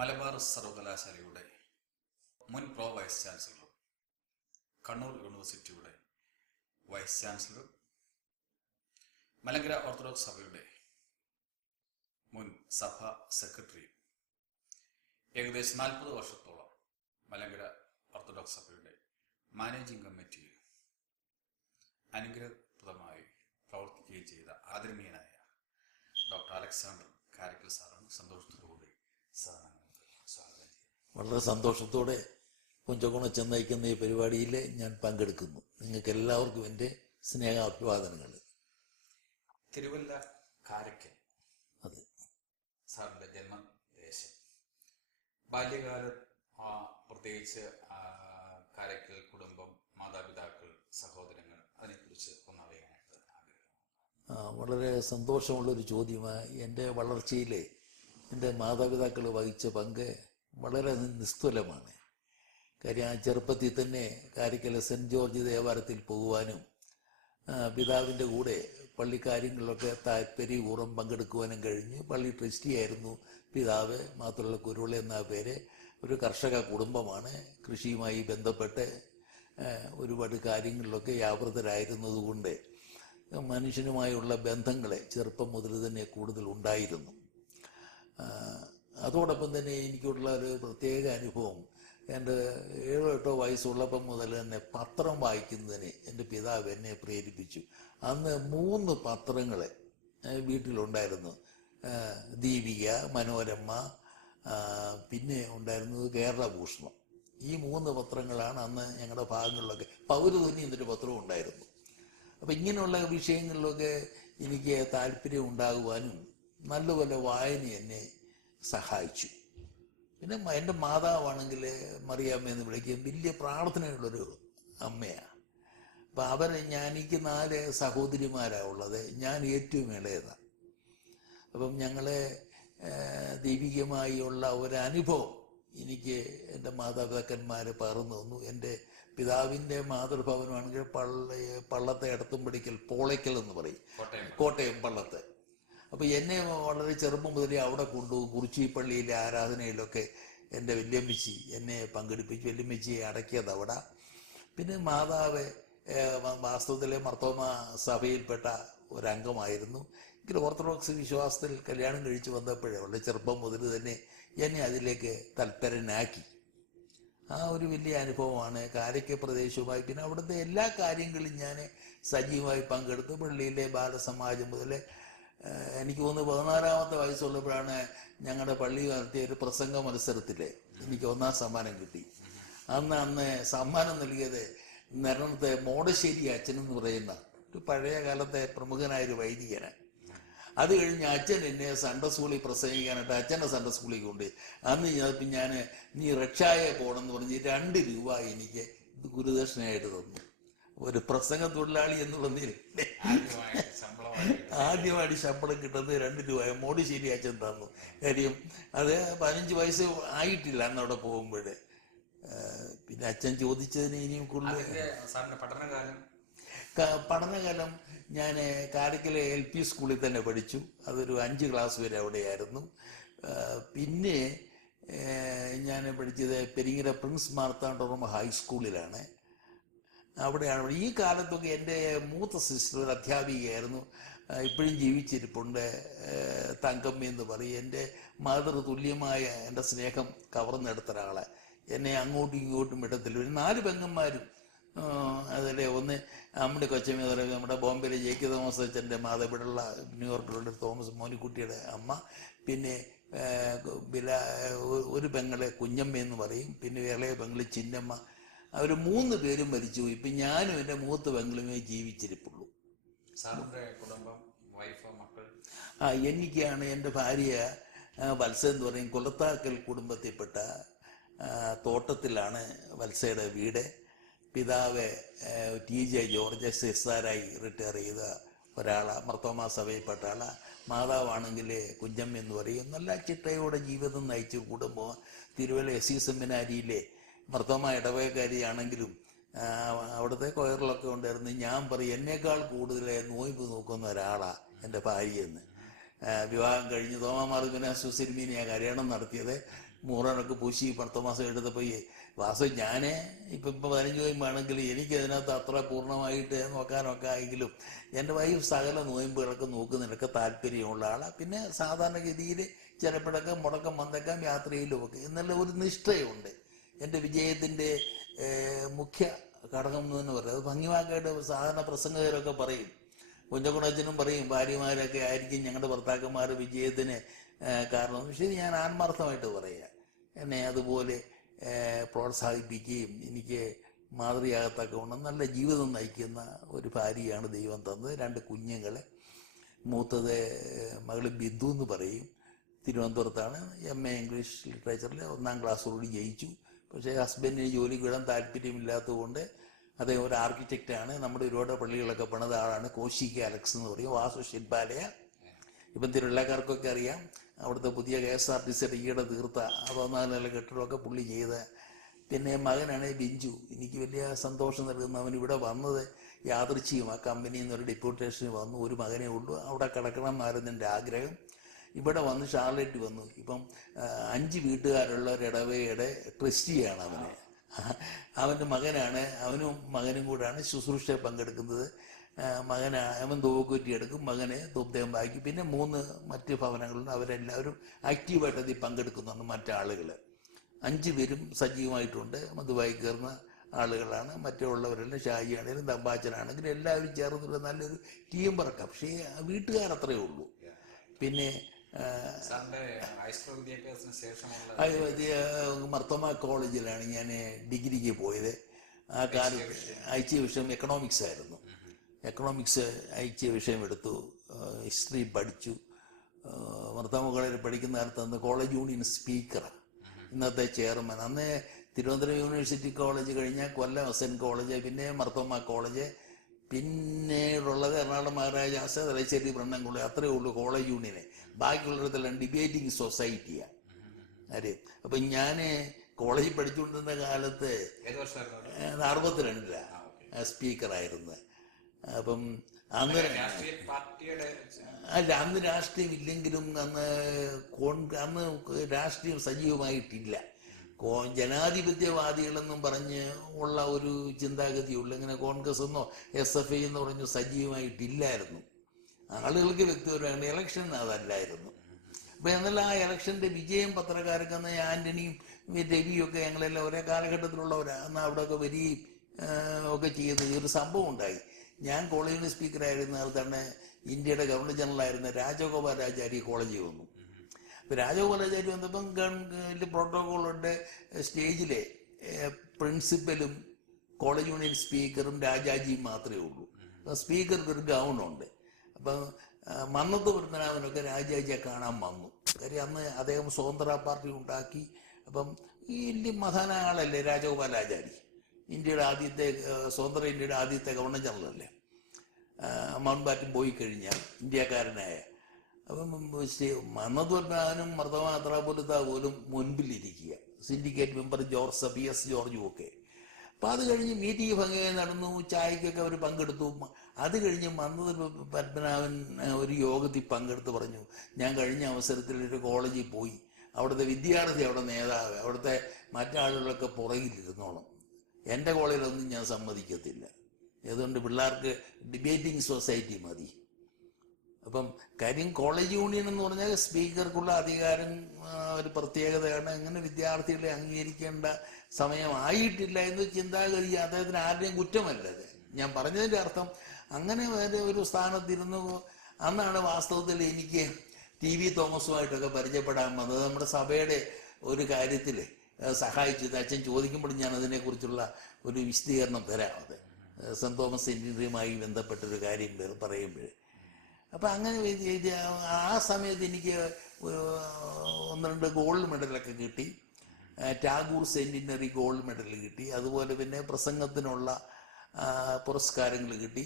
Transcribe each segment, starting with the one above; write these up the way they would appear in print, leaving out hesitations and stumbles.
മലബാർ സർവകലാശാലയുടെ മുൻ pro vice ചാൻസലറും Kannur യൂണിവേഴ്സിറ്റിയുടെ വൈസ് ചാൻസലറും മലങ്കര ഓർത്തഡോക്സ് സഭയുടെ മുൻ സഭാ സെക്രട്ടറിയും ഏകദേശം 40 വർഷത്തോളം മലങ്കര ഓർത്തഡോക്സ് സഭയുടെ മാനേജിംഗ് കമ്മിറ്റിയിൽ അനുഗ്രഹപ്രദമായി പ്രവർത്തിക്കുകയും ചെയ്ത ആദരണീയനായ ഡോക്ടർ അലക്സാണ്ടർ കാരക്കൽ സാറാണ്. സന്തോഷത്തോടുകൂടി സാറിന് സ്വാഗതം ചെയ്യുന്നു. വളരെ സന്തോഷത്തോടെ കുഞ്ചകുണം ചെന്നയക്കുന്ന ഈ പരിപാടിയിൽ ഞാൻ പങ്കെടുക്കുന്നു. നിങ്ങൾക്ക് എല്ലാവർക്കും എൻ്റെ സ്നേഹാഭിവാദനങ്ങൾ. തിരുവല്ല കാരക്കൽ, അതെ, സാറിൻ്റെ ജന്മദേശം. ബാല്യകാലം പ്രത്യേകിച്ച് കാരക്കൽ കുടുംബം, മാതാപിതാക്കൾ, സഹോദരങ്ങൾ, അതിനെക്കുറിച്ച് ഒന്നറിയാനായിട്ട് ആഗ്രഹം. വളരെ സന്തോഷമുള്ളൊരു ചോദ്യമാണ്. എൻ്റെ വളർച്ചയിൽ എൻ്റെ മാതാപിതാക്കൾ വഹിച്ച പങ്ക് വളരെ നിസ്തുലമാണ്. കാര്യം ആ ചെറുപ്പത്തിൽ തന്നെ കാരക്കൽ സെൻറ്റ് ജോർജ് ദേവാലയത്തിൽ പോകുവാനും പിതാവിൻ്റെ കൂടെ പള്ളിക്കാര്യങ്ങളിലൊക്കെ താല്പര്യപൂർവ്വം പങ്കെടുക്കുവാനും കഴിഞ്ഞ് പള്ളി ട്രസ്റ്റിയായിരുന്നു പിതാവ്. മാത്രമല്ല കുരുള എന്ന പേര്. ഒരു കർഷക കുടുംബമാണ്. കൃഷിയുമായി ബന്ധപ്പെട്ട് ഒരുപാട് കാര്യങ്ങളിലൊക്കെ വ്യാപൃതരായിരുന്നതുകൊണ്ട് മനുഷ്യനുമായുള്ള ബന്ധങ്ങൾ ചെറുപ്പം മുതൽ തന്നെ കൂടുതൽ ഉണ്ടായിരുന്നു. അതോടൊപ്പം തന്നെ എനിക്കുള്ള ഒരു പ്രത്യേക അനുഭവം, എൻ്റെ 7-8 വയസ്സുള്ളപ്പം മുതൽ തന്നെ പത്രം വായിക്കുന്നതിന് എൻ്റെ പിതാവ് എന്നെ പ്രേരിപ്പിച്ചു. അന്ന് 3 പത്രങ്ങൾ വീട്ടിലുണ്ടായിരുന്നു. ദീപിക, മനോരമ, പിന്നെ ഉണ്ടായിരുന്നത് കേരളഭൂഷണം. ഈ 3 പത്രങ്ങളാണ് അന്ന് ഞങ്ങളുടെ ഭാഗങ്ങളിലൊക്കെ. പൗരധ്വനി എന്നൊരു പത്രവും ഉണ്ടായിരുന്നു. അപ്പം ഇങ്ങനെയുള്ള വിഷയങ്ങളിലൊക്കെ എനിക്ക് താല്പര്യം ഉണ്ടാകുവാനും നല്ലപോലെ വായന എന്നെ സഹായിച്ചു. പിന്നെ എൻ്റെ മാതാവാണെങ്കിൽ മറിയാമ്മ എന്ന് വിളിക്കുകയും വലിയ പ്രാർത്ഥനയുള്ളൊരു അമ്മയാണ്. അപ്പം എനിക്ക് 4 സഹോദരിമാരാണ് ഉള്ളത്. ഞാൻ ഏറ്റവും ഇളയതാണ്. അപ്പം ഞങ്ങളെ ദൈവികമായുള്ള ഒരനുഭവം എനിക്ക് എൻ്റെ മാതാപിതാക്കന്മാർ പകർന്നു തന്നു. എൻ്റെ പിതാവിൻ്റെ മാതൃഭവനമാണെങ്കിൽ പള്ളത്തെ എടത്തുംപടിക്കൽ പോളയ്ക്കൽ എന്ന് പറയും, കോട്ടയം പള്ളത്ത്. അപ്പോൾ എന്നെ വളരെ ചെറുപ്പം മുതലേ അവിടെ കൊണ്ടുപോകും. കുറിച്ചിപ്പള്ളിയിലെ ആരാധനയിലൊക്കെ എൻ്റെ വല്യമ്മച്ചി എന്നെ പങ്കെടുപ്പിച്ചു. വല്യമ്മച്ചിയെ അടക്കിയത് അവിടെ. പിന്നെ മാതാവ് വാസ്തവത്തിലെ മർത്തോമ സഭയിൽപ്പെട്ട ഒരംഗമായിരുന്നു. എങ്കിലും ഓർത്തഡോക്സ് വിശ്വാസത്തിൽ കല്യാണം കഴിച്ച് വന്നപ്പോഴേ വളരെ ചെറുപ്പം മുതൽ തന്നെ എന്നെ അതിലേക്ക് തൽപരനാക്കി. ആ ഒരു വലിയ അനുഭവമാണ് കാരക്കൽ പ്രദേശവുമായി. പിന്നെ അവിടുത്തെ എല്ലാ കാര്യങ്ങളിലും ഞാൻ സജീവമായി പങ്കെടുത്തു. പള്ളിയിലെ ബാലസമാജം മുതൽ എനിക്ക് തോന്നുന്നു 14-ാമത്തെ വയസ്സുള്ളപ്പോഴാണ് ഞങ്ങളുടെ പള്ളി നടത്തിയ ഒരു പ്രസംഗ മത്സരത്തിൽ എനിക്ക് 1ാം സമ്മാനം കിട്ടി. അന്ന് സമ്മാനം നൽകിയത് നെരണത്തെ മോടശ്ശേരി അച്ഛനെന്ന് പറയുന്ന ഒരു പഴയ കാലത്തെ പ്രമുഖനായൊരു വൈദികനാണ്. അത് കഴിഞ്ഞ് അച്ഛൻ എന്നെ സൺഡേ സ്കൂളിൽ പ്രസംഗിക്കാനായിട്ട് അച്ഛൻ്റെ സൺഡേ സ്കൂളിൽ കൊണ്ട് അന്ന് ഞാൻ നീ റിക്ഷായെ പോകണമെന്ന് പറഞ്ഞ് 2 രൂപ എനിക്ക് ഗുരുദക്ഷിണയായിട്ട് തന്നു. ഒരു പ്രസംഗ തൊഴിലാളി എന്നുള്ളതിൽ ആദ്യമായിട്ട് ശമ്പളം കിട്ടുന്നത് 2 രൂപ മോടിശ്ശേരി അച്ഛൻ തന്നു. കാര്യം അത് 15 വയസ്സ് ആയിട്ടില്ല അന്നവിടെ പോകുമ്പോഴേ. പിന്നെ അച്ഛൻ ചോദിച്ചതിന് ഇനിയും കൂടുതൽ പഠനകാലം ഞാൻ കാരക്കലെ LP സ്കൂളിൽ തന്നെ പഠിച്ചു. അതൊരു 5 ക്ലാസ് വരെ അവിടെയായിരുന്നു. പിന്നെ ഞാൻ പഠിച്ചത് പെരിങ്ങര പ്രിൻസ് മാർത്താണ്ഡോർമ്മ ഹൈസ്കൂളിലാണ്. അവിടെയാണ്. ഈ കാലത്തൊക്കെ എൻ്റെ മൂത്ത സിസ്റ്റർ ഒരു അധ്യാപികയായിരുന്നു, ഇപ്പോഴും ജീവിച്ചിരിപ്പുണ്ട്, തങ്കമ്മ എന്ന് പറയും. എൻ്റെ മാതൃതുല്യമായ എൻ്റെ സ്നേഹം കവർന്നെടുത്ത ഒരാളെ. എന്നെ അങ്ങോട്ടും ഇങ്ങോട്ടും ഇടത്തില്ല. ഒരു 4 പെങ്ങന്മാരും അതിലെ ഒന്ന് നമ്മുടെ കൊച്ചമ്മ, നമ്മുടെ ബോംബെയിലെ JK തോമസ് അച്ഛൻ്റെ മാതാപിടുള്ള ന്യൂയോർക്കിലുള്ള തോമസ് മോനിക്കുട്ടിയുടെ അമ്മ. പിന്നെ ഒരു പെങ്ങളെ കുഞ്ഞമ്മ എന്ന് പറയും. പിന്നെ ഇളയ പെങ്ങള് ചിന്നമ്മ. അവർ 3 പേരും മരിച്ചു. ഇപ്പം ഞാനും എൻ്റെ മൂത്ത പെങ്ങളുമേ ജീവിച്ചിരിപ്പുള്ളൂ. എനിക്കാണ് എൻ്റെ ഭാര്യ വത്സ എന്ന് പറയും. കൊളത്താക്കൽ കുടുംബത്തിൽപ്പെട്ട തോട്ടത്തിലാണ് വത്സയുടെ വീട്. പിതാവ് TJ ജോർജ് SRI റിട്ടയർ ചെയ്ത ഒരാളാണ്, മർത്തോമാ സഭയിൽപ്പെട്ട ആളാണ്. മാതാവാണെങ്കിൽ കുഞ്ഞമ്മ എന്ന് പറയും. നല്ല ചിട്ടയോടെ ജീവിതം നയിച്ച കുടുംബം. തിരുവല്ല SC സെമിനാരിയിലെ മർത്തോമ ഇടവകക്കാരിയാണെങ്കിലും അവിടുത്തെ കൊയറിലൊക്കെ ഉണ്ടായിരുന്നു. ഞാൻ പറയും എന്നേക്കാൾ കൂടുതൽ നോയമ്പ് നോക്കുന്ന ഒരാളാണ് എൻ്റെ ഭാര്യയെന്ന്. വിവാഹം കഴിഞ്ഞ് തോമാ മാർഗന സുസിൽമീനെയാണ് കല്യാണം നടത്തിയത്. മൂറാനൊക്കെ പൂശി 10 മാസം എടുത്തപ്പോൾ വാസ്തു ഞാൻ ഇപ്പം 15 നോയമ്പാണെങ്കിൽ എനിക്ക് അതിനകത്ത് അത്ര പൂർണ്ണമായിട്ട് നോക്കാനൊക്കെ ആയെങ്കിലും എൻ്റെ വൈഫ് സകല നോയമ്പുകളൊക്കെ നോക്കുന്നതിനൊക്കെ താല്പര്യമുള്ള ആളാണ്. പിന്നെ സാധാരണഗതിയിൽ ചിലപ്പോഴൊക്കെ മുടക്കം വന്നേക്കാം, യാത്രയിലുമൊക്കെ എന്നുള്ള ഒരു നിഷ്ഠയുണ്ട്. എൻ്റെ വിജയത്തിൻ്റെ മുഖ്യ ഘടകം എന്ന് തന്നെ പറയും. അത് ഭംഗിവാക്കായിട്ട് സാധാരണ പ്രസംഗകരൊക്കെ പറയും, കുഞ്ഞക്കുണച്ചനും പറയും, ഭാര്യമാരൊക്കെ ആയിരിക്കും ഞങ്ങളുടെ ഭർത്താക്കന്മാരുടെ വിജയത്തിന് കാരണം. പക്ഷേ ഞാൻ ആത്മാർത്ഥമായിട്ട് പറയുക, എന്നെ അതുപോലെ പ്രോത്സാഹിപ്പിക്കുകയും എനിക്ക് മാതൃയാകത്തക്കവണ്ണം നല്ല ജീവിതം നയിക്കുന്ന ഒരു ഭാര്യയാണ് ദൈവം തന്നത്. 2 കുഞ്ഞുങ്ങളെ, മൂത്തത് മകള് ബിന്ദു എന്ന് പറയും, തിരുവനന്തപുരത്താണ്, MA ഇംഗ്ലീഷ് ലിറ്ററേച്ചറിൽ 1ാം ക്ലാസ്സോടുകൂടി ജയിച്ചു. പക്ഷേ ഹസ്ബൻഡിന് ജോലിക്ക് വിടാൻ താല്പര്യമില്ലാത്തതുകൊണ്ട് അദ്ദേഹം ഒരു ആർക്കിടെക്റ്റാണ്. നമ്മുടെ ഒരുപാട് പള്ളികളൊക്കെ പണിത ആളാണ്. കോശിക്ക് അലക്സ് എന്ന് പറയും, വാസു ശില്പാലയ. ഇപ്പം തിരുവല്ലക്കാർക്കൊക്കെ അറിയാം, അവിടുത്തെ പുതിയ KSRTC ഈയിടെ തീർത്ത 14 നില കെട്ടിടമൊക്കെ പുള്ളി ചെയ്ത. പിന്നെ മകനാണ് ബിഞ്ചു. എനിക്ക് വലിയ സന്തോഷം നൽകുന്ന, അവൻ ഇവിടെ വന്നത് യാദൃച്ഛികം. ആ കമ്പനിയിൽ നിന്ന് ഒരു ഡെപ്യൂട്ടേഷന് വന്നു. ഒരു മകനേ ഉള്ളൂ, അവിടെ കിടക്കണം എന്നായിരുന്നു എൻ്റെ ആഗ്രഹം. ഇവിടെ വന്ന് ഷാർലറ്റ് വന്നു. ഇപ്പം 5 വീട്ടുകാരുള്ള ഒരു ഇടവകയുടെ ട്രസ്റ്റിയാണ് അവന്. അവൻ്റെ മകനാണ്, അവനും മകനും കൂടാണ് ശുശ്രൂഷ പങ്കെടുക്കുന്നത്. അവൻ തോക്കുറ്റി എടുക്കും, മകനെ തോപ്തേം ബാക്കി. പിന്നെ 3 മറ്റ് ഭവനങ്ങളുണ്ട്, അവരെല്ലാവരും ആക്റ്റീവായിട്ട് അതിൽ പങ്കെടുക്കുന്നുണ്ട്. മറ്റാളുകൾ 5 പേരും സജീവമായിട്ടുണ്ട്. മധുവായി കയറുന്ന ആളുകളാണ്. മറ്റുള്ളവരെല്ലാം ഷാജിയാണെങ്കിലും തമ്പാച്ചനാണെങ്കിലും എല്ലാവരും ചേർന്നുള്ള നല്ലൊരു ടീം വർക്കാണ്. പക്ഷേ വീട്ടുകാരത്രയേ ഉള്ളൂ. പിന്നെ മർത്തോമ കോളേജിലാണ് ഞാൻ ഡിഗ്രിക്ക് പോയത്. ആ കാലത്ത് ഐച്ഛ്യ വിഷയം എക്കണോമിക്സ് ആയിരുന്നു. എക്കണോമിക്സ് ഐച്ഛ്യ വിഷയം എടുത്തു, ഹിസ്റ്ററി പഠിച്ചു. മർത്തോമ കോളേജിൽ പഠിക്കുന്ന കാലത്ത് അന്ന് കോളേജ് യൂണിയൻ സ്പീക്കറാണ്, ഇന്നത്തെ ചെയർമാൻ. അന്ന് തിരുവനന്തപുരം യൂണിവേഴ്സിറ്റി കോളേജ് കഴിഞ്ഞാൽ കൊല്ലം SN കോളേജ്, പിന്നെ മർത്തോമ കോളേജ്, പിന്നീടുള്ളത് എറണാകുളം മഹാരാജാസ്, തലശ്ശേരി ബ്രണ്ണൻകുളം, അത്രയേ ഉള്ളൂ കോളേജ് യൂണിയന്. ബാക്കിയുള്ളിടത്തെല്ലാം ഡിബേറ്റിംഗ് സൊസൈറ്റിയാണ്. അതെ. അപ്പം ഞാൻ കോളേജിൽ പഠിച്ചുകൊണ്ടിരുന്ന കാലത്ത് 62 സ്പീക്കറായിരുന്നു. അപ്പം അന്ന് അന്ന് രാഷ്ട്രീയം ഇല്ലെങ്കിലും അന്ന് രാഷ്ട്രീയം സജീവമായിട്ടില്ല. ജനാധിപത്യവാദികളെന്നും പറഞ്ഞ് ഉള്ള ഒരു ചിന്താഗതിയുള്ളൂ. ഇങ്ങനെ കോൺഗ്രസ് എന്നോ SFI എന്ന് പറഞ്ഞു സജീവമായിട്ടില്ലായിരുന്നു. ആളുകൾക്ക് വ്യക്തിപരമാണ്. ഇലക്ഷൻ അതല്ലായിരുന്നു. അപ്പം എന്നാൽ ആ ഇലക്ഷൻ്റെ വിജയം പത്രക്കാർക്ക് അന്ന് ആൻ്റണിയും രവിയൊക്കെ ഞങ്ങളെല്ലാം ഒരേ കാലഘട്ടത്തിലുള്ളവരാണ്. അന്ന് അവിടെയൊക്കെ വരികയും ഒക്കെ ചെയ്ത് ഒരു സംഭവം ഉണ്ടായി. ഞാൻ കോളേജിൽ സ്പീക്കറായിരുന്ന കാലത്താണ് ഇന്ത്യയുടെ ഗവർണർ ജനറലായിരുന്ന രാജഗോപാലാചാരി കോളേജിൽ വന്നു. ഇപ്പം രാജഗോപാലാചാരി വന്നപ്പം പ്രോട്ടോകോളുണ്ട്. സ്റ്റേജിലെ പ്രിൻസിപ്പലും കോളേജ് യൂണിയൻ സ്പീക്കറും രാജാജിയും മാത്രമേ ഉള്ളൂ. സ്പീക്കർക്ക് ഒരു ഗൗണുണ്ട്. അപ്പം മന്നത്ത് പത്മനാഭനൊക്കെ രാജാജിയെ കാണാൻ വന്നു. കാര്യം അന്ന് അദ്ദേഹം സ്വതന്ത്ര പാർട്ടി ഉണ്ടാക്കി. അപ്പം ഈ ഇന്ത്യൻ മഹാന ആളല്ലേ രാജഗോപാലാചാരി, ഇന്ത്യയുടെ ആദ്യത്തെ സ്വതന്ത്ര ഇന്ത്യയുടെ ആദ്യത്തെ ഗവർണർ ജനറലല്ലേ. മൗണ്ട് ബാറ്റൻ പോയി കഴിഞ്ഞാൽ ഇന്ത്യക്കാരനായ. അപ്പം മന്നത്ത് പത്മനാഭനും മർദ്ദമ അത്രാപൊലിത്ത പോലും മുൻപിലിരിക്കുക, സിൻഡിക്കേറ്റ് മെമ്പർ PS ജോർജും ഒക്കെ. അപ്പം അത് കഴിഞ്ഞ് മീറ്റിംഗ് ഭംഗിയായി നടന്നു, ചായക്കൊക്കെ അവർ പങ്കെടുത്തു. അത് കഴിഞ്ഞ് മന്നത്ത് പത്മനാഭൻ ഒരു യോഗത്തിൽ പങ്കെടുത്ത് പറഞ്ഞു, ഞാൻ കഴിഞ്ഞ അവസരത്തിൽ ഒരു കോളേജിൽ പോയി, അവിടുത്തെ വിദ്യാർത്ഥി, അവിടെ നേതാവ്, അവിടുത്തെ മറ്റാളുകളൊക്കെ പുറകിലിരുന്നോണം, എൻ്റെ കോളേജിലൊന്നും ഞാൻ സമ്മതിക്കത്തില്ല, അതുകൊണ്ട് പിള്ളേർക്ക് ഡിബേറ്റിംഗ് സൊസൈറ്റി മതി. അപ്പം കാര്യം കോളേജ് യൂണിയൻ എന്ന് പറഞ്ഞാൽ സ്പീക്കർക്കുള്ള അധികാരം ഒരു പ്രത്യേകതയാണ്. അങ്ങനെ വിദ്യാർത്ഥികളെ അംഗീകരിക്കേണ്ട സമയമായിട്ടില്ല എന്ന് ചിന്താഗതി അദ്ദേഹത്തിന് ആരുടെയും കുറ്റമല്ലത്. ഞാൻ പറഞ്ഞതിൻ്റെ അർത്ഥം അങ്ങനെ ഒരു സ്ഥാനത്തിരുന്നു. അന്നാണ് വാസ്തവത്തിൽ എനിക്ക് TV തോമസുമായിട്ടൊക്കെ പരിചയപ്പെടാൻ വന്നത്. നമ്മുടെ സഭയുടെ ഒരു കാര്യത്തിൽ സഹായിച്ചത് അച്ഛൻ ചോദിക്കുമ്പോൾ ഞാൻ അതിനെക്കുറിച്ചുള്ള ഒരു വിശദീകരണം തരാം. അത് സെൻറ് തോമസ് സെമിനറിയുമായി ബന്ധപ്പെട്ടൊരു കാര്യം പറയുമ്പോൾ. അപ്പം അങ്ങനെ ആ സമയത്ത് എനിക്ക് 1-2 ഗോൾഡ് മെഡലൊക്കെ കിട്ടി. ടാഗൂർ സെന്റിനറി ഗോൾഡ് മെഡൽ കിട്ടി. അതുപോലെ പിന്നെ പ്രസംഗത്തിനുള്ള പുരസ്കാരങ്ങൾ കിട്ടി.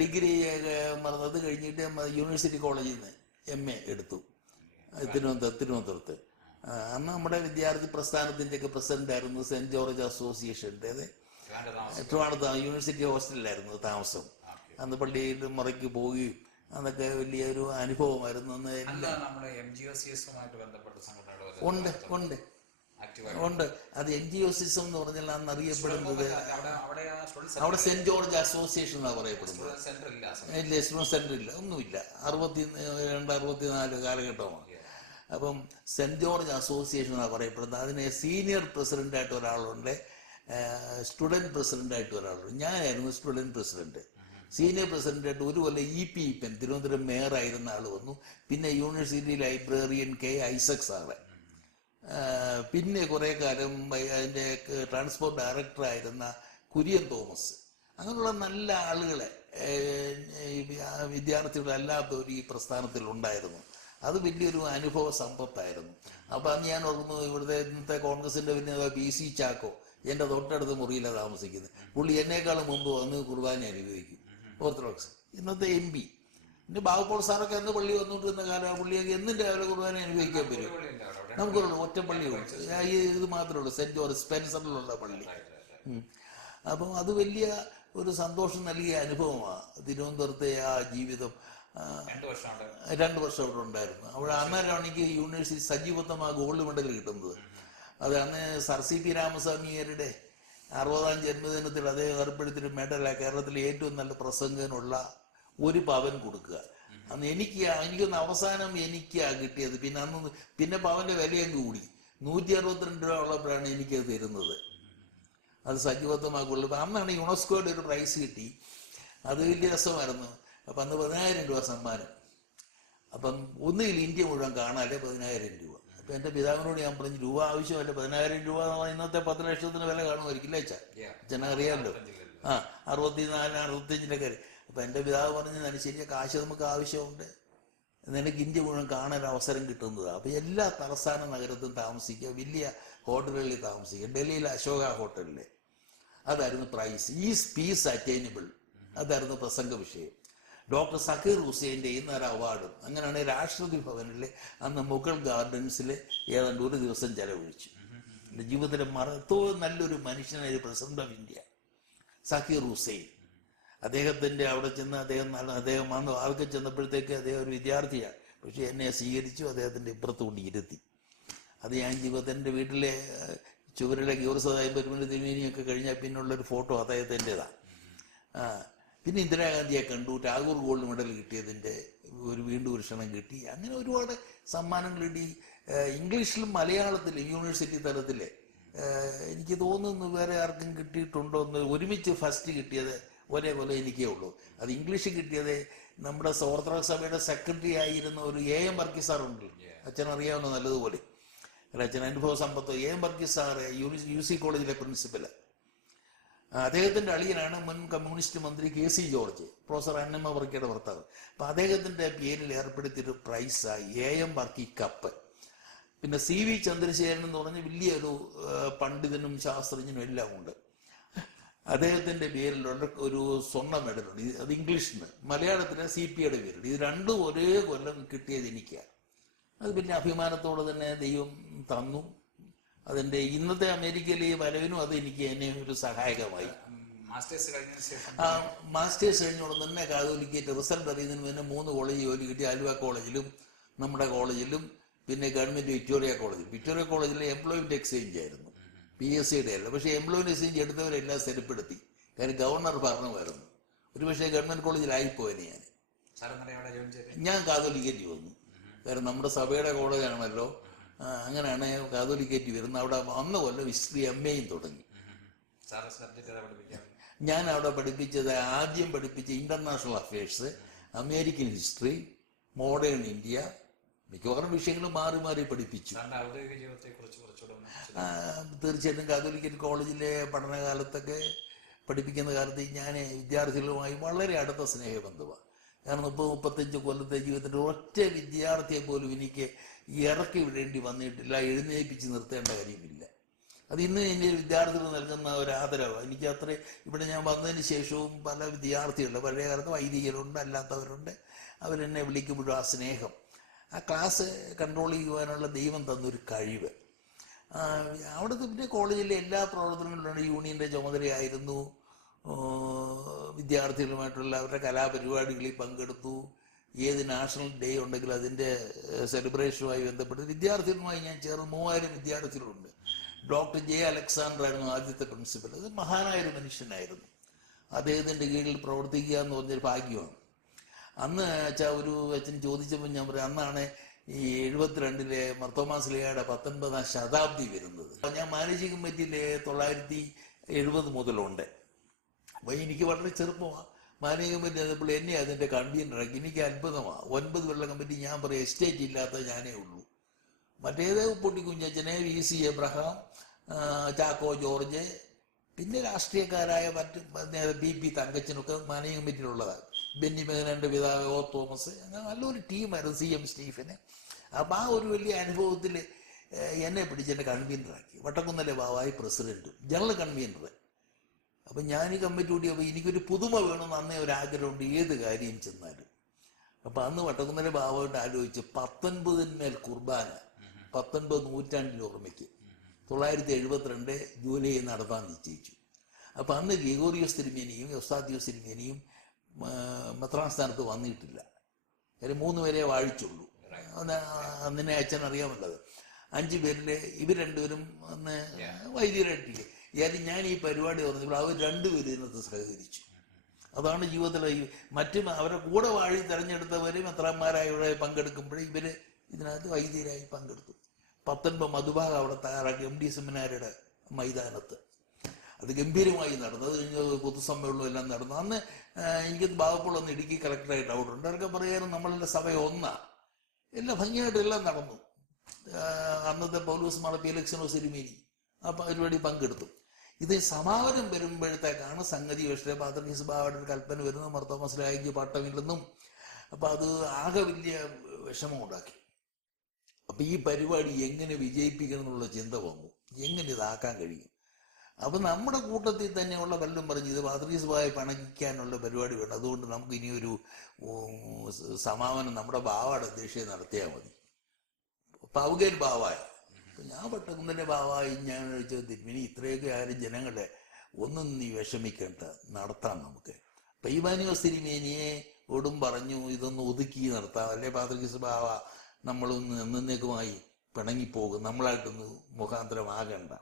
ഡിഗ്രി അത് കഴിഞ്ഞിട്ട് യൂണിവേഴ്സിറ്റി കോളേജിൽ നിന്ന് MA എടുത്തു തിരുവനന്തപുരത്ത്. അന്ന് നമ്മുടെ വിദ്യാർത്ഥി പ്രസ്ഥാനത്തിൻ്റെയൊക്കെ പ്രസിഡന്റ് ആയിരുന്നു സെന്റ് ജോർജ് അസോസിയേഷൻ്റെ. ട്രിവാൻഡ്രത്ത് യൂണിവേഴ്സിറ്റി ഹോസ്റ്റലിലായിരുന്നു താമസം. അന്ന് പള്ളിയിൽ മുറയ്ക്ക് പോവുകയും അതൊക്കെ വലിയൊരു അനുഭവമായിരുന്നു. അന്ന് അന്ന് നമ്മുടെ MGOCS-ഉമായിട്ട് ബന്ധപ്പെട്ട സംഘടനകൾ ഉണ്ട് ഉണ്ട് ഉണ്ട്. അത് NGOCS എന്ന് പറഞ്ഞാൽ അന്ന് അറിയപ്പെടുന്നത് അവിടെ സെന്റ് ജോർജ് അസോസിയേഷൻ എന്നാണ് പറയപ്പെടുന്നത്. ഇല്ല, സ്റ്റുഡന്റ് സെന്റർ ഇല്ല, ഒന്നുമില്ല. 62-64 കാലഘട്ടമാണ്. അപ്പം സെന്റ് ജോർജ് അസോസിയേഷൻ എന്നാണ് പറയപ്പെടുന്നത്. അതിന് സീനിയർ പ്രസിഡന്റായിട്ട് ഒരാളുണ്ട്, സ്റ്റുഡന്റ് പ്രസിഡന്റായിട്ട് ഒരാളുണ്ട്. ഞാനായിരുന്നു സ്റ്റുഡന്റ് പ്രസിഡന്റ്. സീനിയർ പ്രസിഡന്റായിട്ട് ഒരു കൊല്ലം EP ഈപ്പൻ തിരുവനന്തപുരം മേയറായിരുന്ന ആൾ വന്നു. പിന്നെ university librarian K. Isaac sir, പിന്നെ കുറെ കാലം അതിൻ്റെ ട്രാൻസ്പോർട്ട് ഡയറക്ടറായിരുന്ന കുര്യൻ തോമസ്, അങ്ങനെയുള്ള നല്ല ആളുകളെ വിദ്യാർത്ഥികളല്ലാത്തവർ ഈ പ്രസ്ഥാനത്തിൽ ഉണ്ടായിരുന്നു. അത് വലിയൊരു അനുഭവ സമ്പത്തായിരുന്നു. അപ്പം അന്ന് ഞാൻ ഓർക്കുന്നു, ഇവിടുത്തെ ഇന്നത്തെ കോൺഗ്രസിന്റെ പിന്നെ PC ചാക്കോ എൻ്റെ തൊട്ടടുത്ത് മുറിയിലാണ് താമസിക്കുന്നത്. പുള്ളി എന്നേക്കാളും മുമ്പ് വന്ന് കുർബാന അനുഭവിക്കും, ഓർത്തഡോക്സ്. ഇന്നത്തെ MP പിന്നെ ബാബുപോൾ സാറൊക്കെ അന്ന് പള്ളി വന്നുകൊണ്ടിരുന്ന കാലം പുള്ളിയൊക്കെ എന്നും രാവിലെ കുർബാന അനുഭവിക്കാൻ വരും. നമുക്കുള്ള ഒറ്റ പള്ളിയുണ്ട്, ഇത് മാത്രമേ ഉള്ളൂ, സെന്റ് ജോർജ് സ്പെൻസറിലുള്ള പള്ളി. അപ്പം അത് വലിയ ഒരു സന്തോഷം നൽകിയ അനുഭവമാണ്. തിരുവനന്തപുരത്തെ ആ ജീവിതം 2 വർഷം അവിടെ ഉണ്ടായിരുന്നു. അവിടെ അന്നേരമാണ് എനിക്ക് യൂണിവേഴ്സിറ്റി സജീവത്വം ഗോൾഡ് മെഡൽ കിട്ടുന്നത്. അത് അന്ന് സർ CP രാമസ്വാമിയരുടെ 60ാം ജന്മദിനത്തിൽ അദ്ദേഹം ഏർപ്പെടുത്തിയൊരു മെഡലാണ് കേരളത്തിലെ ഏറ്റവും നല്ല പ്രസംഗനുള്ള 1 പവൻ കൊടുക്കുക. അന്ന് എനിക്കൊന്ന് അവസാനം എനിക്കാ കിട്ടിയത്. പിന്നെ പവന്റെ വിലയും കൂടി 162 രൂപ ഉള്ളപ്പോഴാണ് എനിക്കത് തരുന്നത്. അത് സജീവത്വമാക്കുള്ളൂ. അന്നാണ് യുനെസ്കോയുടെ ഒരു പ്രൈസ് കിട്ടി, അത് വലിയ രസമായിരുന്നു. അപ്പം അന്ന് 10,000 രൂപ സമ്മാനം. അപ്പം ഒന്നുകിൽ ഇന്ത്യ മുഴുവൻ കാണാല്ലേ 10,000 രൂപ. അപ്പം എൻ്റെ പിതാവിനോട് ഞാൻ പറഞ്ഞു, രൂപ ആവശ്യമല്ല, 10,000 രൂപ ഇന്നത്തെ 10 ലക്ഷത്തിന് വില കാണുമായിരിക്കില്ല അച്ഛനെ അറിയാമല്ലോ. 64-65 കാര്യം. അപ്പം എൻ്റെ പിതാവ് പറഞ്ഞതാണ്, ശരിയാ, കാശ് നമുക്ക് ആവശ്യമുണ്ട്, നിനക്ക് ഇന്ത്യ മുഴുവൻ കാണാൻ അവസരം കിട്ടുന്നത്. അപ്പം എല്ലാ തലസ്ഥാന നഗരത്തും താമസിക്കുക, വലിയ ഹോട്ടലുകളിൽ താമസിക്കുക. ഡൽഹിയിലെ അശോക ഹോട്ടലിൽ അതായിരുന്നു പ്രൈസ്. ഈസ് പീസ് അറ്റൈനബിൾ, അതായിരുന്നു പ്രസംഗ വിഷയം. ഡോക്ടർ സക്കീർ ഹുസൈൻ്റെ ഇന്നൊരു അവാർഡും. അങ്ങനെയാണ് രാഷ്ട്രപതി ഭവനിൽ അന്ന് മുഗൾ ഗാർഡൻസിൽ ഏതാണ്ട് ഒരു ദിവസം ചെലവഴിച്ചു. എൻ്റെ ജീവിതത്തിലെ ഏറ്റവും നല്ലൊരു മനുഷ്യനായ president of India Zakir Hussain. അദ്ദേഹത്തിൻ്റെ അവിടെ ചെന്ന് അദ്ദേഹം വന്നു. ആൾക്ക് ചെന്നപ്പോഴത്തേക്ക് അദ്ദേഹം ഒരു വിദ്യാർത്ഥിയാണ്, പക്ഷെ എന്നെ സ്വീകരിച്ചു, അദ്ദേഹത്തിൻ്റെ ഇപ്പുറത്ത് കൊണ്ട് ഇരുത്തി. അത് ഞാൻ ജീവിതത്തിൻ്റെ വീട്ടിലെ ചുവരിലെ ഗൗരസദായും പെരുമല തിരുമേനിയൊക്കെ കഴിഞ്ഞാൽ പിന്നുള്ളൊരു ഫോട്ടോ അദ്ദേഹത്തിൻ്റെതാണ്. പിന്നെ ഇന്ദിരാഗാന്ധിയെ കണ്ടു, ടാഗോർ ഗോൾഡ് മെഡൽ കിട്ടിയതിൻ്റെ വീണ്ടും ഒരു ക്ഷണം കിട്ടി. അങ്ങനെ ഒരുപാട് സമ്മാനങ്ങൾ കിട്ടി, ഇംഗ്ലീഷിലും മലയാളത്തിലും യൂണിവേഴ്സിറ്റി തലത്തിൽ. എനിക്ക് തോന്നുന്നു വേറെ ആർക്കും കിട്ടിയിട്ടുണ്ടോ എന്ന്. ഒരുമിച്ച് ഫസ്റ്റ് കിട്ടിയത് ഒരേപോലെ എനിക്കേ ഉള്ളൂ. അത് ഇംഗ്ലീഷ് കിട്ടിയത് നമ്മുടെ ഓർത്തഡോക്സ് സഭയുടെ സെക്രട്ടറി ആയിരുന്ന ഒരു AM വർഗീസ് സാറുണ്ട്, അച്ഛൻ അറിയാവുന്ന നല്ലതുപോലെ. അച്ഛൻ അനുഭവ സമ്പത്ത്. AM വർഗീസ് സാറ് UC കോളേജിലെ പ്രിൻസിപ്പല്. അദ്ദേഹത്തിന്റെ അളിയനാണ് മുൻ കമ്മ്യൂണിസ്റ്റ് മന്ത്രി KC ജോർജ്, പ്രൊഫസർ അന്നമ്മ വർക്കിയുടെ ഭർത്താവ്. അപ്പൊ അദ്ദേഹത്തിന്റെ പേരിൽ ഏർപ്പെടുത്തിയൊരു പ്രൈസായി AM വർക്കി കപ്പ്. പിന്നെ CV ചന്ദ്രശേഖരൻ എന്ന് പറഞ്ഞ വലിയൊരു പണ്ഡിതനും ശാസ്ത്രജ്ഞനും എല്ലാം ഉണ്ട്. അദ്ദേഹത്തിന്റെ പേരിലുള്ള ഒരു സ്വർണ്ണ മെഡലുണ്ട്. അത് ഇംഗ്ലീഷിന്, മലയാളത്തിലെ CPയുടെ പേരുണ്ട്. ഇത് രണ്ടും ഒരേ കൊല്ലം കിട്ടിയത് എനിക്കാണ്. അത് പിന്നെ അഭിമാനത്തോടെ തന്നെ ദൈവം തന്നു. അതിന്റെ ഇന്നത്തെ അമേരിക്കയിലെ വരവിനും അത് എനിക്ക് എന്നെ ഒരു സഹായകമായി. മാസ്റ്റേഴ്സ് കഴിഞ്ഞോളം തന്നെ കാതോലിക്കേറ്റ് റിസൾട്ട് അറിയുന്നതിന് പിന്നെ 3 കോളേജ് ജോലി കിട്ടി. ആലുവ കോളേജിലും നമ്മുടെ കോളേജിലും പിന്നെ ഗവൺമെന്റ് വിക്ടോറിയ കോളേജിലെ എംപ്ലോയ്മെന്റ് എക്സ്ചേഞ്ച് ആയിരുന്നു, PSCയുടെ അല്ല. പക്ഷേ എംപ്ലോയ്മെന്റ് എക്സ്ചേഞ്ച് എടുത്തവരെല്ലാം സ്ഥിരപ്പെടുത്തി. കാര്യം ഗവർണർ ഭരണമായിരുന്നു. ഒരുപക്ഷെ ഗവൺമെന്റ് കോളേജിലായിപ്പോയനെ ഞാൻ കാതോലിക്കേറ്റ് വന്നു. കാരണം നമ്മുടെ സഭയുടെ കോളേജാണല്ലോ. അങ്ങനെയാണ് കാതോലിക്കേറ്റ് വരുന്നത്. അവിടെ അന്ന് കൊല്ലം ഹിസ്റ്ററി MAയും തുടങ്ങി. ഞാൻ അവിടെ ആദ്യം പഠിപ്പിച്ച international affairs, American history, modern India, മിക്കവാറും വിഷയങ്ങൾ മാറി മാറി പഠിപ്പിച്ചു. തീർച്ചയായിട്ടും കാതോലിക്കറ്റ് കോളേജിലെ പഠനകാലത്തൊക്കെ പഠിപ്പിക്കുന്ന കാലത്ത് ഞാൻ വിദ്യാർത്ഥികളുമായി വളരെ അടുത്ത സ്നേഹബന്ധമാണ്. കാരണം 30-35 കൊല്ലത്തെ ജീവിതത്തിൻ്റെ ഒറ്റ വിദ്യാർത്ഥിയെ പോലും എനിക്ക് ഇറക്കി വിടേണ്ടി വന്നിട്ടില്ല, എഴുന്നേൽപ്പിച്ച് നിർത്തേണ്ട കാര്യമില്ല. അത് ഇന്ന് എൻ്റെ വിദ്യാർത്ഥികൾ നൽകുന്ന ഒരു ആദരവ്. എനിക്ക് അത്ര ഇവിടെ ഞാൻ വന്നതിന് ശേഷവും പല വിദ്യാർത്ഥികളുണ്ട്, പഴയ കാലത്ത് വൈദികരുണ്ട്, അല്ലാത്തവരുണ്ട്. അവരെന്നെ വിളിക്കുമ്പോഴും ആ സ്നേഹം, ആ ക്ലാസ് കൺട്രോൾ ചെയ്യുവാനുള്ള ദൈവം തന്നൊരു കഴിവ്. അവിടുത്തെ പിന്നെ കോളേജിലെ എല്ലാ പ്രവർത്തനങ്ങളിലും യൂണിയൻ്റെ ചുമതലയായിരുന്നു. വിദ്യാർത്ഥികളുമായിട്ടുള്ള അവരുടെ കലാപരിപാടികളിൽ പങ്കെടുത്തു. ഏത് നാഷണൽ ഡേ ഉണ്ടെങ്കിലും അതിൻ്റെ സെലിബ്രേഷനുമായി ബന്ധപ്പെട്ട് വിദ്യാർത്ഥികളുമായി ഞാൻ ചേർന്ന് 3000 വിദ്യാർത്ഥികളുണ്ട്. ഡോക്ടർ ജെ അലക്സാണ്ടർ ആയിരുന്നു ആദ്യത്തെ പ്രിൻസിപ്പൽ. അത് മഹാനായൊരു മനുഷ്യനായിരുന്നു. അദ്ദേഹത്തിൻ്റെ കീഴിൽ പ്രവർത്തിക്കുക എന്ന് പറഞ്ഞൊരു ഭാഗ്യമാണ്. അന്ന് വെച്ചാൽ ഒരു അച്ഛൻ ചോദിച്ചപ്പോൾ ഞാൻ പറയാം, അന്നാണ് ഈ 72 മർത്തോമാ ശ്ലീഹായുടെ 19ാം ശതാബ്ദി വരുന്നത്. ഞാൻ മാനേജിംഗ് കമ്മിറ്റിയിൽ 970 മുതലുണ്ട്. അപ്പോൾ എനിക്ക് വളരെ ചെറുപ്പമാണ്. മാനേജിംഗ് കമ്മിറ്റി ആയപ്പോൾ എന്നെ അതിൻ്റെ കൺവീനറാക്കി. എനിക്ക് അത്ഭുതമാണ്. 9 കൊല്ലം കമ്മിറ്റി ഞാൻ പറയാം എസ്റ്റേറ്റ് ഇല്ലാത്ത ഞാനേ ഉള്ളൂ. മറ്റേത് പൊട്ടിക്കുഞ്ഞച്ചനെ, VC എബ്രഹാം, ചാക്കോ ജോർജ്, പിന്നെ രാഷ്ട്രീയക്കാരായ മറ്റ് PP തങ്കച്ചനൊക്കെ മാനേജിംഗ് കമ്മിറ്റിയിലുള്ളതാണ്. ബെന്നി ബെഹനാൻ്റെ പിതാവ് O തോമസ്, അങ്ങനെ നല്ലൊരു ടീമായിരുന്നു. CM Stephen. അപ്പം ആ ഒരു വലിയ അനുഭവത്തിൽ എന്നെ പിടിച്ചെന്നെ കൺവീനറാക്കി. വട്ടക്കുന്നലെ ബാവായി പ്രസിഡന്റ്, ജനറൽ കൺവീനർ. അപ്പം ഞാൻ ഈ കമ്മിറ്റി കൂടിയപ്പോൾ എനിക്കൊരു പുതുമ വേണമെന്ന് അന്നേ ഒരു ആഗ്രഹമുണ്ട് ഏത് കാര്യം ചെന്നാലും. അപ്പം അന്ന് വട്ടക്കുന്നലെ ബാവായിട്ട് ആലോചിച്ച് 19 കുർബാന 19 നൂറ്റാണ്ടിൻ്റെ ഓർമ്മയ്ക്ക് 972 ജൂലൈ നടത്താൻ നിശ്ചയിച്ചു. അപ്പം അന്ന് ഗ്രിഗോറിയോസ് തിരുമേനിയും യോസ്താദ്യോസ് തിരുമേനിയും മെത്രാൻ സ്ഥാനത്ത് വന്നിട്ടില്ല. കാര്യം 3 പേരെ വാഴിച്ചുള്ളൂ. അന്നിനെ അച്ഛൻ അറിയാമല്ലത്. 5 പേരിൽ ഇവർ 2 പേരും അന്ന് വൈദ്യരായിട്ടില്ല. ഏതായാലും ഞാൻ ഈ പരിപാടി പറഞ്ഞപ്പോൾ അവർ 2 പേരും ഇതിനകത്ത് സഹകരിച്ചു. അതാണ് ജീവിതത്തിലെ മറ്റും അവരെ കൂടെ വാഴി തെരഞ്ഞെടുത്തവർ മെത്രാന്മാരായി ഇവിടെ പങ്കെടുക്കുമ്പോഴേ ഇവർ ഇതിനകത്ത് വൈദ്യരായി പങ്കെടുത്തു. 19 മധുഭാഗം അവിടെ തയ്യാറാക്കി MD സെമിനാരിയുടെ മൈതാനത്ത്. അത് ഗംഭീരമായി നടന്നു. അത് കഴിഞ്ഞ് പൊതുസമ്മേളനം എല്ലാം നടന്നു. അന്ന് എനിക്ക് ബാബപ്പോൾ ഇടുക്കി കളക്ടറായിട്ട് അവിടെ ഉണ്ട്. അവരൊക്കെ പറയാനും നമ്മളുടെ സഭ ഒന്നാണ്. എല്ലാം ഭംഗിയായിട്ട് എല്ലാം നടന്നു. അന്നത്തെ പൗലോസ് മാർ ഫെലിക്സിനോസ് തിരുമേനി ആ പരിപാടി പങ്കെടുത്തു. ഇത് സമാപനം വരുമ്പോഴത്തേക്കാണ് സംഗതി പാത്രീസ് ബാവയുടെ ഒരു കൽപ്പന വരുന്നത്, മർത്തോമാ ശ്ലീഹായ്ക്ക് പട്ടമില്ലെന്നും. അപ്പം അത് ആകെ വലിയ വിഷമം ഉണ്ടാക്കി. അപ്പം ഈ പരിപാടി എങ്ങനെ വിജയിപ്പിക്കണം എന്നുള്ള ചിന്ത വന്നു. എങ്ങനെ ഇതാക്കാൻ കഴിയും? അപ്പം നമ്മുടെ കൂട്ടത്തിൽ തന്നെയുള്ള വല്ലതും പറഞ്ഞ് ഇത് പാത്രീസ് ബാവയെ പണക്കിക്കാനുള്ള പരിപാടി വേണം. അതുകൊണ്ട് നമുക്ക് ഇനിയൊരു സമാപനം നമ്മുടെ ബാവയുടെ അധ്യക്ഷയെ നടത്തിയാൽ മതി. പൗകൻ ബാവായ. അപ്പം ഞാൻ വട്ടക്കുന്നതിൻ്റെ ബാവായി ഞാൻ ചോദിച്ചു, ഇനി ഇത്രയൊക്കെ ആരും ജനങ്ങളെ ഒന്നും നീ വിഷമിക്കേണ്ട, നടത്താം നമുക്ക്. പൈമാനിയോസ് തിരുമേനിയെ ഓടും പറഞ്ഞു ഇതൊന്ന് ഒതുക്കി നടത്താം, അല്ലെ പാത്രീസ് ബാവ നമ്മളൊന്ന് എന്നേക്കുമായി പിണങ്ങിപ്പോകും, നമ്മളായിട്ടൊന്ന് മുഖാന്തരമാകണ്ട.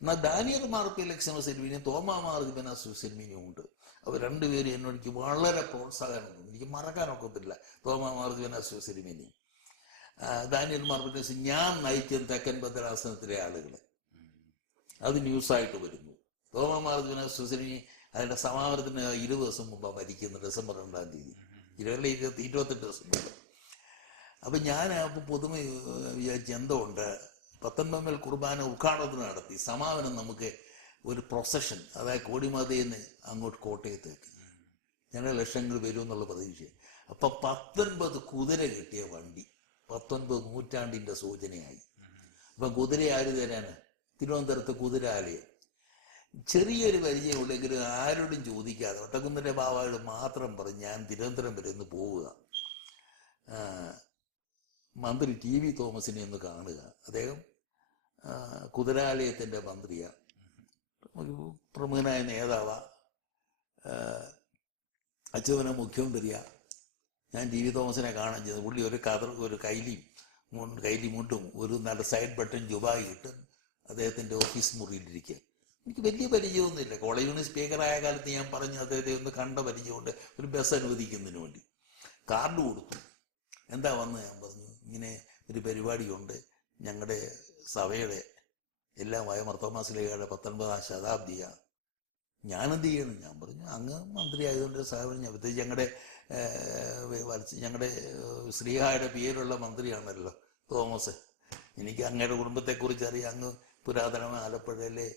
എന്നാൽ ദാനിയൽ മാർ ഫെലിക്സിനോസ് തിരുമേനിയും തോമാ മാർ ദിബനാസിയോസ് തിരുമേനിയും ഉണ്ട്. അവർ 2 പേരും എന്നോട് വളരെ പ്രോത്സാഹനം തന്നു. എനിക്ക് മറക്കാനൊക്കത്തില്ല തോമാ മാർ ദിബനാസിയോസ് തിരുമേനി. ദാനിയൽ മാർ ഫെലിക്സ് ഞാൻ നയിക്കുന്ന തെക്കൻ ഭദ്രാസനത്തിലെ ആളുകളെ അത് ന്യൂസായിട്ട് വരുന്നു. തോമാ മാർ ദിബനാസിയോസ് തിരുമേനി അതിൻ്റെ സമാപനത്തിന് 20 ദിവസം മുമ്പാണ് മരിക്കുന്നത്. ഡിസംബർ 2-ാം തീയതി, 28 ദിവസം മുമ്പ്. അപ്പം ഞാൻ അപ്പോൾ പുതുമ വിചാരിച്ച് എന്തോ ഉണ്ട്. 19 കുർബാന ഉദ്ഘാടനത്തിന് നടത്തി. സമാപനം നമുക്ക് ഒരു പ്രൊസഷൻ, അതായത് കോടിമതയിൽ നിന്ന് അങ്ങോട്ട് കോട്ടയത്തേക്ക് ഞങ്ങൾ ലക്ഷങ്ങൾ വരുമെന്നുള്ള പ്രതീക്ഷ. അപ്പം 19 കുതിര കിട്ടിയ വണ്ടി, 19 നൂറ്റാണ്ടിൻ്റെ സൂചനയായി. അപ്പം കുതിര ആര് തരാന്? തിരുവനന്തപുരത്ത് കുതിരാലയം. ചെറിയൊരു പരിചയമുള്ളെങ്കിലും ആരോടും ചോദിക്കാതെ ഒട്ടക്കുന്നിൻ്റെ ബാവായോട് മാത്രം പറഞ്ഞ് ഞാൻ തിരുവനന്തപുരം വരെ ഒന്ന് പോവുക, മന്ത്രി TV തോമസിനെ ഒന്ന് കാണുക. അദ്ദേഹം കുതിരാലയത്തിൻ്റെ മന്ത്രിയാണ്, ഒരു പ്രമുഖനായ നേതാവാ, അച്ഛനെ മുഖ്യമന്ത്രിയാണ്. ഞാൻ TV തോമസിനെ കാണാൻ ചെയ്തു. പുള്ളി ഒരു കൈലി മുണ്ടും ഒരു നല്ല സൈഡ് ബട്ടൺ ജുബായി ഇട്ട് അദ്ദേഹത്തിൻ്റെ ഓഫീസ് മുറിയിലിരിക്കുക. എനിക്ക് വലിയ പരിചയമൊന്നുമില്ല. കോളേജ് യൂണിയൻ സ്പീക്കറായ കാലത്ത് ഞാൻ പറഞ്ഞു അദ്ദേഹത്തെ ഒന്ന് കണ്ട പരിചയമുണ്ട്. ഒരു ബസ് അനുവദിക്കുന്നതിന് വേണ്ടി കാർഡ് കൊടുത്തു. എന്താ വന്ന് ഞാൻ പറഞ്ഞു, ഇങ്ങനെ ഒരു പരിപാടിയുണ്ട്, ഞങ്ങളുടെ സഭയുടെ എല്ലാമായ മർത്തോമാ ശ്ലീഹായുടെ 19ാം ശതാബ്ദിയാണ്, ഞാനെന്ത് ചെയ്യണം? ഞാൻ പറഞ്ഞു അങ്ങ് മന്ത്രി ആയതുകൊണ്ട് സാഹചര്യം ഞാൻ ഞങ്ങളുടെ ശ്ലീഹായുടെ പേരുള്ള മന്ത്രിയാണല്ലോ തോമസ്, എനിക്ക് അങ്ങയുടെ കുടുംബത്തെക്കുറിച്ച് അറിയാം. അങ്ങ് പുരാതനമായ ആലപ്പുഴയിലെ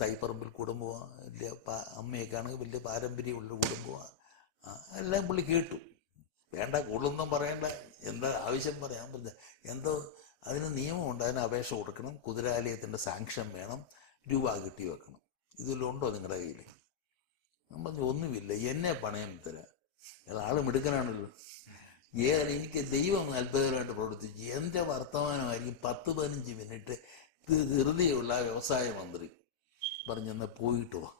തൈപ്പറമ്പിൽ കുടുംബമാണ്, വലിയ അമ്മയൊക്കെ ആണെങ്കിൽ വലിയ പാരമ്പര്യമുള്ള കുടുംബമാണ്. എല്ലാം പുള്ളി കേട്ടു. വേണ്ട കൂടുതലൊന്നും പറയണ്ട, എന്താ ആവശ്യം പറയാൻ പറ്റില്ല. എന്തോ അതിന് നിയമമുണ്ട്, അതിന് അപേക്ഷ കൊടുക്കണം, കുതിരാലയത്തിൻ്റെ സാങ്ഷൻ വേണം, രൂപ കിട്ടി വെക്കണം. ഇതിലുണ്ടോ നിങ്ങളുടെ കയ്യിൽ? ഞാൻ പറഞ്ഞു ഒന്നുമില്ല, എന്നെ പണയം തരാം. ആള് മിടുക്കനാണല്ലോ. എനിക്ക് ദൈവം അത്ഭുതകരമായിട്ട് പ്രവർത്തിച്ചു. എൻ്റെ വർത്തമാനമായിരിക്കും 10-15 മിനിറ്റ് ധൃതിയുള്ള വ്യവസായ മന്ത്രി പറഞ്ഞെന്ന് പോയിട്ട് വാ.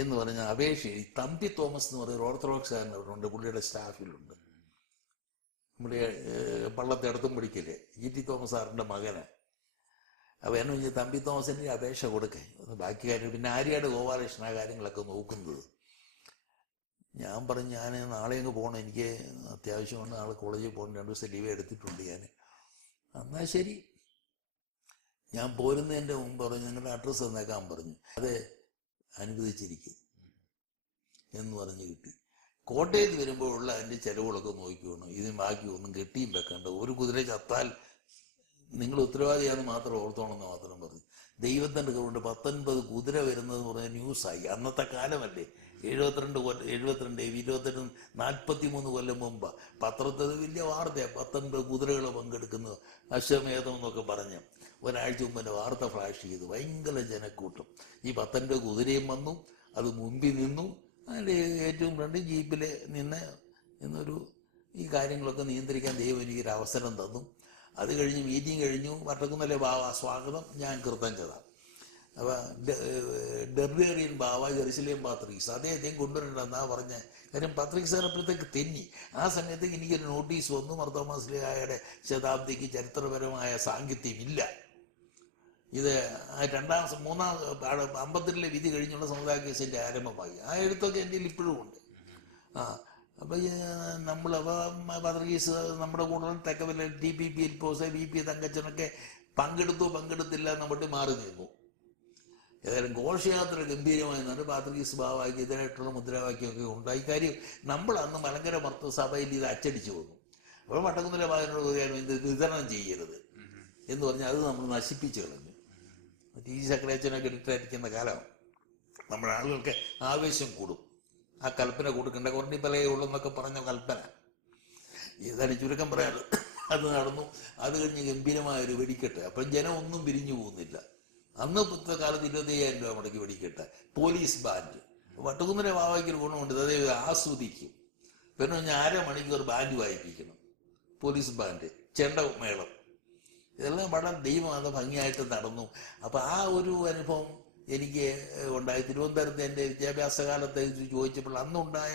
എന്ന് പറഞ്ഞ അപേക്ഷ എഴുതി. തമ്പി തോമസ് എന്ന് പറയുന്ന ഓർത്തഡോക്സുകാരനവരുണ്ട്, പുള്ളിയുടെ സ്റ്റാഫിലുണ്ട്. നമ്മുടെ പള്ളത്തെ അടുത്തും പിടിക്കില്ലേ, GT തോമസ് സാറിൻ്റെ മകന്. അപ്പോൾ എന്നെ വെച്ചാൽ തമ്പി തോമസിൻ്റെ അപേക്ഷ കൊടുക്കേ, ബാക്കി കാര്യം പിന്നെ ആര്യാട് ഗോപാലകൃഷ്ണ ആ കാര്യങ്ങളൊക്കെ നോക്കുന്നത്. ഞാൻ പറഞ്ഞു ഞാൻ നാളെ അങ്ങ് പോകണം, എനിക്ക് അത്യാവശ്യമാണ്, നാളെ കോളേജിൽ പോകണം, 2 ദിവസം ലീവ് എടുത്തിട്ടുണ്ട് ഞാൻ. എന്നാൽ ശരി, ഞാൻ പോരുന്നതിൻ്റെ മുമ്പ് പറഞ്ഞു നിങ്ങളുടെ അഡ്രസ്സ് തന്നേക്കാൻ പറഞ്ഞു. അത് അനുവദിച്ചിരിക്കും എന്ന് പറഞ്ഞ് കിട്ടി. കോട്ടയത്ത് വരുമ്പോഴുള്ള അതിൻ്റെ ചിലവുകളൊക്കെ നോക്കിക്കോണം, ഇതിന് ബാക്കി ഒന്നും കെട്ടിയും വെക്കണ്ട, ഒരു കുതിര ചത്താൽ നിങ്ങൾ ഉത്തരവാദിയാണെന്ന് മാത്രം ഓർത്തോണമെന്ന് മാത്രം പറഞ്ഞു. ദൈവത്തിൻ്റെ കൊണ്ട് 19 കുതിര വരുന്നതെന്ന് പറഞ്ഞാൽ ന്യൂസായി. അന്നത്തെ കാലമല്ലേ, 43 കൊല്ലം മുമ്പ് പത്രത്തിൽ വലിയ വാർത്തയാണ്, 19 കുതിരകൾ പങ്കെടുക്കുന്നത് അശ്വമേധം എന്നൊക്കെ പറഞ്ഞ് ഒരാഴ്ച മുമ്പ് എൻ്റെ വാർത്ത ഫ്ലാഷ് ചെയ്തു. ഭയങ്കര ജനക്കൂട്ടം. ഈ 19 കുതിരയും വന്നു, അത് മുമ്പിൽ നിന്നു, അതിൻ്റെ ഏറ്റവും ഫ്രണ്ട് ജീപ്പിൽ നിന്നൊരു ഈ കാര്യങ്ങളൊക്കെ നിയന്ത്രിക്കാൻ ദൈവം എനിക്കൊരു അവസരം തന്നു. അത് കഴിഞ്ഞ് മീറ്റിംഗ് കഴിഞ്ഞു. വട്ടക്കുന്നല്ലേ ബാവ സ്വാഗതം, ഞാൻ കൃതജ്ഞത. അപ്പോൾ ഡെർബേറിയൻ ബാവ ജെറുസലേം പാത്രീസ് അദ്ദേഹത്തെയും കൊണ്ടുവരണ്ടെന്നാ പറഞ്ഞ കാര്യം. പാത്രീസ് അപ്പോഴത്തേക്ക് തെന്നി. ആ സമയത്തേക്ക് എനിക്കൊരു നോട്ടീസ് വന്നു, മാർത്തോമാ ശ്ലീഹായുടെ ശതാബ്ദിക്ക് ചരിത്രപരമായ സാങ്കത്യം ഇല്ല. ഇത് 52 വിധി കഴിഞ്ഞുള്ള സമുദായ കേസിൻ്റെ ആരംഭമായി. ആ എഴുത്തൊക്കെ എൻ്റെ ഇപ്പോഴും ഉണ്ട്. അപ്പം പാത്രീസ് നമ്മുടെ കൂടെ തെക്കവല്ല TPP എൽപോസ് VP തങ്കച്ചനൊക്കെ പങ്കെടുത്തില്ല നമ്മുടെ മാറി നിന്നു. ഏതായാലും ഘോഷയാത്ര ഗംഭീരമായി നടന്നു. പാത്രീസ് ബാവാക്ക് ഇതിനായിട്ടുള്ള മുദ്രാവാക്യമൊക്കെ ഉണ്ടായി. കാര്യം നമ്മൾ അന്ന് മലങ്കര മർത്തസഭയിൽ ഇത് അച്ചടിച്ചു വന്നു. അപ്പോൾ വട്ടക്കുന്നിലെ ബാബനോട് പറയാനും ഇത് വിതരണം ചെയ്യരുത് എന്ന് പറഞ്ഞാൽ അത് നമ്മൾ നശിപ്പിച്ചു കളഞ്ഞു. ഈ ശക്രേച്ചനൊക്കെ ഇട്ടായിരിക്കുന്ന കാലം നമ്മുടെ ആളുകൾക്ക് ആവേശം കൂടും. ആ കൽപ്പന കൊടുക്കേണ്ട കുറഞ്ഞ പലയേ ഉള്ളെന്നൊക്കെ പറഞ്ഞ കൽപ്പന. ഏതായാലും ചുരുക്കം പറയാറ് അത് നടന്നു. അത് കഴിഞ്ഞ് ഗംഭീരമായൊരു വെടിക്കെട്ട്. അപ്പം ജനം ഒന്നും പിരിഞ്ഞു പോകുന്നില്ല. അന്ന് ഇപ്പോഴത്തെ കാലത്ത് 25,000 രൂപ മുടക്കി വെടിക്കെട്ട്. Police band. വട്ടക്കുന്നിലെ ബാവയ്ക്കൊരു ഗുണമുണ്ട്, അതേ ആസ്വദിക്കും. പിന്നെ 1/2 മണിക്കൂർ ബാൻഡ് വായിപ്പിക്കണം, പോലീസ് ബാൻഡ്, ചെണ്ട മേളം, ഇതെല്ലാം വളരെ ദൈവമാണ് ഭംഗിയായിട്ട് നടന്നു. അപ്പം ആ ഒരു അനുഭവം എനിക്ക് ഉണ്ടായി. തിരുവനന്തപുരത്ത് എൻ്റെ വിദ്യാഭ്യാസ കാലത്ത് ചോദിച്ചപ്പോൾ അന്നുണ്ടായ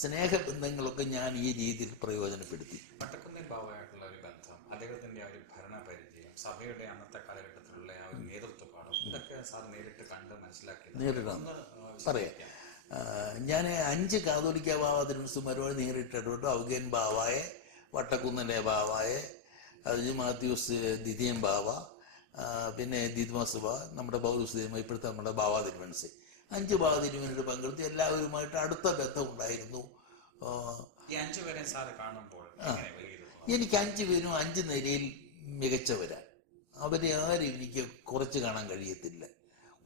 സ്നേഹബന്ധങ്ങളൊക്കെ ഞാൻ ഈ രീതിയിൽ പ്രയോജനപ്പെടുത്തി. വട്ടക്കുന്നിൽ ബാവയായിട്ടുള്ള ഒരു ബന്ധം, അദ്ദേഹത്തിന്റെ ആ ഒരു ഭരണപരിചയം, സഭയുടെ അന്നത്തെ കാലഘട്ടത്തിലുള്ള ആ ഒരു നേതൃത്വപാഠം, ഇതൊക്കെ സാർ നേരിട്ട് കണ്ട് മനസ്സിലാക്കി. പറയാം. ഞാൻ 5 കാതോലിക്ക ബാവ തിരുവനന്തപുരം നേരിട്ടിട്ടുണ്ട്. ഔഗേൻ ബാവായെ, വട്ടക്കുന്നിലെ ബാവായെ, അതിന് മാത്യൂസ് ദിദിയൻ ബാവ, പിന്നെ ദിദ്മസ് ബാവ, നമ്മുടെ പൗരസ്ത്യ ഇപ്പോഴത്തെ നമ്മുടെ ബാവ തിരുമനസ്, 5 ബാവ തിരുമനോട് പങ്കെടുത്ത് എല്ലാവരുമായിട്ട് അടുത്ത ബന്ധം ഉണ്ടായിരുന്നു. എനിക്ക് 5 പേരും 5 നിലയിൽ മികച്ചവരാണ്. അവരെ ആരും എനിക്ക് കുറച്ച് കാണാൻ കഴിയത്തില്ല.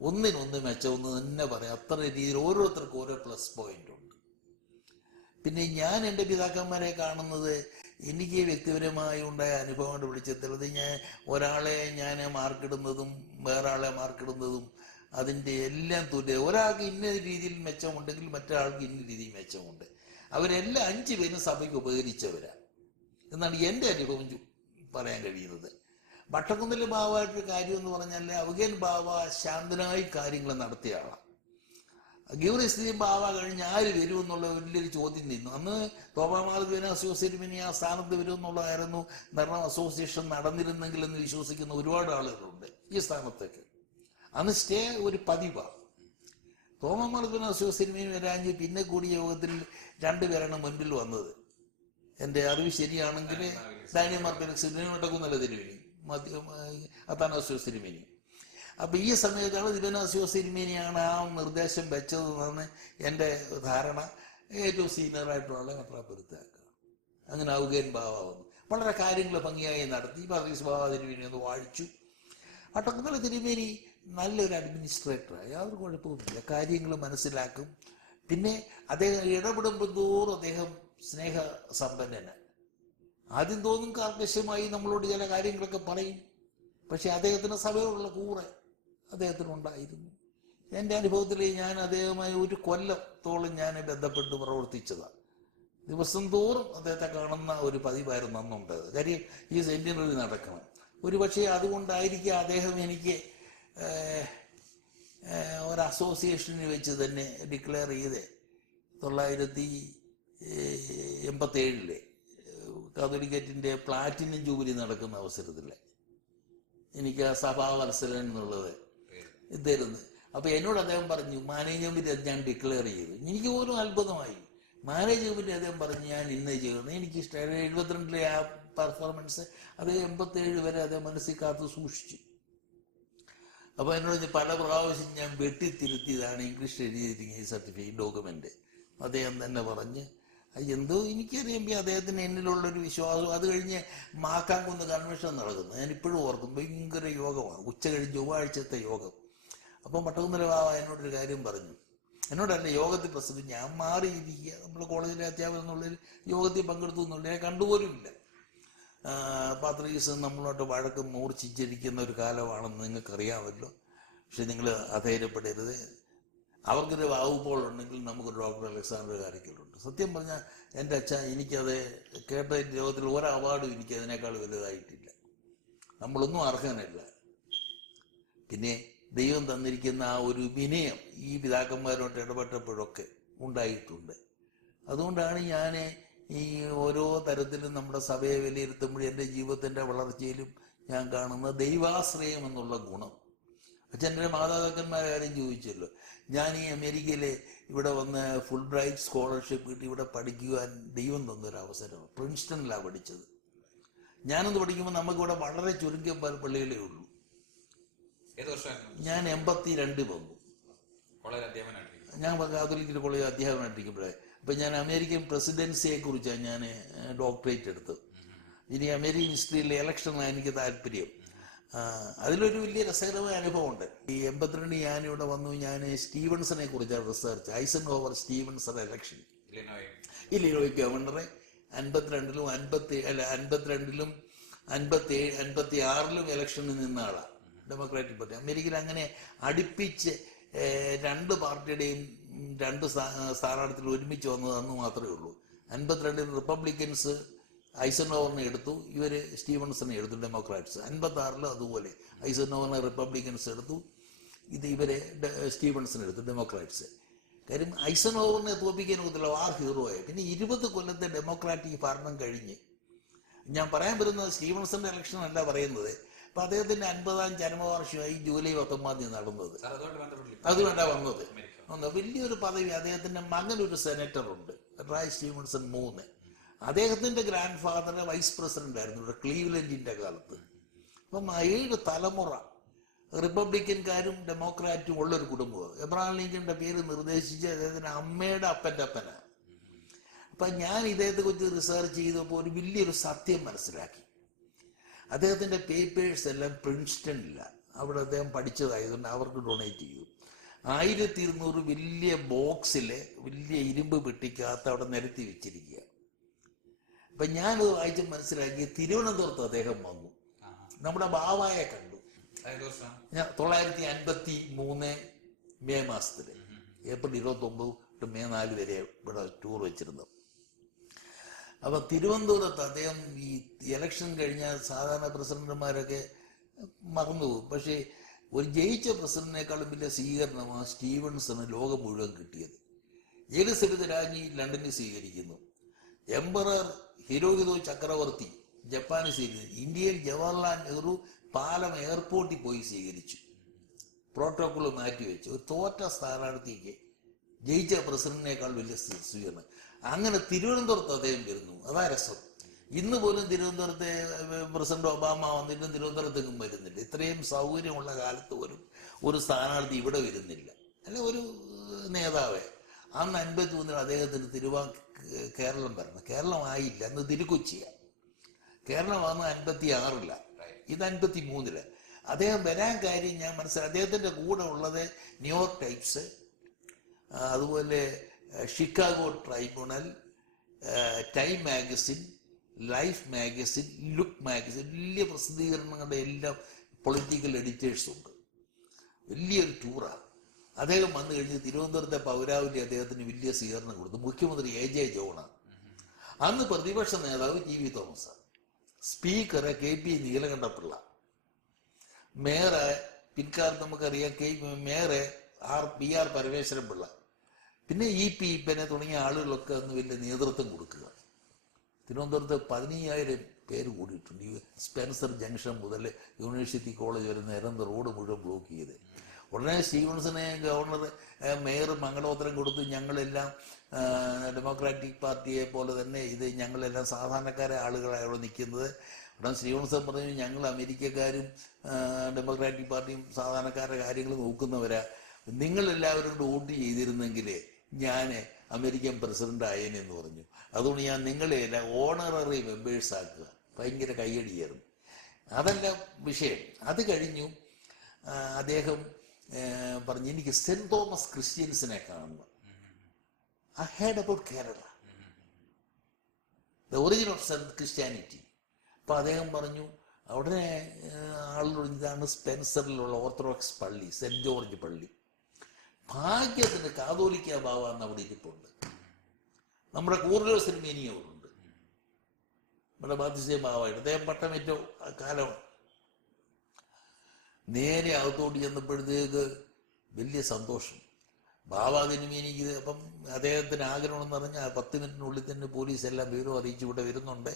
ഒന്നിനൊന്ന് മെച്ചമൊന്ന് തന്നെ പറയാം. അത്ര രീതിയിൽ ഓരോരുത്തർക്കും ഓരോ പ്ലസ് പോയിന്റ് ഉണ്ട്. പിന്നെ ഞാൻ എൻ്റെ പിതാക്കന്മാരെ കാണുന്നത് എനിക്ക് വ്യക്തിപരമായി ഉണ്ടായ അനുഭവം കൊണ്ട് വിളിച്ചെത്തുള്ളത്, ഒരാളെ ഞാൻ മാർക്കിടുന്നതും വേറെ ആളെ മാർക്കിടുന്നതും അതിൻ്റെ എല്ലാം തുല്യ. ഒരാൾക്ക് ഇന്ന രീതിയിൽ മെച്ചമുണ്ടെങ്കിൽ മറ്റൊരാൾക്ക് ഇന്ന രീതിയിൽ മെച്ചമുണ്ട്. അവരെല്ലാം 5 പേരും സഭയ്ക്ക് ഉപകരിച്ചവരാണ് എന്നാണ് എൻ്റെ അനുഭവം പറയാൻ കഴിയുന്നത്. വട്ടക്കുന്നിലെ ബാവായിട്ടൊരു കാര്യം എന്ന് പറഞ്ഞാൽ ഔഗേൻ ബാവ ശാന്തനായി കാര്യങ്ങൾ നടത്തിയ ആളാണ്. ഗൗരവസ്ഥയും ബാവ കഴിഞ്ഞ് ആര് വരുമെന്നുള്ള വലിയൊരു ചോദ്യം നിന്നു. അന്ന് തോമാമാർദ്ദിന അസോസിയേറ്റ് ആ സ്ഥാനത്ത് വരുമെന്നുള്ളതായിരുന്നു. ധർമ്മ അസോസിയേഷൻ നടന്നിരുന്നെങ്കിൽ എന്ന് വിശ്വസിക്കുന്ന ഒരുപാട് ആളുകളുണ്ട് ഈ സ്ഥാനത്തേക്ക്. അന്ന് സ്റ്റേ ഒരു പതിവാണ്. തോമാമാർദ്ദിന അസോസിയേറ്റ് വരാഞ്ഞ് പിന്നെ കൂടിയ യോഗത്തിൽ 2 പേരാണ് മുൻപിൽ വന്നത്. എൻ്റെ അറിവ് ശരിയാണെങ്കിൽ ഡാനിയൽ മാർ ഫെലിക്സ് വട്ടക്കുന്നിലെ തിരുമേനി, അത്താനാസിയോസ് തിരുമേനി. അപ്പം ഈ സമയത്താണ് ദിവനാസിയോസ് തിരുമേനിയാണ് ആ നിർദ്ദേശം വെച്ചതെന്നാണ് എൻ്റെ ധാരണ. ഏറ്റവും സീനിയറായിട്ടുള്ള മെത്രാപ്പൊലീത്താക്കുക. അങ്ങനെ ഔഗേൻ ബാവ വന്നു. വളരെ കാര്യങ്ങൾ ഭംഗിയായി നടത്തി. പാത്രീസ് ബാവ തിരുമേനി ഒന്ന് വാഴിച്ചു. വട്ടക്കുന്നിലെ തിരുമേനി നല്ലൊരു അഡ്മിനിസ്ട്രേറ്ററാണ്. യാതൊരു കുഴപ്പമൊന്നുമില്ല, കാര്യങ്ങൾ മനസ്സിലാക്കും. പിന്നെ അദ്ദേഹം ഇടപെടുമ്പോൾ തോറും അദ്ദേഹം സ്നേഹസമ്പന്നന്. ആദ്യം തോന്നും കാർക്കശ്യമായി നമ്മളോട് ചില കാര്യങ്ങളൊക്കെ പറയും. പക്ഷെ അദ്ദേഹത്തിന് സഭയോടുള്ള കൂറ് അദ്ദേഹത്തിനുണ്ടായിരുന്നു. എൻ്റെ അനുഭവത്തിൽ ഞാൻ അദ്ദേഹവുമായി 1 കൊല്ലത്തോളം ഞാൻ ബന്ധപ്പെട്ട് പ്രവർത്തിച്ചതാണ്. ദിവസം തോറും അദ്ദേഹത്തെ കാണുന്ന ഒരു പതിവായിരുന്നു അന്നുണ്ടായത്. കാര്യം ഈ സെന്റിനറി നടക്കണം. ഒരു പക്ഷേ അതുകൊണ്ടായിരിക്കും അദ്ദേഹം എനിക്ക് ഒരു അസോസിയേഷനിൽ വെച്ച് തന്നെ ഡിക്ലെയർ ചെയ്തേ 1987 കാതോലിക്കറ്റിൻ്റെ പ്ലാറ്റിനം ജൂബിലി നടക്കുന്ന അവസരത്തിൽ എനിക്ക് ആ സഭാവത്സലൻ എന്നുള്ളത് തരുന്നു. അപ്പോൾ എന്നോട് അദ്ദേഹം പറഞ്ഞു മാനേജ്മെൻറ്റ് അത് ഞാൻ ഡിക്ലെയർ ചെയ്തു. എനിക്ക് പോലും അത്ഭുതമായി. മാനേജ്മെൻറ്റ് അദ്ദേഹം പറഞ്ഞു ഞാൻ ഇന്നേ ചെയ്യുന്നത് എനിക്കിഷ്ടമായി. 72 ആ പെർഫോമൻസ് അത് 87 വരെ അദ്ദേഹം മനസ്സിൽ കാത്തു സൂക്ഷിച്ചു. അപ്പോൾ എന്നോട് പല പ്രാവശ്യം ഞാൻ വെട്ടിത്തിരുത്തിയതാണ് ഇംഗ്ലീഷ് എഴുതിയിരിക്കുന്ന ഈ സർട്ടിഫിക്കറ്റ് ഡോക്യുമെൻ്റ്. അദ്ദേഹം തന്നെ പറഞ്ഞ് എന്തോ എനിക്കറിയുമ്പോൾ അദ്ദേഹത്തിന് എന്നിലുള്ളൊരു വിശ്വാസം. അത് കഴിഞ്ഞ് മാക്കാങ്കുന്ന് കൺവെൻഷൻ നടക്കുന്നു. ഞാനിപ്പോഴും ഓർക്കും, ഭയങ്കര യോഗമാണ്, ഉച്ച കഴിഞ്ഞ് ചൊവ്വാഴ്ചത്തെ യോഗം. അപ്പം മട്ടകുന്നല ബാവ എന്നോടൊരു കാര്യം പറഞ്ഞു. എന്നോടല്ല യോഗത്തിൽ പ്രസിഡന്റ്, ഞാൻ മാറിയിരിക്കുക, നമ്മൾ കോളേജിലെ അധ്യാപകൻ എന്നുള്ളൊരു യോഗത്തിൽ പങ്കെടുത്തു എന്നുള്ളത് ഞാൻ കണ്ടുപോലുമില്ല. പാത്രീസ് നമ്മളോട്ട് വഴക്ക് മൂർച്ഛിച്ചിരിക്കുന്ന ഒരു കാലമാണെന്ന് നിങ്ങൾക്കറിയാമല്ലോ. പക്ഷെ നിങ്ങൾ അധൈര്യപ്പെടരുത്. അവർക്കൊരു വകുപ്പുകളുണ്ടെങ്കിൽ നമുക്ക് ഡോക്ടർ അലക്സാണ്ടർ കാരിക്കലുണ്ട്. സത്യം പറഞ്ഞാൽ എൻ്റെ അച്ഛൻ എനിക്കത് കേട്ട ലോകത്തിൽ ഒരു അവാർഡും എനിക്ക് അതിനേക്കാൾ വലുതായിട്ടില്ല. നമ്മളൊന്നും അർഹനല്ല. പിന്നെ ദൈവം തന്നിരിക്കുന്ന ആ ഒരു വിനയം ഈ പിതാക്കന്മാരോട്ട് ഇടപെട്ടപ്പോഴൊക്കെ ഉണ്ടായിട്ടുണ്ട്. അതുകൊണ്ടാണ് ഞാൻ ഈ ഓരോ തരത്തിലും നമ്മുടെ സഭയെ വിലയിരുത്തുമ്പോഴും എൻ്റെ ജീവിതത്തിൻ്റെ വളർച്ചയിലും ഞാൻ കാണുന്ന ദൈവാശ്രയം എന്നുള്ള ഗുണം. അച്ഛൻ്റെ മാതാപിതാക്കന്മാരെ കാര്യം ചോദിച്ചല്ലോ. ഞാൻ ഈ അമേരിക്കയിലെ ഇവിടെ വന്ന് ഫുൾ ബ്രൈറ്റ് സ്കോളർഷിപ്പ് കിട്ടി ഇവിടെ പഠിക്കുവാൻ ദൈവം തന്നൊരവസരമാണ്. പ്രിൻസ്റ്റണിലാണ് പഠിച്ചത്. ഞാനൊന്ന് പഠിക്കുമ്പോൾ നമുക്കിവിടെ വളരെ ചുരുങ്ങിയ പള്ളികളേ ഉള്ളൂ. ഞാൻ 82 വന്നു. ഞാൻ കാതോലിക്കൽ കോളേജ് അധ്യാപകനായിട്ടിരിക്കുമ്പോഴേ. അപ്പം ഞാൻ അമേരിക്കൻ പ്രസിഡൻസിയെ കുറിച്ചാണ് ഞാൻ ഡോക്ടറേറ്റ് എടുത്തത്. ഇനി അമേരിക്കൻ ഹിസ്റ്ററിയിലെ ഇലക്ഷനാണ് എനിക്ക് താല്പര്യം. അതിലൊരു വലിയ രസകരമായ അനുഭവമുണ്ട്. ഈ 82 ഞാനിവിടെ വന്നു. ഞാൻ സ്റ്റീവൻസനെ കുറിച്ചാണ് research. Eisenhower Stephenson election Illinois ഗവർണറെ 52-ലും 56-ലും ഇലക്ഷനിൽ നിന്ന ആളാണ്. ഡെമോക്രാറ്റിക് പാർട്ടി അമേരിക്കയിൽ അങ്ങനെ അടുപ്പിച്ച് 2 പാർട്ടിയുടെയും 2 സ്ഥാനാർത്ഥികൾ ഒരുമിച്ച് വന്നത് അന്ന് മാത്രമേ ഉള്ളൂ. 52-ൽ റിപ്പബ്ലിക്കൻസ് ഐസൻഹോവറിനെ എടുത്തു, ഇവർ സ്റ്റീവൻസനെ എടുത്തു ഡെമോക്രാറ്റ്സ്. 56-ലും അതുപോലെ ഐസൻഹോവറിനെ റിപ്പബ്ലിക്കൻസ് എടുത്തു, ഇവരെ സ്റ്റീവൻസനെ എടുത്തു ഡെമോക്രാറ്റ്സ്. കാര്യം ഐസൻഹോവറിനെ തോൽപ്പിക്കാൻ ഒക്കത്തില്ല, വാർ ഹീറോയെ. പിന്നെ 20 കൊല്ലത്തെ ഡെമോക്രാറ്റിക് ഭരണം കഴിഞ്ഞ് ഞാൻ പറയാൻ വരുന്നത് സ്റ്റീവൻസന്റെ ഇലക്ഷൻ അല്ല പറയുന്നത്. അപ്പം അദ്ദേഹത്തിൻ്റെ 50ാം ജന്മവാർഷികമായി ജൂലൈ 19 നടന്നത്. അതുകൊണ്ടാണ് വന്നത്. വലിയൊരു പദവി. അദ്ദേഹത്തിൻ്റെ മകനൊരു സെനറ്ററുണ്ട്, റായ് സ്റ്റീവൻസൺ 3. അദ്ദേഹത്തിൻ്റെ ഗ്രാൻഡ് ഫാദർ വൈസ് പ്രസിഡന്റ് ആയിരുന്നു ഇവിടെ ക്ലീവ്ലൻഡിൻ്റെ കാലത്ത്. അപ്പം 7 തലമുറ റിപ്പബ്ലിക്കൻകാരും ഡെമോക്രാറ്റും ഉള്ളൊരു കുടുംബമാണ്. എബ്രഹാം ലിങ്കന്റെ പേര് നിർദ്ദേശിച്ച് അദ്ദേഹത്തിൻ്റെ അമ്മയുടെ അപ്പൻ്റെ അപ്പനാണ്. അപ്പം ഞാൻ ഇദ്ദേഹത്തെക്കുറിച്ച് റിസർച്ച് ചെയ്തപ്പോൾ ഒരു വലിയൊരു സത്യം മനസ്സിലാക്കി. അദ്ദേഹത്തിൻ്റെ പേപ്പേഴ്സ് എല്ലാം പ്രിൻസ്റ്റണില്ല, അവിടെ അദ്ദേഹം പഠിച്ചതായതുകൊണ്ട് അവർക്ക് ഡൊണേറ്റ് ചെയ്തു. 1200 വലിയ ബോക്സിൽ വലിയ ഇരുമ്പ് പെട്ടിക്കകത്ത് അവിടെ നിരത്തി വെച്ചിരിക്കുക. അപ്പം ഞാനത് വായിച്ച് മനസ്സിലാക്കി. തിരുവനന്തപുരത്ത് അദ്ദേഹം വന്നു, നമ്മുടെ ബാവായെ കണ്ടു. 953 മെയ് മാസത്തിൽ, ഏപ്രിൽ 29 മെയ് 4 വരെ ഇവിടെ ടൂർ വെച്ചിരുന്നു. അപ്പൊ തിരുവനന്തപുരത്ത് അദ്ദേഹം ഈ ഇലക്ഷൻ കഴിഞ്ഞാൽ സാധാരണ പ്രസിഡന്റുമാരൊക്കെ മറന്നുപോകും. പക്ഷേ ഒരു ജയിച്ച പ്രസിഡന്റിനേക്കാളും വലിയ സ്വീകരണമാണ് സ്റ്റീവൻസണ് ലോകം മുഴുവൻ കിട്ടിയത്. എലിസബത്ത് രാജ്ഞി ലണ്ടനിൽ സ്വീകരിക്കുന്നു, എംപറർ ഹിരോഹിതോ ചക്രവർത്തി ജപ്പാനിൽ സ്വീകരിക്കുന്നു, ഇന്ത്യയിൽ ജവഹർലാൽ നെഹ്റു പാലം എയർപോർട്ടിൽ പോയി സ്വീകരിച്ചു, പ്രോട്ടോകോൾ മാറ്റിവെച്ചു. ഒരു തോറ്റ സ്ഥാനാർത്ഥിക്ക് ജയിച്ച പ്രസിഡന്റിനേക്കാൾ വലിയ സ്വീകരണം. അങ്ങനെ തിരുവനന്തപുരത്ത് അദ്ദേഹം വരുന്നു. അതാ രസം. ഇന്ന് പോലും തിരുവനന്തപുരത്തെ പ്രസിഡന്റ് ഒബാമ വന്നിട്ടും തിരുവനന്തപുരത്തേക്കും വരുന്നില്ല. ഇത്രയും സൗകര്യമുള്ള കാലത്ത് പോലും ഒരു സ്ഥാനാർത്ഥി ഇവിടെ വരുന്നില്ല, അല്ല ഒരു നേതാവേ. അന്ന് 53 അദ്ദേഹത്തിന് കേരളം വരണം. കേരളം ആയില്ല, അന്ന് തിരുക്കൊച്ചിയാണ്. കേരളം വന്ന് 56-ലാണ്, ഇത് 53-ല്. അദ്ദേഹം വരാൻ കാര്യം ഞാൻ മനസ്സിലാക്കി. അദ്ദേഹത്തിൻ്റെ കൂടെ ഉള്ളത് ന്യൂയോർക്ക് ടൈംസ്, അതുപോലെ Chicago tribunal, time magazine, life magazine, look magazine, വലിയ പ്രസിദ്ധീകരണങ്ങളുടെ എല്ലാം പൊളിറ്റിക്കൽ എഡിറ്റേഴ്സുണ്ട്. വലിയൊരു ടൂറാണ്. അദ്ദേഹം വന്നു കഴിഞ്ഞ് തിരുവനന്തപുരത്തെ പൗരാവലി അദ്ദേഹത്തിന് വലിയ സ്വീകരണം കൊടുത്തു. മുഖ്യമന്ത്രി AJ ജോണാണ്. അന്ന് പ്രതിപക്ഷ നേതാവ് TV Thomas, speaker KP Neelakantapillai, mayor പിൻകാലത്ത് നമുക്കറിയാം മേയർ PR പരമേശ്വരൻ പിള്ള, പിന്നെ ഈപ്പനെ തുടങ്ങിയ ആളുകളൊക്കെ അന്ന് വലിയ നേതൃത്വം കൊടുക്കുക. തിരുവനന്തപുരത്ത് 15,000 പേര് കൂടിയിട്ടുണ്ട്. ഈ സ്പെൻസർ ജംഗ്ഷൻ മുതൽ യൂണിവേഴ്സിറ്റി കോളേജ് വരെ നിരന്തരം റോഡ് മുഴുവൻ ബ്ലോക്ക് ചെയ്ത്. ഉടനെ സ്റ്റീവൻസനെ ഗവർണർ മേയർ മംഗളോത്തരം കൊടുത്തു. ഞങ്ങളെല്ലാം ഡെമോക്രാറ്റിക് പാർട്ടിയെ പോലെ തന്നെ ഇത് ഞങ്ങളെല്ലാം സാധാരണക്കാരെ ആളുകളാണ് അവിടെ നിൽക്കുന്നത്. ഉടൻ സ്റ്റീവൻസൺ പറഞ്ഞു, ഞങ്ങൾ അമേരിക്കക്കാരും ഡെമോക്രാറ്റിക് പാർട്ടിയും സാധാരണക്കാരുടെ കാര്യങ്ങൾ നോക്കുന്നവരാ. നിങ്ങളെല്ലാവരും കൂടെ വോട്ട് ചെയ്തിരുന്നെങ്കിൽ ഞാൻ അമേരിക്കൻ പ്രസിഡന്റ് ആയേനെന്ന് പറഞ്ഞു. അതുകൊണ്ട് ഞാൻ നിങ്ങളെല്ലാം ഓണററി മെമ്പേഴ്സ് ആക്കുക. ഭയങ്കര കയ്യടിയായിരുന്നു. അതല്ല വിഷയം. അത് കഴിഞ്ഞു അദ്ദേഹം പറഞ്ഞു, എനിക്ക് സെന്റ് തോമസ് ക്രിസ്ത്യൻസിനെ കാണണം. I heard about Kerala, the origin of Christianity. അപ്പോൾ അദ്ദേഹം പറഞ്ഞു, അവിടെ ആളുകൾ ഇതാണ് സ്പെൻസറിലുള്ള ഓർത്തഡോക്സ് പള്ളി, സെന്റ് ജോർജ് പള്ളി. ഭാഗ്യത്തിന് കാതോലിക്ക ബാവ എന്ന് അവിടെ ഇരിപ്പുണ്ട്. നമ്മുടെ കൂർലോസ് തിരുമേനി അവിടെ ഉണ്ട്. നമ്മുടെ ബാധ്യസ ബാവായിട്ട് അദ്ദേഹം പട്ടമേറ്റ കാലമാണ്. നേരെ അകത്തോട്ട് ചെന്നപ്പോഴത്തേക്ക് വലിയ സന്തോഷം. ബാബ തിരുമേനിക്ക് അപ്പം അദ്ദേഹത്തിന് ആഗ്രഹമെന്ന് പറഞ്ഞാൽ 10 മിനിറ്റിനുള്ളിൽ തന്നെ പോലീസ് എല്ലാം വിവരം അറിയിച്ചു ഇവിടെ വരുന്നുണ്ട്.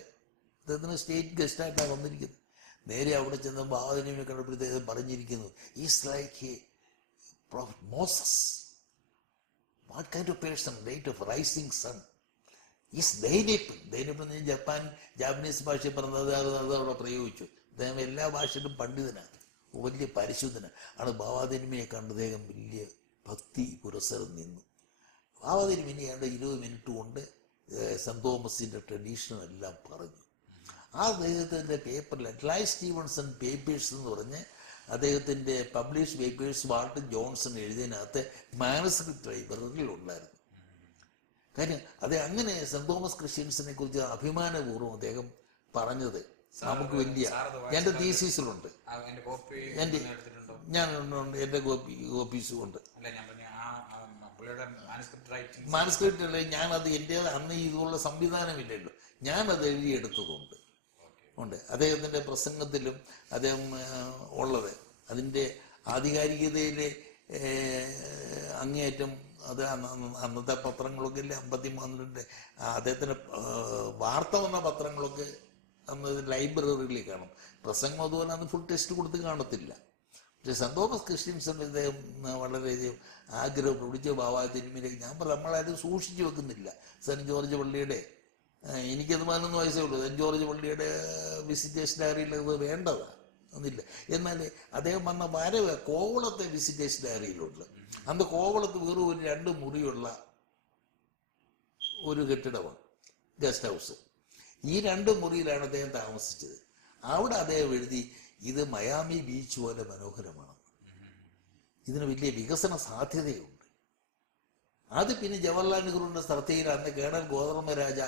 അദ്ദേഹത്തിന് സ്റ്റേറ്റ് ഗസ്റ്റായിട്ടാണ് വന്നിരിക്കുന്നത്. നേരെ അവിടെ ചെന്ന് ബാബ തിരുമേനി കണ്ടപ്പോഴത്തേക്ക് പറഞ്ഞിരിക്കുന്നു, is like A prophet Moses. What kind of person? Right of rising sun. Is Dainippon. Dainippon Japanese ഭാഷയിൽ പറഞ്ഞത് അത് അവിടെ പ്രയോഗിച്ചു. അദ്ദേഹം എല്ലാ ഭാഷയിലും പണ്ഡിതനാണ്, വലിയ പരിശുദ്ധനാണ്. ആണ് ബാബാതിരുമയെ കണ്ട് അദ്ദേഹം വലിയ ഭക്തി പുരസ്സരം നിന്നു. ബാബാതിരുമേനി 20 മിനിറ്റ് കൊണ്ട് സെന്റ് തോമസിന്റെ ട്രഡീഷനും എല്ലാം പറഞ്ഞു. ആ അദ്ദേഹത്തിന്റെ പേപ്പറിൽ അറ്റ്ലാസ് സ്റ്റീവൻസൺ പേപ്പേഴ്സ് എന്ന് പറഞ്ഞ് അദ്ദേഹത്തിന്റെ പബ്ലിഷ് പേപ്പേഴ്സ് വാൾട്ടർ ജോൺസൺ എഴുതിയതിനകത്ത് മാനസ്ക്രിപ്റ്റ് ലൈബ്രറിയിൽ ഉണ്ടായിരുന്നു. കാര്യം അങ്ങനെ സെന്റ് തോമസ് ക്രിസ്ത്യൻസിനെ കുറിച്ച് അഭിമാനപൂർവ്വം അദ്ദേഹം പറഞ്ഞത് നമുക്ക് വലിയ എന്റെ തീസിസിലുണ്ട്. ഞാൻ എന്റെ കോപ്പീസും ഉണ്ട്. മാനസ്ക്രിപ്റ്റ് ഞാനത് എൻ്റെ അന്ന് ഇതുള്ള സംവിധാനമില്ലല്ലോ, ഞാനത് എഴുതിയെടുത്തതുണ്ട് ഉണ്ട്. അദ്ദേഹത്തിന്റെ പ്രസംഗത്തിലും അദ്ദേഹം ഉള്ളത് അതിൻ്റെ ആധികാരികതയിലെ അങ്ങേയറ്റം. അത് അന്നത്തെ പത്രങ്ങളൊക്കെ ഇല്ലേ 53 അദ്ദേഹത്തിന് വാർത്ത വന്ന പത്രങ്ങളൊക്കെ അന്ന് ലൈബ്രറിയിൽ കാണും. പ്രസംഗം അതുപോലെ അന്ന് ഫുൾ ടെസ്റ്റ് കൊടുത്ത് കാണത്തില്ല. പക്ഷെ സെന്റ് തോമസ് ക്രിസ്ത്യൻസിന് ഇദ്ദേഹം വളരെയധികം ആഗ്രഹം പിടിച്ച ബാബാ തിരുമേനിക്ക് ഞാൻ നമ്മളാരും സൂക്ഷിച്ചു വെക്കുന്നില്ല. സെന്റ് ജോർജ് പള്ളിയുടെ എനിക്കത് 11 വയസ്സേ ഉള്ളൂ. സെന്റ് ജോർജ് പള്ളിയുടെ വിസിറ്റേഷൻ ഡയറിയിൽ അത് വേണ്ടതാണ് ഒന്നില്ല. എന്നാൽ അദ്ദേഹം വന്ന വരവ് കോവളത്തെ വിസിറ്റേഷൻ ഡയറിയിലുണ്ട്. അന്ന് കോവളത്ത് വെറും ഒരു 2 മുറിയുള്ള ഒരു കെട്ടിടമാണ് ഗസ്റ്റ് ഹൗസ്. ഈ 2 മുറിയിലാണ് അദ്ദേഹം താമസിച്ചത്. അവിടെ അദ്ദേഹം എഴുതി, ഇത് മയാമി ബീച്ച് പോലെ മനോഹരമാണ്, ഇതിന് വലിയ വികസന സാധ്യതയുണ്ട്. അത് പിന്നെ ജവഹർലാൽ നെഹ്റുവിന്റെ ശ്രദ്ധയിൽ അന്ന് കേണൽ ഗോതർമ്മരാജ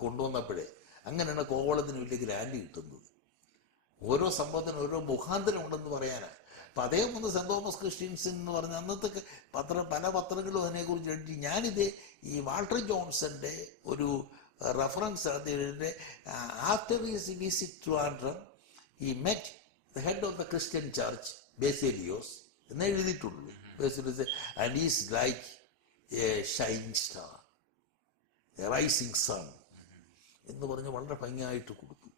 കൊണ്ടുവന്നപ്പോഴേ അങ്ങനെയാണ് കോവളത്തിന് വലിയ ഗ്രാൻഡ് കിട്ടുന്നത്. ഓരോ സംഭവത്തിനും ഓരോ മുഖാന്തരം ഉണ്ടെന്ന് പറയാനാണ്. അപ്പം അദ്ദേഹം ഒന്ന് സെന്റ് തോമസ് ക്രിസ്ത്യൻസ് എന്ന് പറഞ്ഞ അന്നത്തെ പല പത്രങ്ങളും അതിനെക്കുറിച്ച് എഴുതി. ഞാനിത് ഈ വാൾട്ടർ ജോൺസന്റെ ഒരു റെഫറൻസ് അതിൻ്റെ after his visit to Andrum he met the head of the Christian church, Basilios, എന്ന് എഴുതിയിട്ടുള്ളൂ. Basilios, and he is like a shining star, a rising sun എന്ന് പറഞ്ഞ് വളരെ ഭംഗിയായിട്ട് കൊടുത്തു.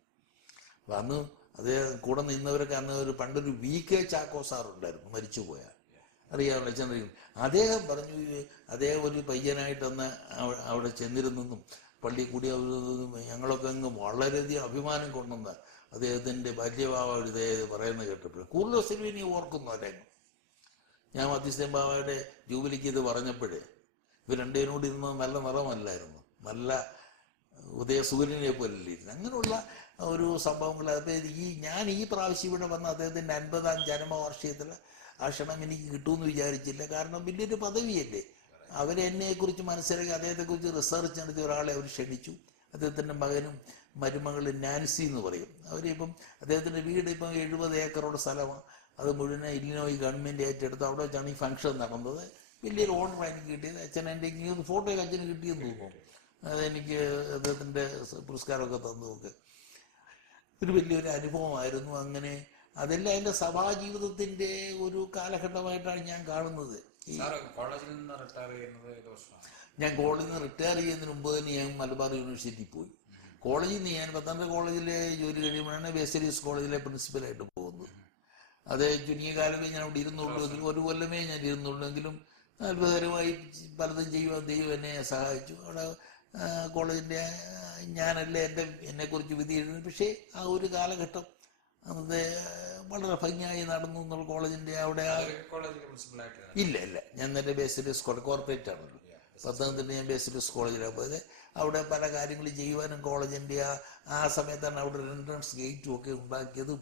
അപ്പം അന്ന് അദ്ദേഹം കൂടെ നിന്നവരൊക്കെ അന്ന് പണ്ടൊരു VK ചാക്കോ സാർ ഉണ്ടായിരുന്നു, മരിച്ചുപോയ, അറിയാമല്ലോ ചെന്നിരിക്കുന്നു. അദ്ദേഹം പറഞ്ഞു, അദ്ദേഹം ഒരു പയ്യനായിട്ടന്ന് അവിടെ ചെന്നിരുന്നെന്നും പള്ളി കൂടി ഞങ്ങളൊക്കെ അങ്ങ് വളരെയധികം അഭിമാനം കൊണ്ടുവന്ന അദ്ദേഹത്തിന്റെ ബാല്യഭാവ ഇത് പറയുന്നത് കേട്ടപ്പോൾ കൂർലോസ് തിരുമേനി ഓർക്കുന്നു. അല്ലെങ്കിൽ ഞാൻ മധ്യസ്ഥൻ ബാവയുടെ ജൂബിലിക്ക് ഇത് പറഞ്ഞപ്പോഴേ ഇവർ രണ്ടുപേരും കൂടി ഇരുന്നത് നല്ല നിറമല്ലായിരുന്നു, നല്ല ഉദയസൂര്യനെ പോലല്ലേ ഇരുന്നു. അങ്ങനെയുള്ള ഒരു സംഭവങ്ങൾ. അതായത് ഞാൻ ഈ പ്രാവശ്യം ഇവിടെ വന്ന അദ്ദേഹത്തിന്റെ 50ാം ജന്മവാർഷികത്തിൽ ആ ക്ഷണം എനിക്ക് കിട്ടുമെന്ന് വിചാരിച്ചില്ല. കാരണം വലിയൊരു പദവിയല്ലേ. അവരെന്നെക്കുറിച്ച് മനസ്സിലാക്കി അദ്ദേഹത്തെക്കുറിച്ച് റിസർച്ച് നടത്തിയ ഒരാളെ അവർ ക്ഷണിച്ചു. അദ്ദേഹത്തിന്റെ മകനും മരുമകളും നാൻസി എന്ന് പറയും. അവരിപ്പം അദ്ദേഹത്തിന്റെ വീട് ഇപ്പം 70 ഏക്കറോടെ സ്ഥലമാണ്. അത് മുഴുവൻ ഇല്ലിനോയി ഗവൺമെന്റ് ഏറ്റെടുത്ത് അവിടെ വെച്ചാണ് ഈ ഫംഗ്ഷൻ നടന്നത്. വലിയൊരു ഓർഡർ എനിക്ക് കിട്ടിയത്. അച്ഛൻ എൻ്റെ ഫോട്ടോയൊക്കെ അച്ഛന് കിട്ടിയെന്ന് തോന്നുന്നു. അതെനിക്ക് അദ്ദേഹത്തിന്റെ പുരസ്കാരമൊക്കെ തന്നതൊക്കെ ഒരു വലിയൊരു അനുഭവമായിരുന്നു. അങ്ങനെ അതെല്ലാം എൻ്റെ സഭാജീവിതത്തിൻ്റെ ഒരു കാലഘട്ടമായിട്ടാണ് ഞാൻ കാണുന്നത്. കോളേജിൽ നിന്ന് റിട്ടയർ ചെയ്യുന്നത് ഏത് വർഷമാണ്? ഞാൻ കോളേജിൽ നിന്ന് റിട്ടയർ ചെയ്യുന്നതിന് മുമ്പ് തന്നെ ഞാൻ മലബാർ യൂണിവേഴ്സിറ്റിയിൽ പോയി. കോളേജിൽ നിന്ന് ഞാൻ പത്തനംതിട്ട കോളേജിലെ ജോലി കഴിയുമ്പോഴാണ് ബേസരീസ് കോളേജിലെ പ്രിൻസിപ്പലായിട്ട് പോകുന്നത്. അത് ചുരുങ്ങിയ കാലമേ ഞാൻ അവിടെ ഇരുന്നുള്ളൂ എങ്കിലും, ഒരു കൊല്ലമേ ഞാൻ ഇരുന്നുള്ളൂ എങ്കിലും അത്ഭുതകരമായി പലതും ചെയ്യുവാൻ ദൈവം എന്നെ സഹായിച്ചു. അവിടെ കോളേജിൻ്റെ ഞാനല്ല എന്നെക്കുറിച്ച് വിധി എഴുതുന്നത്. പക്ഷേ ആ ഒരു കാലഘട്ടം അത് വളരെ ഭംഗിയായി നടന്നു എന്നുള്ള കോളേജിൻ്റെ അവിടെ. ഇല്ല, ഞാൻ നേരെ ബേസരീസ് കോളേജ് കോർപ്പറേറ്റ് ആണല്ലോ, പത്തനംതിട്ട ഞാൻ ബേസരീസ് കോളേജിലാണ് പോയത്. അവിടെ പല കാര്യങ്ങൾ ചെയ്യുവാനും കോളേജിൻ്റെ ആ സമയത്താണ് അവിടെ ഒരു എൻട്രൻസ് ഗേറ്റും ഒക്കെ ഉണ്ടാക്കിയതും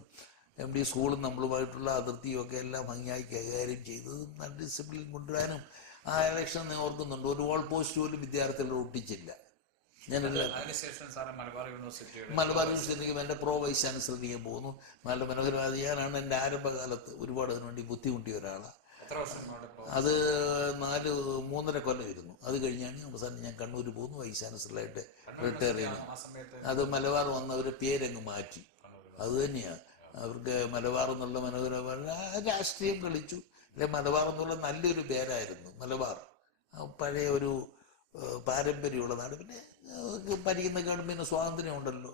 MD സ്കൂളും നമ്മളുമായിട്ടുള്ള അതിർത്തിയും ഒക്കെ എല്ലാം ഭംഗിയായി കൈകാര്യം ചെയ്തതും നല്ല ഡിസിപ്ലിൻ കൊണ്ടുവരാനും. ആ ഇലക്ഷൻ ഓർക്കുന്നുണ്ട്, ഒരു വാൾ പോസ്റ്റ് പോലും വിദ്യാർത്ഥികൾ ഒട്ടിച്ചില്ല. ഞാനെല്ലാം മലബാർ യൂണിവേഴ്സിറ്റിക്ക് എൻ്റെ പ്രോ വൈസ് ചാൻസലറിയെ പോകുന്നു. നല്ല മനോഹരമായി ഞാനാണ് എൻ്റെ ആരംഭകാലത്ത് ഒരുപാട് അതിനുവേണ്ടി ബുദ്ധിമുട്ടിയ ഒരാളാണ്. അത് 3.5 കൊല്ലം ഇരുന്നു. അത് കഴിഞ്ഞാണ് അവസാനം ഞാൻ കണ്ണൂർ പോകുന്നു, വൈസ് ചാൻസലറായിട്ട് റിട്ടയർ ചെയ്യുന്നു. അത് മലബാർ വന്നവരെ പേരങ്ങ് മാറ്റി. അത് തന്നെയാണ് അവർക്ക് മലബാർ എന്നുള്ള മനോഹരമായ രാഷ്ട്രീയം കളിച്ചു. അല്ലെ, മലബാർ എന്നുള്ള നല്ലൊരു പേരായിരുന്നു. മലബാർ പഴയ ഒരു പാരമ്പര്യമുള്ള നാട്. പിന്നെ ഭരിക്കുന്ന ഗവൺമെന്റിന് സ്വാതന്ത്ര്യം ഉണ്ടല്ലോ,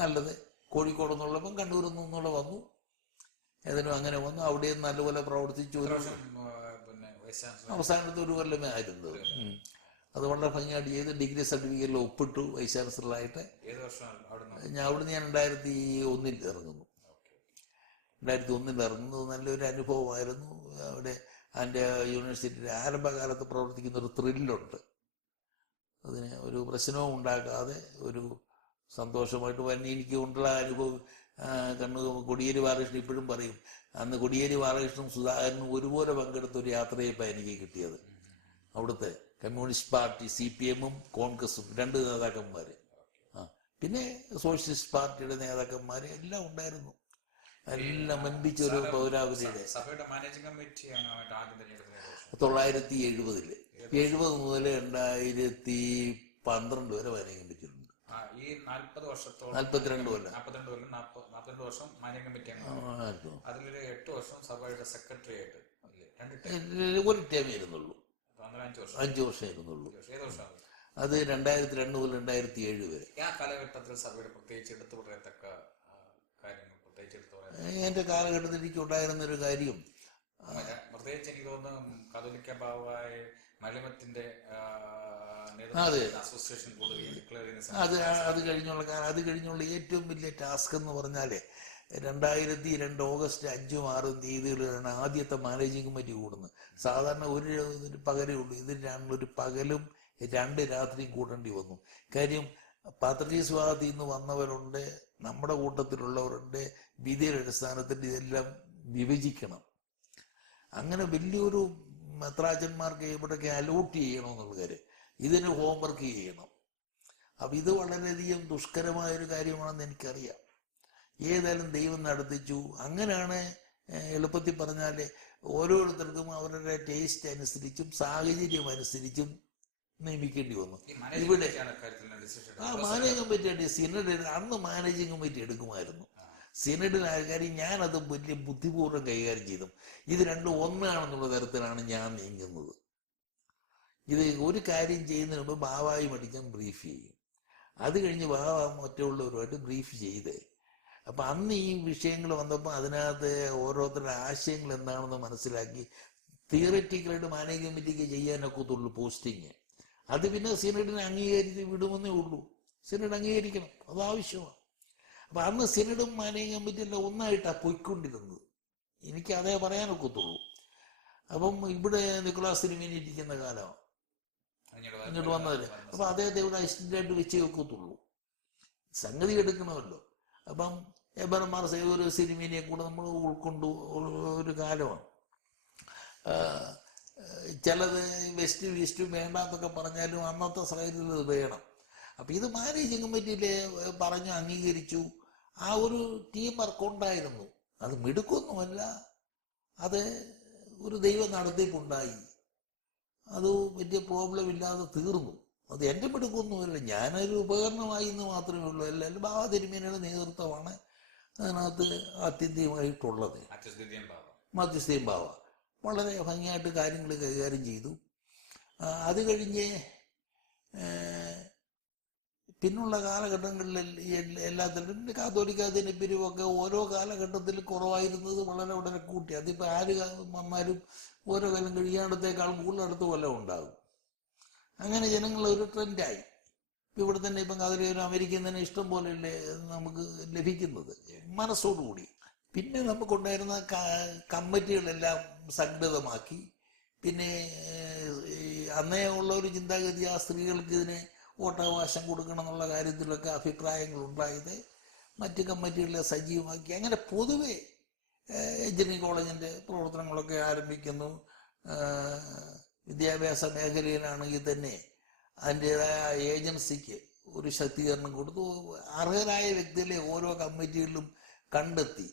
നല്ലത്. കോഴിക്കോട് നിന്നുള്ളപ്പം കണ്ണൂരിൽ നിന്നുള്ള വന്നു, ഏതിനും അങ്ങനെ വന്നു. അവിടെയും നല്ലപോലെ പ്രവർത്തിച്ചു. അവസാനത്തെ ഒരു കൊല്ലമേ ആയിരുന്നത്. അത് വളരെ ഭംഗിയായിട്ട് ചെയ്ത് ഡിഗ്രി സർട്ടിഫിക്കറ്റിൽ ഒപ്പിട്ടു വൈസ് ചാൻസലറായിട്ട്. ഞാൻ അവിടുന്ന് 2001 ഇറങ്ങുന്നു. 2001 ഇറങ്ങുന്നത് നല്ലൊരു അനുഭവമായിരുന്നു. അവിടെ എൻ്റെ യൂണിവേഴ്സിറ്റിയുടെ ആരംഭകാലത്ത് പ്രവർത്തിക്കുന്ന ഒരു ത്രില്ലുണ്ട്. അതിന് ഒരു പ്രശ്നവും ഉണ്ടാക്കാതെ ഒരു സന്തോഷമായിട്ട് വന്നെ എനിക്ക് കൊണ്ടുള്ള അനുഭവം. കൊടിയേരി ബാലകൃഷ്ണൻ ഇപ്പോഴും പറയും, അന്ന് കൊടിയേരി ബാലകൃഷ്ണനും സുധാകരനും ഒരുപോലെ പങ്കെടുത്ത ഒരു യാത്രയപ്പാണ് എനിക്ക് കിട്ടിയത്. അവിടുത്തെ കമ്മ്യൂണിസ്റ്റ് പാർട്ടി CPM-ഉം കോൺഗ്രസും 2 നേതാക്കന്മാർ, പിന്നെ സോഷ്യലിസ്റ്റ് പാർട്ടിയുടെ നേതാക്കന്മാർ എല്ലാം ഉണ്ടായിരുന്നു. എല്ലാം മൻപിച്ച ഒരു പൗരാവലിയുടെ 1970 70 മുതൽ 2012 വരെ മാനേജിംഗ് കമ്മിറ്റിയിലുണ്ട്. 42 കൊല്ലം. 42 വർഷം മാനേജിംഗ് കമ്മിറ്റി അതിലൊരു 8 വർഷം സഭയുടെ സെക്രട്ടറി ആയിട്ട് ഒരു ടൈമേ ഇരുന്നുള്ളൂ. 5 വർഷം ഇരുന്നുള്ളൂ. അത് 2002 മുതൽ 2007 വരെ. ആ കാലഘട്ടത്തിൽ സഭയുടെ പ്രത്യേകിച്ച് എടുത്തു പറയത്തക്ക കാര്യങ്ങൾ എൻ്റെ കാലഘട്ടത്തിൽ എനിക്ക് ഉണ്ടായിരുന്ന ഒരു കാര്യം, പ്രത്യേകിച്ച് എനിക്ക് തോന്നുന്നു കാതോലിക്ക ബാവായ മലമത്തിന്റെ അസോസിയേഷൻ അത് കഴിഞ്ഞുള്ള ഏറ്റവും വലിയ ടാസ്ക് എന്ന് പറഞ്ഞാല് 2002 ഓഗസ്റ്റ് 5, 6 തീയതികളിലാണ് ആദ്യത്തെ മാനേജിംഗ് കമ്മിറ്റി കൂടുന്നത്. സാധാരണ ഒരു പകലേ ഉള്ളൂ. ഇതിനാണ് ഒരു പകലും 2 രാത്രിയും കൂടേണ്ടി വന്നു. കാര്യം പാത്രീസ് വിഭാഗത്തിൽ നിന്ന് വന്നവരുണ്ട്, നമ്മുടെ കൂട്ടത്തിലുള്ളവരുണ്ട്. വിധിയുടെ അടിസ്ഥാനത്തിൽ ഇതെല്ലാം വിഭജിക്കണം. അങ്ങനെ വലിയൊരു മെത്രാച്ചന്മാർക്ക് ഇവിടേക്ക് അലോട്ട് ചെയ്യണമെന്നുള്ള കാര്യം, ഇതിന് ഹോംവർക്ക് ചെയ്യണം. അപ്പം ഇത് വളരെയധികം ദുഷ്കരമായൊരു കാര്യമാണെന്ന് എനിക്കറിയാം. ഏതായാലും ദൈവം നടത്തിച്ചു. അങ്ങനെയാണ് എളുപ്പത്തിൽ പറഞ്ഞാൽ ഓരോരുത്തർക്കും അവരുടെ ടേസ്റ്റ് അനുസരിച്ചും സാഹചര്യം അനുസരിച്ചും നിയമിക്കേണ്ടി വന്നു. ഇവിടെ മാനേജിംഗ് കമ്മിറ്റി സിനഡ് അന്ന് മാനേജിംഗ് കമ്മിറ്റി എടുക്കുമായിരുന്നു. സിനഡിൽ ആൾക്കാർ ഞാനത് വലിയ ബുദ്ധിപൂർവ്വം കൈകാര്യം ചെയ്തു. ഇത് രണ്ടും ഒന്നാണെന്നുള്ള തരത്തിലാണ് ഞാൻ നീങ്ങുന്നത്. ഇത് ഒരു കാര്യം ചെയ്യുന്നതിന് മുമ്പ് ബാവായി മടിക്കാൻ ബ്രീഫ് ചെയ്യും. അത് കഴിഞ്ഞ് ബാവ മറ്റുള്ളവരുമായിട്ട് ബ്രീഫ് ചെയ്തേ. അപ്പം അന്ന് ഈ വിഷയങ്ങൾ വന്നപ്പോൾ അതിനകത്ത് ഓരോരുത്തരുടെ ആശയങ്ങൾ എന്താണെന്ന് മനസ്സിലാക്കി തിയററ്റിക്കലായിട്ട് മാനേജിംഗ് കമ്മിറ്റിക്ക് ചെയ്യാനൊക്കത്തുള്ളൂ പോസ്റ്റിങ്. അത് പിന്നെ സിനഡിനെ അംഗീകരിച്ച് വിടുമെന്നേ ഉള്ളൂ. സിനഡ് അംഗീകരിക്കണം, അത് ആവശ്യമാണ്. അപ്പം അന്ന് സിനഡും മാനേജിംഗ് കമ്മിറ്റിയെല്ലാം ഒന്നായിട്ടാണ് പൊയ്ക്കൊണ്ടിരുന്നത്. എനിക്ക് അതേ പറയാനൊക്കത്തുള്ളൂ. അപ്പം ഇവിടെ നിക്കോളാസ് തിരുമേനി ഇരിക്കുന്ന കാലമാണ് ഇങ്ങോട്ട് വന്നതിൽ. അപ്പം അദ്ദേഹത്തെ ഇവിടെ അസിസ്റ്റന്റായിട്ട് വെച്ചേ ഒക്കത്തുള്ളൂ. സംഗതി എടുക്കണമല്ലോ. അപ്പം എബർമാർ സേവൂർ സിനിമേനിയെ കൂടെ നമ്മൾ ഉൾക്കൊണ്ടു ഒരു കാലമാണ്. ചിലത് വെസ്റ്റും ഈസ്റ്റും വേണ്ടാന്നൊക്കെ പറഞ്ഞാലും അന്നത്തെ സാഹചര്യത്തിൽ ഇത് വേണം. അപ്പം ഇത് മാനേജിംഗ് കമ്മിറ്റിയിൽ പറഞ്ഞു അംഗീകരിച്ചു. ആ ഒരു ടീം വർക്ക് ഉണ്ടായിരുന്നു. അത് മിടുക്കൊന്നുമല്ല, അത് ഒരു ദൈവ നടത്തിപ്പുണ്ടായി. അത് വലിയ പ്രോബ്ലം ഇല്ലാതെ തീർന്നു. അത് എൻ്റെ മിടുക്കൊന്നുമല്ല, ഞാനൊരു ഉപകരണമായി എന്ന് മാത്രമേ ഉള്ളൂ. എല്ലാവരും ബാബ തിരുമേനിയുടെ നേതൃത്വമാണ്. അതിനകത്ത് ആത്യന്തികമായിട്ടുള്ളത്. മധ്യസ്ഥയും ഭാവ വളരെ ഭംഗിയായിട്ട് കാര്യങ്ങൾ കൈകാര്യം ചെയ്തു. അത് കഴിഞ്ഞ് പിന്നുള്ള കാലഘട്ടങ്ങളിൽ എല്ലാത്തിലും കാത്തോലിക്കാതിന് പിരിവൊക്കെ ഓരോ കാലഘട്ടത്തിൽ കുറവായിരുന്നത് വളരെ വളരെ കൂട്ടി. അതിപ്പോൾ ആര് വന്നാലും ഓരോ കാലം കഴിയാണ്ടത്തേക്കാൾ കൂടുതലടുത്ത് കൊല്ലം ഉണ്ടാകും. അങ്ങനെ ജനങ്ങൾ ഒരു ട്രെൻഡായി. ഇവിടെ തന്നെ ഇപ്പം കാതോലിക്കരും അമേരിക്കയിൽ തന്നെ ഇഷ്ടം പോലെയല്ലേ നമുക്ക് ലഭിക്കുന്നത് മനസ്സോടുകൂടി. പിന്നെ നമുക്കുണ്ടായിരുന്ന കമ്മിറ്റികളെല്ലാം സംഘടിതമാക്കി. പിന്നെ അന്നേ ഉള്ള ഒരു ചിന്താഗതി ആ സ്ത്രീകൾക്ക് ഇതിനെ വോട്ടവകാശം കൊടുക്കണം എന്നുള്ള കാര്യത്തിലൊക്കെ അഭിപ്രായങ്ങൾ ഉണ്ടായത് മറ്റ് കമ്മിറ്റികളെ സജീവമാക്കി. അങ്ങനെ പൊതുവെ എഞ്ചിനീയറിംഗ് കോളേജിൻ്റെ പ്രവർത്തനങ്ങളൊക്കെ ആരംഭിക്കുന്നു. വിദ്യാഭ്യാസ മേഖലയിലാണെങ്കിൽ തന്നെ അതിൻ്റെതായ ഏജൻസിക്ക് ഒരു ശക്തീകരണം കൊടുത്തു. അർഹരായ വ്യക്തികളെ ഓരോ കമ്മിറ്റികളിലും കണ്ടെത്തി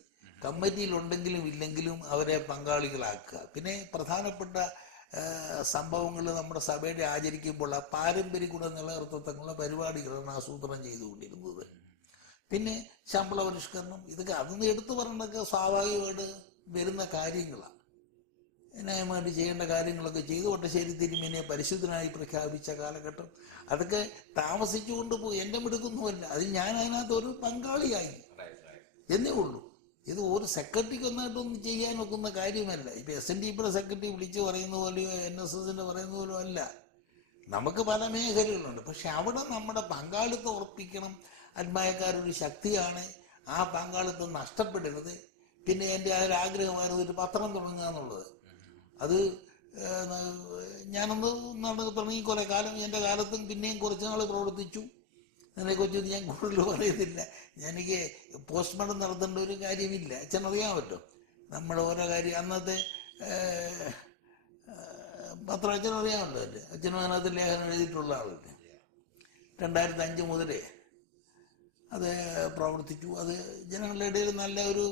കമ്മിറ്റിയിലുണ്ടെങ്കിലും ഇല്ലെങ്കിലും അവരെ പങ്കാളികളാക്കുക. പിന്നെ പ്രധാനപ്പെട്ട സംഭവങ്ങൾ നമ്മുടെ സഭയുടെ ആചരിക്കുമ്പോൾ ആ പാരമ്പര്യ ഗുണം നിലനിർത്തത്തക്കുള്ള പരിപാടികളാണ് ആസൂത്രണം ചെയ്തുകൊണ്ടിരുന്നത്. പിന്നെ ശമ്പള പരിഷ്കരണം, ഇതൊക്കെ അതൊന്ന് എടുത്തു പറഞ്ഞതൊക്കെ സ്വാഭാവികമായിട്ട് വരുന്ന കാര്യങ്ങളാണ്. ന്യായമായിട്ട് ചെയ്യേണ്ട കാര്യങ്ങളൊക്കെ ചെയ്തു. ഒട്ടശ്ശേരി തിരുമേനിയെ പരിശുദ്ധനായി പ്രഖ്യാപിച്ച കാലഘട്ടം അതൊക്കെ താമസിച്ചുകൊണ്ട് പോയി. എൻ്റെ മിടുക്കൊന്നുമല്ല, അത് ഞാൻ അതിനകത്ത് ഒരു പങ്കാളിയായി എന്നേ ഉള്ളൂ. ഇത് ഒരു സെക്രട്ടറിക്ക് ഒന്നായിട്ടൊന്നും ചെയ്യാൻ ഒക്കുന്ന കാര്യമല്ല. ഇപ്പം SNDPയുടെ സെക്രട്ടറി വിളിച്ച് പറയുന്ന പോലെയോ NSSന്റെ പറയുന്ന പോലെയോ അല്ല. നമുക്ക് പല മേഖലകളുണ്ട്. പക്ഷെ അവിടെ നമ്മുടെ പങ്കാളിത്തം ഉറപ്പിക്കണം. ആത്മായക്കാരൊരു ശക്തിയാണ്. ആ പങ്കാളിത്തം നഷ്ടപ്പെടരുത്. പിന്നെ എൻ്റെ ആ ഒരു ആഗ്രഹമായിരുന്നു ഒരു പത്രം തുടങ്ങുക എന്നുള്ളത്. അത് ഞാനൊന്ന് തുടങ്ങി കുറേ കാലം എൻ്റെ കാലത്തും പിന്നെയും കുറച്ച് നാൾ പ്രവർത്തിച്ചു. അതിനെക്കുറിച്ച് ഞാൻ കൂടുതൽ പറയുന്നില്ല. എനിക്ക് പോസ്റ്റ്മോർട്ടം നടത്തേണ്ട ഒരു കാര്യമില്ല. അച്ഛനറിയാമല്ലോ നമ്മുടെ ഓരോ കാര്യം. അന്നത്തെ പത്രം അച്ഛനറിയാമല്ലോ. എൻ്റെ അച്ഛനും അതിനകത്ത് ലേഖനം എഴുതിയിട്ടുള്ള ആളല്ലേ. 2005 മുതലേ അത് പ്രവർത്തിച്ചു. അത് ജനങ്ങളുടെ ഇടയിൽ നല്ല ഒരു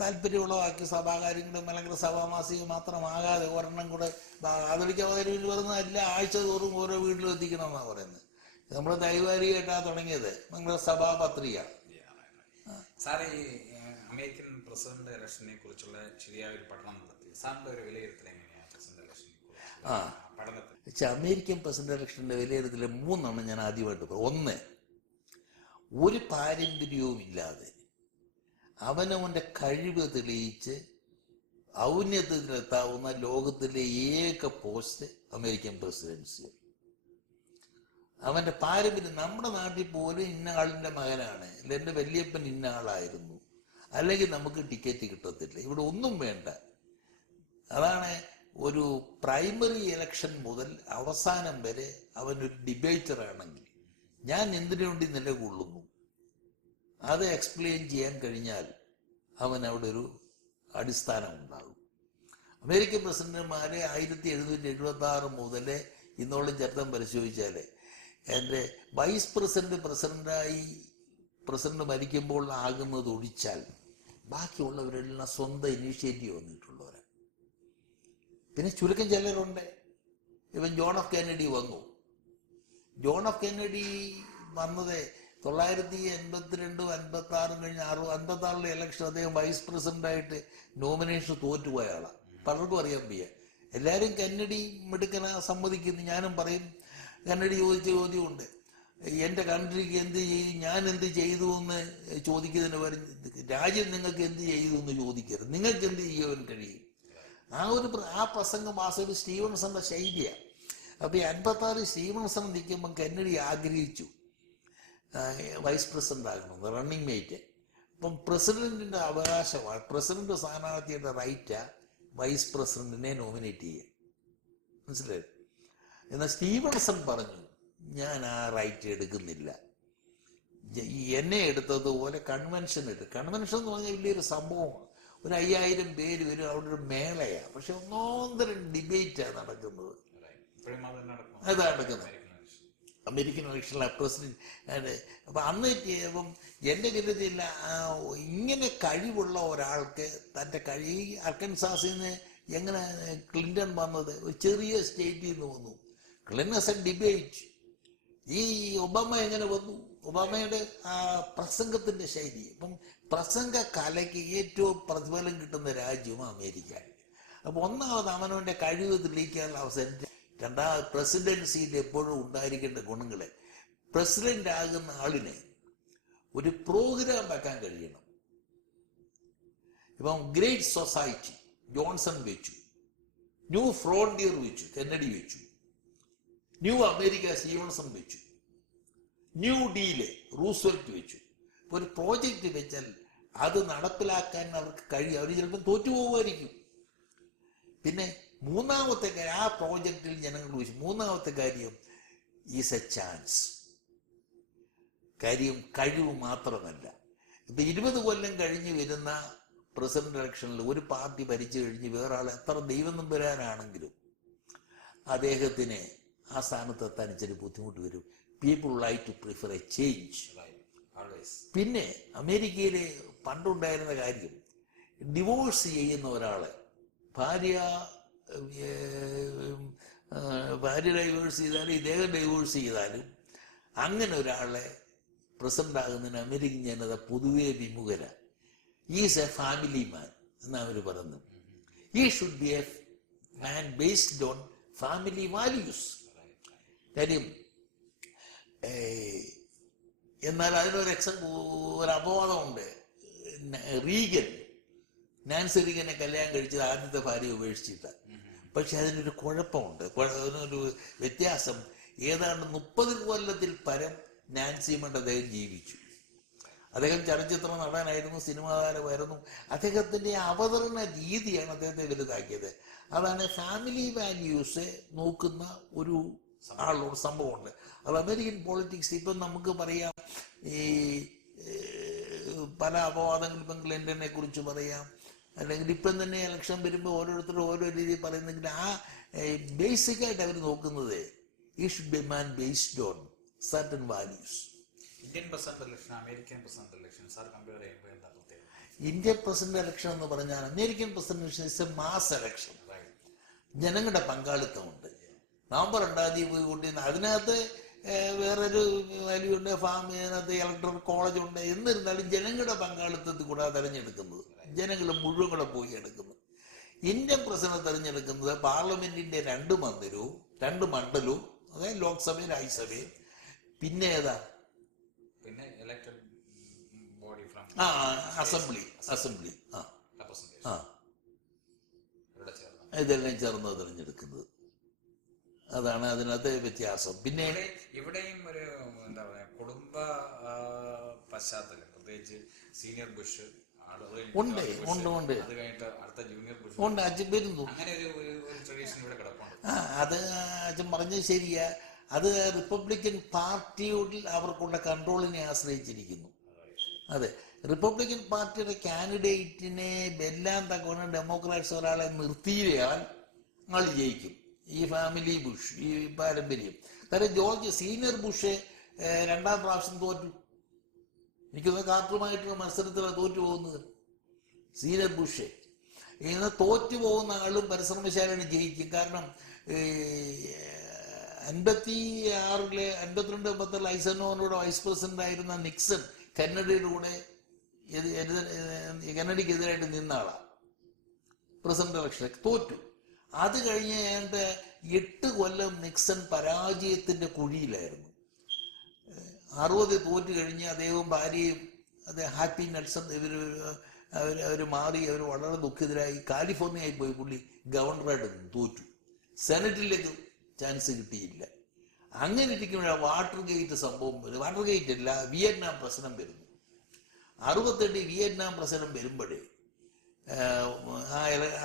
താല്പര്യമുള്ളതാക്കി. സഭാകാര്യങ്ങളും അല്ലെങ്കിൽ സഭാമാസിക മാത്രമാകാതെ ഒരെണ്ണം കൂടെ കാതോലിക്കവതരിയിൽ വരുന്നതല്ല, ആഴ്ച തോറും ഓരോ വീട്ടിലും എത്തിക്കണം എന്നാണ് പറയുന്നത്. നമ്മൾ ദൈവാരികമായിട്ടാണ് തുടങ്ങിയത്. നമ്മുടെ സഭാപത്രിക. സാറേ, ഈ അമേരിക്കൻ പ്രസിഡന്റ് ഇലക്ഷനെ കുറിച്ചുള്ള ശരിയായ ഒരു പഠനം നടത്തി. സാറിന്റെ ഒരു വിലയിരുത്തൽ എങ്ങനെയാണ് പ്രസിഡന്റ് ഇലക്ഷനെ പഠനത്തിൽ? അമേരിക്കൻ പ്രസിഡന്റ് ഇലക്ഷന്റെ വിലയിരുത്തൽ 3 ഞാൻ ആദ്യമായിട്ട്. 1, ഒരു പാരമ്പര്യവും ഇല്ലാതെ അവനവന്റെ കഴിവ് തെളിയിച്ച് ഔന്നത്യത്തിലെത്താവുന്ന ലോകത്തിലെ ഏക പോസ്റ്റ് അമേരിക്കൻ പ്രസിഡൻസി. അവന്റെ പാരമ്പര്യം നമ്മുടെ നാട്ടിൽ പോലും ഇന്ന ആളിന്റെ മകനാണ്, എൻ്റെ വല്യപ്പൻ ഇന്ന ആളായിരുന്നു, അല്ലെങ്കിൽ നമുക്ക് ടിക്കറ്റ് കിട്ടത്തില്ല. ഇവിടെ ഒന്നും വേണ്ട. അതാണ് ഒരു പ്രൈമറി ഇലക്ഷൻ മുതൽ അവസാനം വരെ അവനൊരു ഡിബേറ്റർ ആണെങ്കിൽ ഞാൻ എന്തിനു വേണ്ടി നിലകൊള്ളുന്നു അത് എക്സ്പ്ലെയിൻ ചെയ്യാൻ കഴിഞ്ഞാൽ അവൻ അവിടെ ഒരു അടിസ്ഥാനം ഉണ്ടാകും. അമേരിക്കൻ പ്രസിഡന്റുമാരെ 1776 മുതൽ ഇന്നോളം ചരിത്രം പരിശോധിച്ചാൽ എൻ്റെ വൈസ് പ്രസിഡന്റ് മരിക്കുമ്പോൾ ആകുന്നത് ഒഴിച്ചാൽ ബാക്കിയുള്ളവരെല്ലാം സ്വന്തം ഇനീഷ്യേറ്റീവ് വന്നിട്ടുള്ളവരാണ്. പിന്നെ ചുരുക്കം ചിലരുണ്ട്. ഇവൻ ജോൺ എഫ് കെന്നഡി വന്നു. ജോൺ എഫ് കെന്നഡി വന്നത് 1982, 56 കഴിഞ്ഞ് 56 ഇലക്ഷൻ അദ്ദേഹം വൈസ് പ്രസിഡന്റായിട്ട് നോമിനേഷൻ തോറ്റുപോയ ആളാണ്. പലർക്കും അറിയാൻ വയ്യ. എല്ലാവരും കെന്നഡി മിടുക്കന സമ്മതിക്കുന്നു. ഞാനും പറയും. കെന്നഡി ചോദിച്ച ചോദ്യമുണ്ട്, എൻ്റെ കൺട്രിക്ക് എന്ത് ചെയ്തു, ഞാൻ എന്ത് ചെയ്തു എന്ന് ചോദിക്കുന്നതിന് പകരം രാജ്യം നിങ്ങൾക്ക് എന്ത് ചെയ്തു എന്ന് ചോദിക്കരുത്, നിങ്ങൾക്ക് എന്ത് ചെയ്യാൻ കഴിയും. ആ പ്രസംഗം ഒരു സ്റ്റീവൻസന്റെ ശൈലിയാണ്. അപ്പോൾ ഈ 56 സ്റ്റീവൻസൺ നിൽക്കുമ്പോൾ കെന്നഡി ആഗ്രഹിച്ചു വൈസ് പ്രസിഡന്റ് ആകണമെന്ന്, റണ്ണിങ് മേറ്റ്. അപ്പം പ്രസിഡന്റിന്റെ അവകാശമാണ്, പ്രസിഡന്റ് സ്ഥാനാർത്ഥിയുടെ റൈറ്റാ വൈസ് പ്രസിഡന്റിനെ നോമിനേറ്റ് ചെയ്യാൻ. മനസ്സിലായി? എന്നാൽ സ്റ്റീവൻസൺ പറഞ്ഞു, ഞാൻ ആ റൈറ്റ് എടുക്കുന്നില്ല. എന്നെ എടുത്തതുപോലെ കൺവെൻഷൻ എടുത്തു. കൺവെൻഷൻ എന്ന് പറഞ്ഞാൽ വലിയൊരു സംഭവമാണ്. ഒരു 5000 പേര് വരും. അവിടെ ഒരു മേളയാണ്. പക്ഷെ ഒന്നോന്തരം ഡിബേറ്റാണ് നടക്കുന്നത്. അതാണ് നടക്കുന്നത് അമേരിക്കൻ ഇലക്ഷനിലെ പ്രസിഡന്റ്. അപ്പം അന്ന് ഇപ്പം എൻ്റെ വിരുദ്ധയില്ല, ഇങ്ങനെ കഴിവുള്ള ഒരാൾക്ക് തൻ്റെ അർക്കൻസാസിൽ നിന്ന് എങ്ങനെ ക്ലിന്റൺ വന്നത്? ഒരു ചെറിയ സ്റ്റേറ്റിൽ നിന്ന് വന്നു. Clinton debate. ഈ ഒബാമ എങ്ങനെ വന്നു? ഒബാമയുടെ ആ പ്രസംഗത്തിന്റെ ശൈലി. ഇപ്പം പ്രസംഗ കലയ്ക്ക് ഏറ്റവും പ്രതിഫലം കിട്ടുന്ന രാജ്യവും അമേരിക്ക. അപ്പൊ ഒന്നാമത് അവനവന്റെ കഴിവ് തെളിയിക്കാനുള്ള അവസരം. രണ്ടാമത് പ്രസിഡൻസിയിൽ എപ്പോഴും ഉണ്ടായിരിക്കേണ്ട ഗുണങ്ങളെ, പ്രസിഡന്റ് ആകുന്ന ആളിനെ ഒരു പ്രോഗ്രാം വെക്കാൻ കഴിയണം. ഇപ്പം ഗ്രേറ്റ് സൊസൈറ്റി ജോൺസൺ വെച്ചു, ന്യൂ ഫ്രോണ്ടിയർ വെച്ചു കെന്നഡി വെച്ചു, ന്യൂ അമേരിക്ക സ്റ്റീവൻസൺ വെച്ചു, ന്യൂ ഡീല് റൂസ്വെൽറ്റ് വെച്ചു. ഒരു പ്രോജക്റ്റ് വെച്ചാൽ അത് നടപ്പിലാക്കാൻ അവർക്ക് കഴിയും. അവർ ചിലപ്പോൾ തോറ്റുപോകുമായിരിക്കും. പിന്നെ മൂന്നാമത്തെ കാര്യം, ആ പ്രോജക്റ്റിൽ ജനങ്ങൾ ചോദിച്ചു, മൂന്നാമത്തെ കാര്യം ഈസ് എ ചാൻസ്. കാര്യം കഴിവ് മാത്രമല്ല. ഇപ്പൊ 20 കൊല്ലം കഴിഞ്ഞ് വരുന്ന പ്രസിഡന്റ് ഇലക്ഷനിൽ ഒരു പാർട്ടി ഭരിച്ചു കഴിഞ്ഞ് വേറൊരാൾ എത്ര ദൈവം നമ്പുരാനാണെങ്കിലും അദ്ദേഹത്തിന് ആ സ്ഥാനത്തെത്താൻ ഇച്ചിരി ബുദ്ധിമുട്ട് വരും. People like to prefer a change. പിന്നെ അമേരിക്കയിലെ പണ്ടുണ്ടായിരുന്ന കാര്യം, ഡിവോഴ്സ് ചെയ്യുന്ന ഒരാളെ ഭാര്യ ഡൈവേഴ്സ് ചെയ്താലും ഇദ്ദേഹം ഡൈവേഴ്സ് ചെയ്താലും അങ്ങനെ ഒരാളെ പ്രസിഡന്റ് ആകുന്നതിന് അമേരിക്കൻ ജനത പൊതുവെ വിമുഖര. ഈസ് എ ഫാമിലി മാൻ എന്നാണ് അവർ പറയുന്നത്. ഈ should be a man based on family values. കാര്യം എന്നാൽ അതിനൊരു ഒരു അപവാദമുണ്ട്. റീഗൻ, നാൻസി റീഗനെ കല്യാണം കഴിച്ചത് ആദ്യത്തെ ഭാര്യ ഉപേക്ഷിച്ചിട്ട്. പക്ഷെ അതിനൊരു കുഴപ്പമുണ്ട്, അതിനൊരു വ്യത്യാസം. ഏതാണ്ട് 30 കൊല്ലത്തിൽ പരം നാൻസിയുമായിട്ട് അദ്ദേഹം ജീവിച്ചു. അദ്ദേഹം ചലച്ചിത്ര നടനായിരുന്നു, സിനിമാ താരമായിരുന്നു. അദ്ദേഹത്തിന്റെ അവതരണ രീതിയാണ് അദ്ദേഹത്തെ വലുതാക്കിയത്. അതാണ് ഫാമിലി വാല്യൂസ് നോക്കുന്ന ഒരു ആളോട് സംഭവമുണ്ട്. അത് അമേരിക്കൻ പോളിറ്റിക്സ്. ഇപ്പം നമുക്ക് പറയാം, ഈ പല അപവാദങ്ങൾ, ഇപ്പം ക്ലിന്റനെ കുറിച്ച് പറയാം, അല്ലെങ്കിൽ ഇപ്പം തന്നെ ഇലക്ഷൻ വരുമ്പോൾ ഓരോരുത്തരും ഓരോ രീതിയിൽ പറയുന്നെങ്കിൽ ആ ബേസിക്കായിട്ട് അവർ നോക്കുന്നത് ഈ should be man based on certain values. Indian president election, American president election sir compare ചെയ്യുമ്പോൾ എന്താ പ്രത്യേകത? ഇന്ത്യൻ പ്രസിഡന്റ് ഇലക്ഷൻ എന്ന് പറഞ്ഞാൽ American president election is A mass election. ജനങ്ങളുടെ പങ്കാളിത്തമുണ്ട്. നവംബർ 2 തീയതി പോയി കൊണ്ടിരുന്ന അതിനകത്ത് വേറൊരു വാല്യൂ ഉണ്ട്, അതിനകത്ത് ഇലക്ട്രൽ കോളേജ് ഉണ്ട്. എന്നിരുന്നാലും ജനങ്ങളുടെ പങ്കാളിത്തത്തിൽ കൂടെ തെരഞ്ഞെടുക്കുന്നത്, ജനങ്ങൾ മുഴുവൻ കൂടെ പോയി എടുക്കുന്നത്. ഇന്ത്യൻ പ്രസിഡന്റ് തെരഞ്ഞെടുക്കുന്നത് പാർലമെന്റിന്റെ 2 മണ്ഡലവും, അതായത് ലോക്സഭയും രാജ്യസഭയും. പിന്നെ ഏതാ, പിന്നെ ഇലക്ടഡ് ബോഡി ഫ്രം അസംബ്ലി ചേർന്ന് ഇതെല്ലാം ചേർന്ന് തെരഞ്ഞെടുക്കുന്നത്. അതാണ് അതിനകത്ത് വ്യത്യാസം. പിന്നെ ഇവിടെയും ഒരു എന്താ പറയാ, കുടുംബ പശ്ചാത്തലം, പ്രത്യേകിച്ച് സീനിയർ ബുഷ് ഉണ്ട്. അത് കഴിഞ്ഞിട്ട് അടുത്ത ജൂനിയർ ബുഷ് ഉണ്ട്, അച്ഛൻ വരുന്നു. അങ്ങനെ ഒരു ട്രഡീഷൻ ഇവിടെ കിടപ്പുണ്ട്. അത് അച്ഛൻ പറഞ്ഞത് ശരിയാ. അത് റിപ്പബ്ലിക്കൻ പാർട്ടിയോട് അവർക്കുള്ള കൺട്രോളിനെ ആശ്രയിച്ചിരിക്കുന്നു. അതെ, റിപ്പബ്ലിക്കൻ പാർട്ടിയുടെ കാൻഡിഡേറ്റിനെ വെല്ലാൻ തക്കവണ്ണം ഡെമോക്രാറ്റ്സ് ഒരാളെ നിർത്തിയാൽ ആൾ ജയിക്കും. ഈ ഫാമിലി ബുഷ്, ഈ പാരമ്പര്യം. കാരണം സീനിയർ ബുഷ് 2ാം പ്രാവശ്യം തോറ്റു. എനിക്കൊന്ന് കാർട്ടറുമായിട്ടുള്ള മത്സരത്തിലാണ് തോറ്റു പോകുന്നത്. സീനിയർ ബുഷ് ഇങ്ങനെ തോറ്റു പോകുന്ന ആളും പരിശ്രമശാലാണ് ജയിക്കും. കാരണം 52-56 ഐസനോറിലൂടെ വൈസ് പ്രസിഡന്റ് ആയിരുന്ന നിക്സൺ കെന്നഡിക്കെതിരായിട്ട് നിന്ന ആളാണ്. പ്രസിഡന്റ് ഇലക്ഷൻ തോറ്റു. അത് കഴിഞ്ഞ് 8 കൊല്ലം നിക്സൺ പരാജയത്തിന്റെ കുഴിയിലായിരുന്നു. 60 തോറ്റു കഴിഞ്ഞ് അദ്ദേഹവും ഭാര്യയും ഹാപ്പി നെൽസൺ അവർ മാറി. അവർ വളരെ ദുഃഖിതരായി കാലിഫോർണിയയിൽ പോയി. പുള്ളി ഗവർണറായിട്ട് തോറ്റു. സെനറ്റിലേക്ക് ചാൻസ് കിട്ടിയില്ല. അങ്ങനെ ഇരിക്കുമ്പോഴാണ് വാട്ടർ ഗേറ്റ് സംഭവം. വാട്ടർ ഗേറ്റ് അല്ല, വിയറ്റ്നാം പ്രശ്നം വരുന്നു. 68 വിയറ്റ്നാം പ്രശ്നം വരുമ്പോഴേ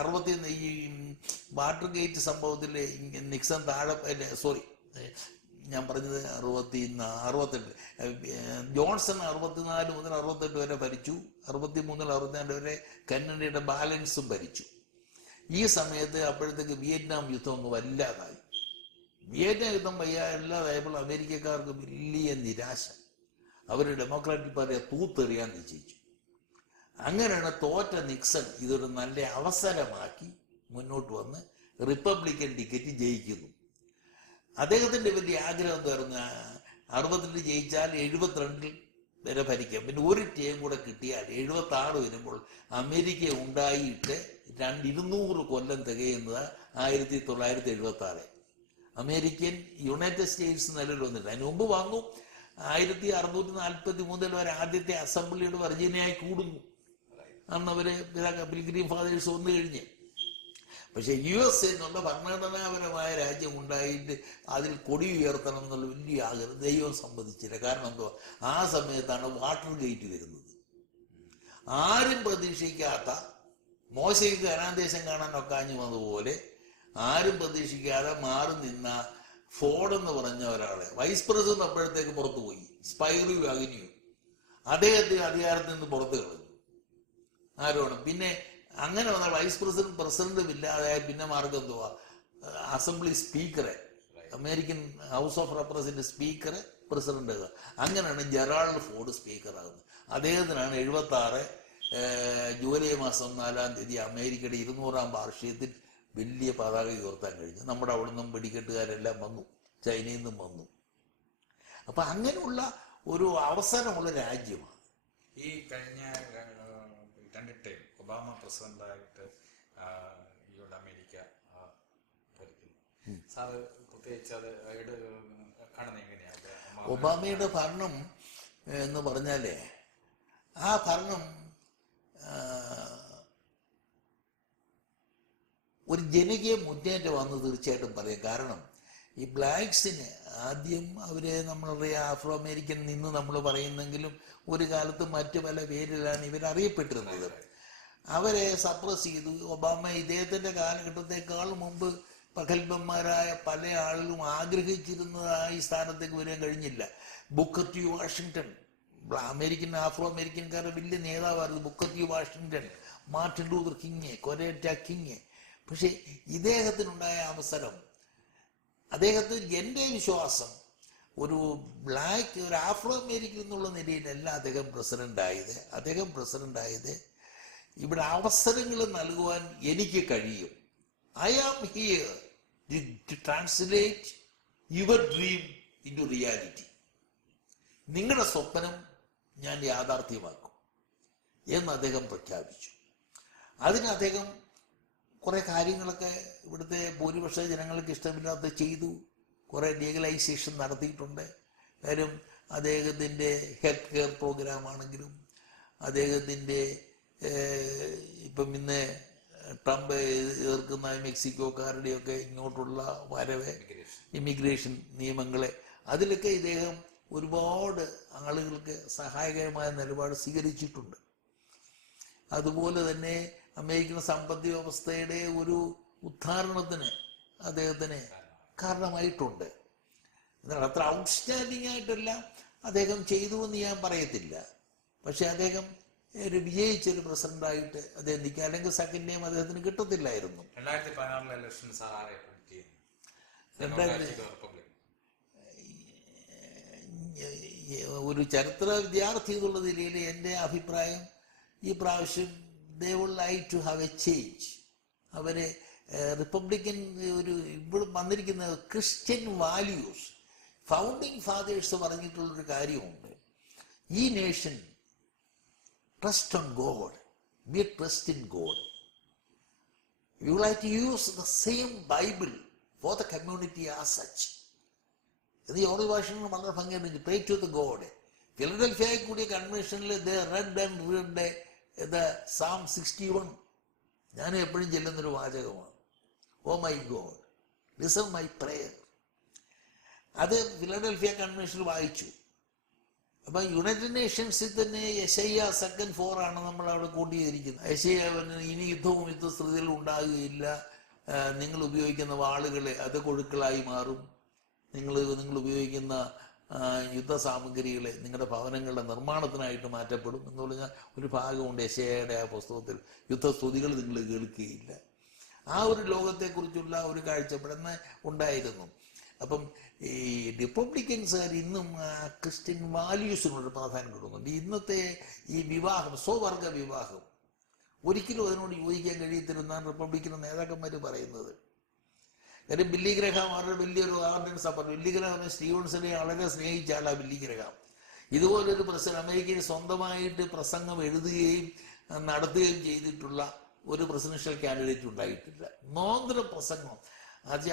60 ഈ വാട്ടർ ഗേറ്റ് സംഭവത്തിൽ നിക്സൺ ഞാൻ പറഞ്ഞത് 68 ജോൺസൺ 64 മുതൽ 68 വരെ ഭരിച്ചു. 63 64 വരെ കെന്നഡിയുടെ ബാലൻസും ഭരിച്ചു. ഈ സമയത്ത് അപ്പോഴത്തേക്ക് വിയറ്റ്നാം യുദ്ധം ഒന്ന് വല്ലാതായി. വിയറ്റ്നാം യുദ്ധം ഇല്ലാതായപ്പോൾ അമേരിക്കക്കാർക്ക് വലിയ നിരാശ. അവർ ഡെമോക്രാറ്റിക് പാർട്ടിയെ തൂത്തെറിയാൻ നിശ്ചയിച്ചു. അങ്ങനെയാണ് തോറ്റ നിക്സൺ ഇതൊരു നല്ല അവസരമാക്കി മുന്നോട്ട് വന്ന് റിപ്പബ്ലിക്കൻ ടിക്കറ്റ് ജയിക്കുന്നു. അദ്ദേഹത്തിന്റെ വലിയ ആഗ്രഹം എന്തായിരുന്നു, 62 ജയിച്ചാൽ 72 വരെ ഭരിക്കാം. പിന്നെ ഒരു ടേം കൂടെ കിട്ടിയാൽ 76 വരുമ്പോൾ അമേരിക്ക ഉണ്ടായിട്ട് 200 കൊല്ലം തികയുന്നത് 1976. അമേരിക്കൻ യുണൈറ്റഡ് സ്റ്റേറ്റ്സ് നിലവിൽ വന്നിട്ട് അതിന് മുമ്പ് വാങ്ങും 1643 വരെ ആദ്യത്തെ അസംബ്ലിയുടെ വെർജീനിയായി കൂടുന്നു. അന്ന് അവര് പിൽഗ്രീം ഫാദേഴ്സ് വന്നു കഴിഞ്ഞ്. പക്ഷെ USA എന്നുള്ള ഭരണഘടനാപരമായ രാജ്യം ഉണ്ടായിട്ട് അതിൽ കൊടി ഉയർത്തണം എന്നുള്ള വലിയ ആഗ്രഹം ദൈവം സമ്മതിച്ചില്ല. കാരണം എന്തോ ആ സമയത്താണ് വാട്ടർ ഗേറ്റ് വരുന്നത്. ആരും പ്രതീക്ഷിക്കാത്ത മോശയ്ക്ക് കനാന്തേശം കാണാൻ ഒക്കാഞ്ഞു വന്നതുപോലെ ആരും പ്രതീക്ഷിക്കാതെ മാറി നിന്ന ഫോർഡ് എന്ന് പറഞ്ഞ ഒരാളെ വൈസ് പ്രസിഡന്റ് അപ്പോഴത്തേക്ക് പുറത്തു പോയി. സ്പൈറു അഗ്ന്യൂ അദ്ദേഹത്തിന് അധികാരത്തിൽ നിന്ന് പുറത്തു കളഞ്ഞു. ആരോണം പിന്നെ അങ്ങനെ വന്നാൽ വൈസ് പ്രസിഡന്റും ഇല്ലാതെ പിന്നെ മാർഗം എന്തുവാ? അസംബ്ലി സ്പീക്കറെ, അമേരിക്കൻ ഹൗസ് ഓഫ് റെപ്രസെന്റേറ്റീവ് സ്പീക്കറെ പ്രസിഡന്റ്. അങ്ങനെയാണ് ജെറാൾഡ് ഫോർഡ് സ്പീക്കർ ആകുന്നത്. അദ്ദേഹത്തിനാണ് 76 ജൂലൈ മാസം 4-ാം തീയതി അമേരിക്കയുടെ 200-ാം വാർഷികത്തിൽ വലിയ പതാക ഉയർത്താൻ കഴിഞ്ഞു. നമ്മുടെ അവിടെ നിന്നും വെടിക്കെട്ടുകാരെല്ലാം വന്നു, ചൈനയിൽ നിന്നും വന്നു. അപ്പൊ അങ്ങനെയുള്ള ഒരു അവസരമുള്ള രാജ്യമാണ്. ഈ കഴിഞ്ഞ 2 ടൈം ഒബാമ പ്രസിഡന്റായിട്ട് ഇവിടെ അമേരിക്ക ഭരിക്കുന്നു. സാറ് പ്രത്യേകിച്ച് അത് കാണുന്നത് എങ്ങനെയാണ്? ഒബാമയുടെ ഭരണം എന്ന് പറഞ്ഞാലേ ആ ഭരണം ഒരു ജനകീയ മുന്നേറ്റമാണെന്ന് തീർച്ചയായിട്ടും പറയാം. കാരണം ഈ ബ്ലാക്സിന് ആദ്യം അവരെ നമ്മളറിയാം ആഫ്രോ അമേരിക്കൻ നിന്ന് നമ്മൾ പറയുന്നെങ്കിലും ഒരു കാലത്ത് മറ്റു പല പേരിലാണ് ഇവരറിയപ്പെട്ടിരുന്നത്. അവരെ സപ്രസ് ചെയ്തു. ഒബാമ ഇദ്ദേഹത്തിന്റെ കാലഘട്ടത്തെക്കാൾ മുമ്പ് പ്രഗത്ഭന്മാരായ പല ആളുകളും ആഗ്രഹിച്ചിരുന്നതായി സ്ഥാനത്തേക്ക് വരാൻ കഴിഞ്ഞില്ല. Booker T Washington American Afro അമേരിക്കൻകാരുടെ വലിയ നേതാവായിരുന്നു. Booker T Washington, Martin Luther King, Coretta King. പക്ഷെ ഇദ്ദേഹത്തിനുണ്ടായ അവസരം, അദ്ദേഹത്തിന് എൻ്റെ വിശ്വാസം ഒരു ബ്ലാക്ക് ഒരു ആഫ്രോ അമേരിക്കൻ എന്നുള്ള നിലയിലല്ല അദ്ദേഹം പ്രസിഡന്റ് ആയത് ഇവിടെ അവസരങ്ങൾ നൽകുവാൻ എനിക്ക് കഴിയും. I am here to translate your dream into reality. നിങ്ങളുടെ സ്വപ്നം ഞാൻ യാഥാർത്ഥ്യമാക്കും എന്ന് അദ്ദേഹം പ്രഖ്യാപിച്ചു. അതിന് അദ്ദേഹം കുറെ കാര്യങ്ങളൊക്കെ ഇവിടുത്തെ ഭൂരിപക്ഷ ജനങ്ങൾക്ക് ഇഷ്ടമില്ലാത്ത ചെയ്തു. കുറെ ലീഗലൈസേഷൻ നടത്തിയിട്ടുണ്ട്. കാര്യം അദ്ദേഹത്തിൻ്റെ ഹെൽത്ത് കെയർ പ്രോഗ്രാം ആണെങ്കിലും അദ്ദേഹത്തിൻ്റെ ഇപ്പം ഇന്ന് ട്രംപ് എതിർക്കുന്ന മെക്സിക്കോക്കാരുടെയൊക്കെ ഇങ്ങോട്ടുള്ള വരവ്, ഇമിഗ്രേഷൻ നിയമങ്ങളെ, അതിലൊക്കെ ഇദ്ദേഹം ഒരുപാട് ആളുകൾക്ക് സഹായകരമായ നിലപാട് സ്വീകരിച്ചിട്ടുണ്ട്. അതുപോലെ തന്നെ അമേരിക്കൻ സമ്പദ് വ്യവസ്ഥയുടെ ഒരു ഉദ്ധാരണത്തിന് അദ്ദേഹത്തിന് കാരണമായിട്ടുണ്ട്. എന്നാൽ അത്ര ഔട്ട്സ്റ്റാൻഡിങ് ആയിട്ടല്ല അദ്ദേഹം ചെയ്തു എന്ന് ഞാൻ പറയത്തില്ല. പക്ഷെ അദ്ദേഹം ഒരു വിജയിച്ചൊരു പ്രസിഡന്റായിട്ട് അദ്ദേഹം നിൽക്കുക, അല്ലെങ്കിൽ സെക്കൻഡ് ടൈം അദ്ദേഹത്തിന് കിട്ടത്തില്ലായിരുന്നു. 2016 ഇലക്ഷൻസ് ഒരു ചരിത്ര വിദ്യാർത്ഥി എന്നുള്ള നിലയിൽ എൻ്റെ അഭിപ്രായം ഈ പ്രാവശ്യം they would like to have a change. അവര് റിപ്പബ്ലിക്കൻ ഒരു ഇവിടെ വന്നിരിക്കുന്ന ക്രിസ്ത്യൻ വാല്യൂസ്, ഫൗണ്ടിങ് ഫാദേഴ്സ് പറഞ്ഞിട്ടുള്ളൊരു കാര്യമുണ്ട്. ഈ nation trust on God, we trust in God. You like to use the same Bible for the community as such. ഇത് ഓരോ ഭാഷകളും വളരെ ഭംഗിയായിട്ട് പ്രേ ടു ദ ഗോഡ്. ഫിലഡൽഫിയയിൽ കൂടിയ കൺവെൻഷനിൽ Psalm 61 ഞാൻ എപ്പോഴും ചെല്ലുന്നൊരു വാചകമാണ്. Oh my God listen my prayer. അത് ഫിലഡൽഫിയ കൺവെൻഷനിൽ വായിച്ചു. അപ്പൊ യുണൈറ്റഡ് നേഷൻസിൽ തന്നെ യെശയ്യാ 2:4 ആണ് നമ്മൾ അവിടെ കൂട്ടിയിരിക്കുന്നത്. യെശയ്യാ ഇനി യുദ്ധവും യുദ്ധസ്ഥിതികളും ഉണ്ടാകുകയില്ല, നിങ്ങൾ ഉപയോഗിക്കുന്ന വാളുകളെ അത് കൊഴുക്കളായി മാറും, നിങ്ങൾ ഉപയോഗിക്കുന്ന യുദ്ധ സാമഗ്രികളെ നിങ്ങളുടെ ഭവനങ്ങളുടെ നിർമ്മാണത്തിനായിട്ട് മാറ്റപ്പെടും എന്ന് പറഞ്ഞാൽ ഒരു ഭാഗമുണ്ട് യെശയ്യായുടെ ആ പുസ്തകത്തിൽ. യുദ്ധസ്തുതികൾ നിങ്ങൾ കേൾക്കുകയില്ല. ആ ഒരു ലോകത്തെക്കുറിച്ചുള്ള ഒരു കാഴ്ചപ്പാട് ഉണ്ടായിരുന്നു. അപ്പം ഈ റിപ്പബ്ലിക്കൻസുകാർ ഇന്നും ക്രിസ്ത്യൻ വാല്യൂസിനോട് പ്രാധാന്യം കൊടുക്കുന്നുണ്ട്. ഇന്നത്തെ ഈ വിവാഹം, സ്വവർഗ വിവാഹം, ഒരിക്കലും അതിനോട് യോജിക്കാൻ കഴിയത്തില്ലെന്നാണ് റിപ്പബ്ലിക്കൻ നേതാക്കന്മാർ പറയുന്നത്. കാര്യം ബില്ലി ഗ്രഹാം അവരുടെ വലിയൊരു ആർഡിയൻസ് പറഞ്ഞു. ബില്ലി ഗ്രഹാം സ്റ്റീവൻസനെ വളരെ സ്നേഹിച്ച ആളാണ് ബില്ലി ഗ്രഹാം. ഇതുപോലൊരു അമേരിക്കയിൽ സ്വന്തമായിട്ട് പ്രസംഗം എഴുതുകയും നടത്തുകയും ചെയ്തിട്ടുള്ള ഒരു പ്രസിഡൻഷ്യൽ കാൻഡിഡേറ്റ് ഉണ്ടായിട്ടില്ല. നോന്തര പ്രസംഗം.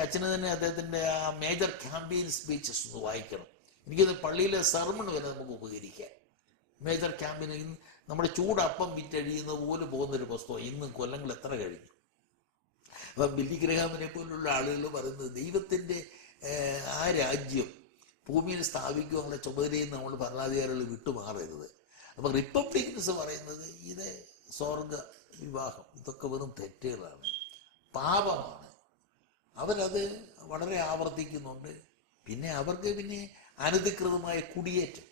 അച്ഛന് തന്നെ അദ്ദേഹത്തിന്റെ ആ മേജർ ക്യാമ്പയിൻ സ്പീച്ചസ് ഒന്ന് വായിക്കണം. എനിക്കത് പള്ളിയിലെ സർമൺ വരെ നമുക്ക് ഉപകരിക്കാം. മേജർ ക്യാമ്പയിൻ നമ്മുടെ ചൂടപ്പം വിറ്റഴിയുന്നത് പോലെ പോകുന്നൊരു പുസ്തകം. ഇന്നും കൊല്ലങ്ങൾ എത്ര കഴിഞ്ഞു. അപ്പം ബില്ലി ഗ്രഹാമിനെ പോലുള്ള ആളുകൾ പറയുന്നത് ദൈവത്തിന്റെ ആ രാജ്യം ഭൂമിയിൽ സ്ഥാപിക്കുവാനുള്ള ചുമതലയും നമ്മൾ ഭരണാധികാരികൾ വിട്ടുമാറരുത്. അപ്പം റിപ്പബ്ലിക്കൻസ് പറയുന്നത് ഇത് സ്വർഗ വിവാഹം ഇതൊക്കെ വെറും തെറ്റുകളാണ്, പാപമാണ്. അവരത് വളരെ ആവർത്തിക്കുന്നുണ്ട്. പിന്നെ അവർക്ക് അനധികൃതമായ കുടിയേറ്റം.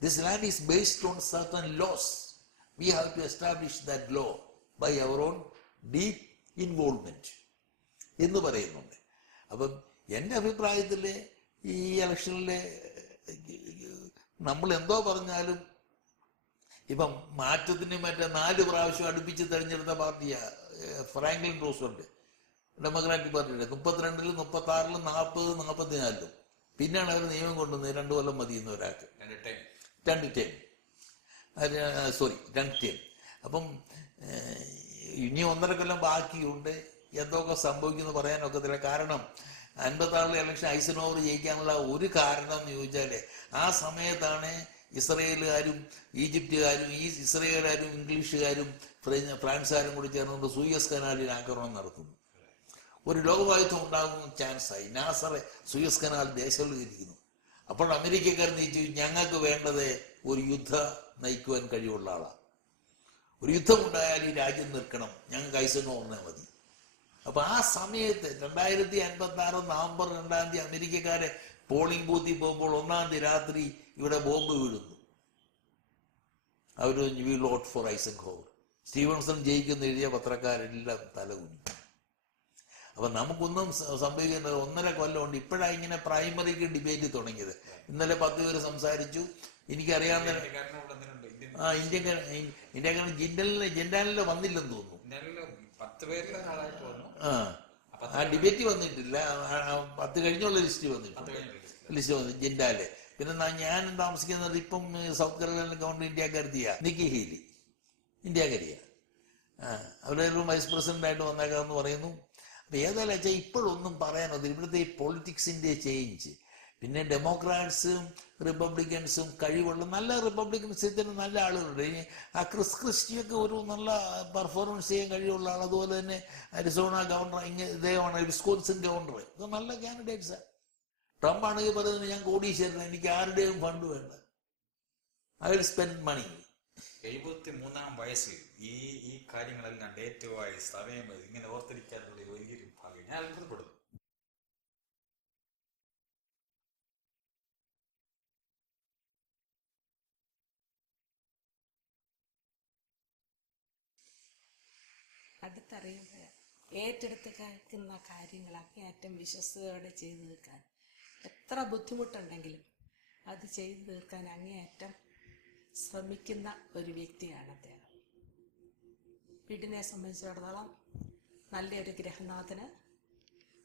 This land is based on certain laws. We have to establish that law by our own deep involvement എന്ന് പറയുന്നുണ്ട്. അപ്പം എൻ്റെ അഭിപ്രായത്തിൽ ഈ ഇലക്ഷനിലെ നമ്മൾ എന്തോ പറഞ്ഞാലും ഇപ്പം മാറ്റത്തിന് 4 പ്രാവശ്യം അടുപ്പിച്ച് തെരഞ്ഞെടുത്ത പാർട്ടിയാ ഫ്രാങ്ക്ലിൻ റൂസ്വെൽറ്റ്, ഡെമോക്രാറ്റിക് പാർട്ടിയുടെ. 32-ലും 36-ലും 40, 44-ലും പിന്നെയാണ് അവർ നിയമം കൊണ്ടുവന്നത് 2 കൊല്ലം മതി എന്ന് ഒരാൾക്ക്. 2 ടൈം. അപ്പം ഇനി 1.5 കൊല്ലം ബാക്കിയുണ്ട്. എന്തൊക്കെ സംഭവിക്കുമെന്ന് പറയാനൊക്കത്തില്ല. കാരണം 56-ലെ ഇലക്ഷൻ ഐസനോവർ ജയിക്കാനുള്ള ഒരു കാരണം എന്ന് ചോദിച്ചാൽ ആ സമയത്താണ് ഇസ്രയേലുകാരും ഈജിപ്തുകാരും ഇസ്രയേലുകാരും ഇംഗ്ലീഷുകാരും ഫ്രാൻസുകാരും കൂടി ചേർന്നുകൊണ്ട് സൂയസ് കനാലിൽ ആക്രമണം നടത്തുന്നു. ഒരു ലോകവായുധം ഉണ്ടാകുന്ന ചാൻസായി. നാസറെ സൂയസ് കനാൽ ദേശീകരിക്കുന്നു. അപ്പോൾ അമേരിക്കക്കാർ നീച്ചു, ഞങ്ങൾക്ക് വേണ്ടത് ഒരു യുദ്ധം നയിക്കുവാൻ കഴിവുള്ള ആളാണ്. ഒരു യുദ്ധം ഉണ്ടായാൽ ഈ രാജ്യം നിൽക്കണം, ഞങ്ങൾക്ക് ഐസനോവറിനെ മതി. അപ്പൊ ആ സമയത്ത് 2056 നവംബർ 2 അമേരിക്കക്കാരെ പോളിംഗ് ബൂത്തിൽ പോകുമ്പോൾ 1 രാത്രി ഇവിടെ ബോംബ് വീഴുന്നു. അവർ we vote for Eisenhower. Stevenson ജയിക്കുന്ന എഴുതിയ പത്രക്കാരെല്ലാം തലകുഞ്ഞു. അപ്പൊ നമുക്കൊന്നും സംഭവിക്കേണ്ടത് 1.5 കൊല്ലം ഉണ്ട്. ഇപ്പോഴാണ് ഇങ്ങനെ പ്രൈമറിക്ക് ഡിബേറ്റ് തുടങ്ങിയത്. ഇന്നലെ 10 പേര് സംസാരിച്ചു. എനിക്കറിയാവുന്ന ഇന്ത്യക്കാരൻ ജിൻഡാലിലെ വന്നില്ലെന്ന് തോന്നുന്നു. ആ ഡിബേറ്റ് വന്നിട്ടില്ല. 10 കഴിഞ്ഞുള്ള ലിസ്റ്റ് വന്നിട്ടുണ്ട്. ജിൻഡാല്. പിന്നെ ഞാൻ താമസിക്കുന്നത് ഇപ്പം സൗത്ത് കരോലൈന ഗവൺമെന്റ് ഇന്ത്യക്കാരിയാ, നിക്കി ഹേലി ഇന്ത്യക്കാരിയാ. അവരുടെ ഒരു വൈസ് പ്രസിഡന്റ് ആയിട്ട് വന്നേക്കാന്ന് പറയുന്നു. അപ്പൊ ഏതായാലും വെച്ചാൽ ഇപ്പോഴൊന്നും പറയാനോ ഇവിടുത്തെ ഈ പൊളിറ്റിക്സിന്റെ ചേഞ്ച്. പിന്നെ ഡെമോക്രാറ്റ്സും റിപ്പബ്ലിക്കൻസും കഴിവുള്ള നല്ല റിപ്പബ്ലിക്കൻസിൽ തന്നെ നല്ല ആളുകളുണ്ട്. ആ ക്രിസ്റ്റിയൊക്കെ ഒരു നല്ല പെർഫോമൻസ് ചെയ്യാൻ കഴിവുള്ള ആൾ. അതുപോലെ തന്നെ അരിസോണ ഗവർണർ, ഇദ്ദേഹമാണ് വിസ്കോൺസിൻ ഗവർണർ. ഇത് നല്ല കാൻഡിഡേറ്റ്സാണ്. ട്രംപ് ആണെങ്കിൽ പറയുന്നത് ഞാൻ കോടീശ്വരൻ, എനിക്ക് ആരുടെയും ഫണ്ട് വേണ്ട, ഐ വിൽ സ്പെൻഡ് മണി. 73-ാം വയസ്സിൽ ഈ കാര്യങ്ങളെല്ലാം ഡേറ്റുമായി സമയം ഇങ്ങനെ ഓർത്തിരിക്കാനുള്ള വലിയൊരു ഭാഗ്യം. ഞാൻ അത്ഭുതപ്പെടുന്നു. അടുത്തറിയുമ്പോൾ ഏറ്റെടുത്ത് കേൾക്കുന്ന കാര്യങ്ങൾ അങ്ങേയറ്റം വിശ്വസ്തയോടെ ചെയ്തു തീർക്കാൻ എത്ര ബുദ്ധിമുട്ടുണ്ടെങ്കിലും അത് ചെയ്തു തീർക്കാൻ അങ്ങേയറ്റം ശ്രമിക്കുന്ന ഒരു വ്യക്തിയാണ് അദ്ദേഹം. വീടിനെ സംബന്ധിച്ചിടത്തോളം നല്ലൊരു ഗൃഹനാഥന്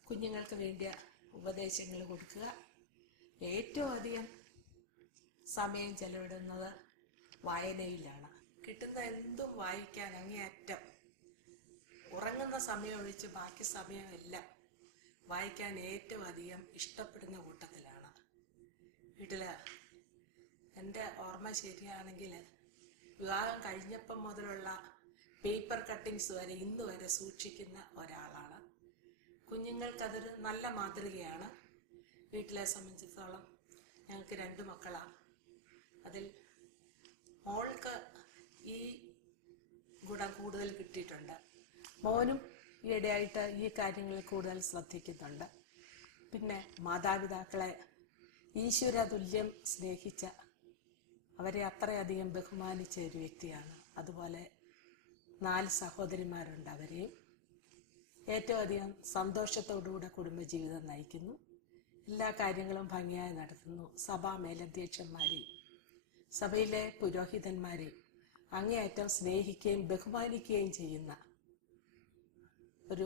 കുഞ്ഞുങ്ങൾക്ക് വേണ്ടിയ ഉപദേശങ്ങൾ കൊടുക്കുക, ഏറ്റവും അധികം സമയം ചെലവിടുന്നത് വായനയിലാണ്. കിട്ടുന്ന എന്തും വായിക്കാൻ അങ്ങേയറ്റം, ഉറങ്ങുന്ന സമയം ഒഴിച്ച് ബാക്കി സമയമെല്ലാം വായിക്കാൻ ഏറ്റവും അധികം ഇഷ്ടപ്പെടുന്ന കൂട്ടത്തിലാണ്. വീട്ടിൽ എൻ്റെ ഓർമ്മ ശരിയാണെങ്കിൽ വിവാഹം കഴിഞ്ഞപ്പം മുതലുള്ള പേപ്പർ കട്ടിങ്സ് വരെ ഇന്ന് വരെ സൂക്ഷിക്കുന്ന ഒരാളാണ്. കുഞ്ഞുങ്ങൾക്കതൊരു നല്ല മാതൃകയാണ്. വീട്ടിലെ സംബന്ധിച്ചിടത്തോളം ഞങ്ങൾക്ക് 2 മക്കളാണ്. അതിൽ മോൾക്ക് ഈ ഗുണം കൂടുതൽ കിട്ടിയിട്ടുണ്ട്. മോനും ഈയിടെയായിട്ട് ഈ കാര്യങ്ങളിൽ കൂടുതൽ ശ്രദ്ധിക്കുന്നുണ്ട്. പിന്നെ മാതാപിതാക്കളെ ഈശ്വരതുല്യം സ്നേഹിച്ച, അവരെ അത്രയധികം ബഹുമാനിച്ച ഒരു വ്യക്തിയാണ്. അതുപോലെ 4 സഹോദരിമാരുണ്ട്. അവരെയും ഏറ്റവും അധികം സന്തോഷത്തോടുകൂടെ കുടുംബജീവിതം നയിക്കുന്നു. എല്ലാ കാര്യങ്ങളും ഭംഗിയായി നടത്തുന്നു. സഭാ മേലധ്യക്ഷന്മാരെയും സഭയിലെ പുരോഹിതന്മാരെയും അങ്ങേയറ്റം സ്നേഹിക്കുകയും ബഹുമാനിക്കുകയും ചെയ്യുന്ന ഒരു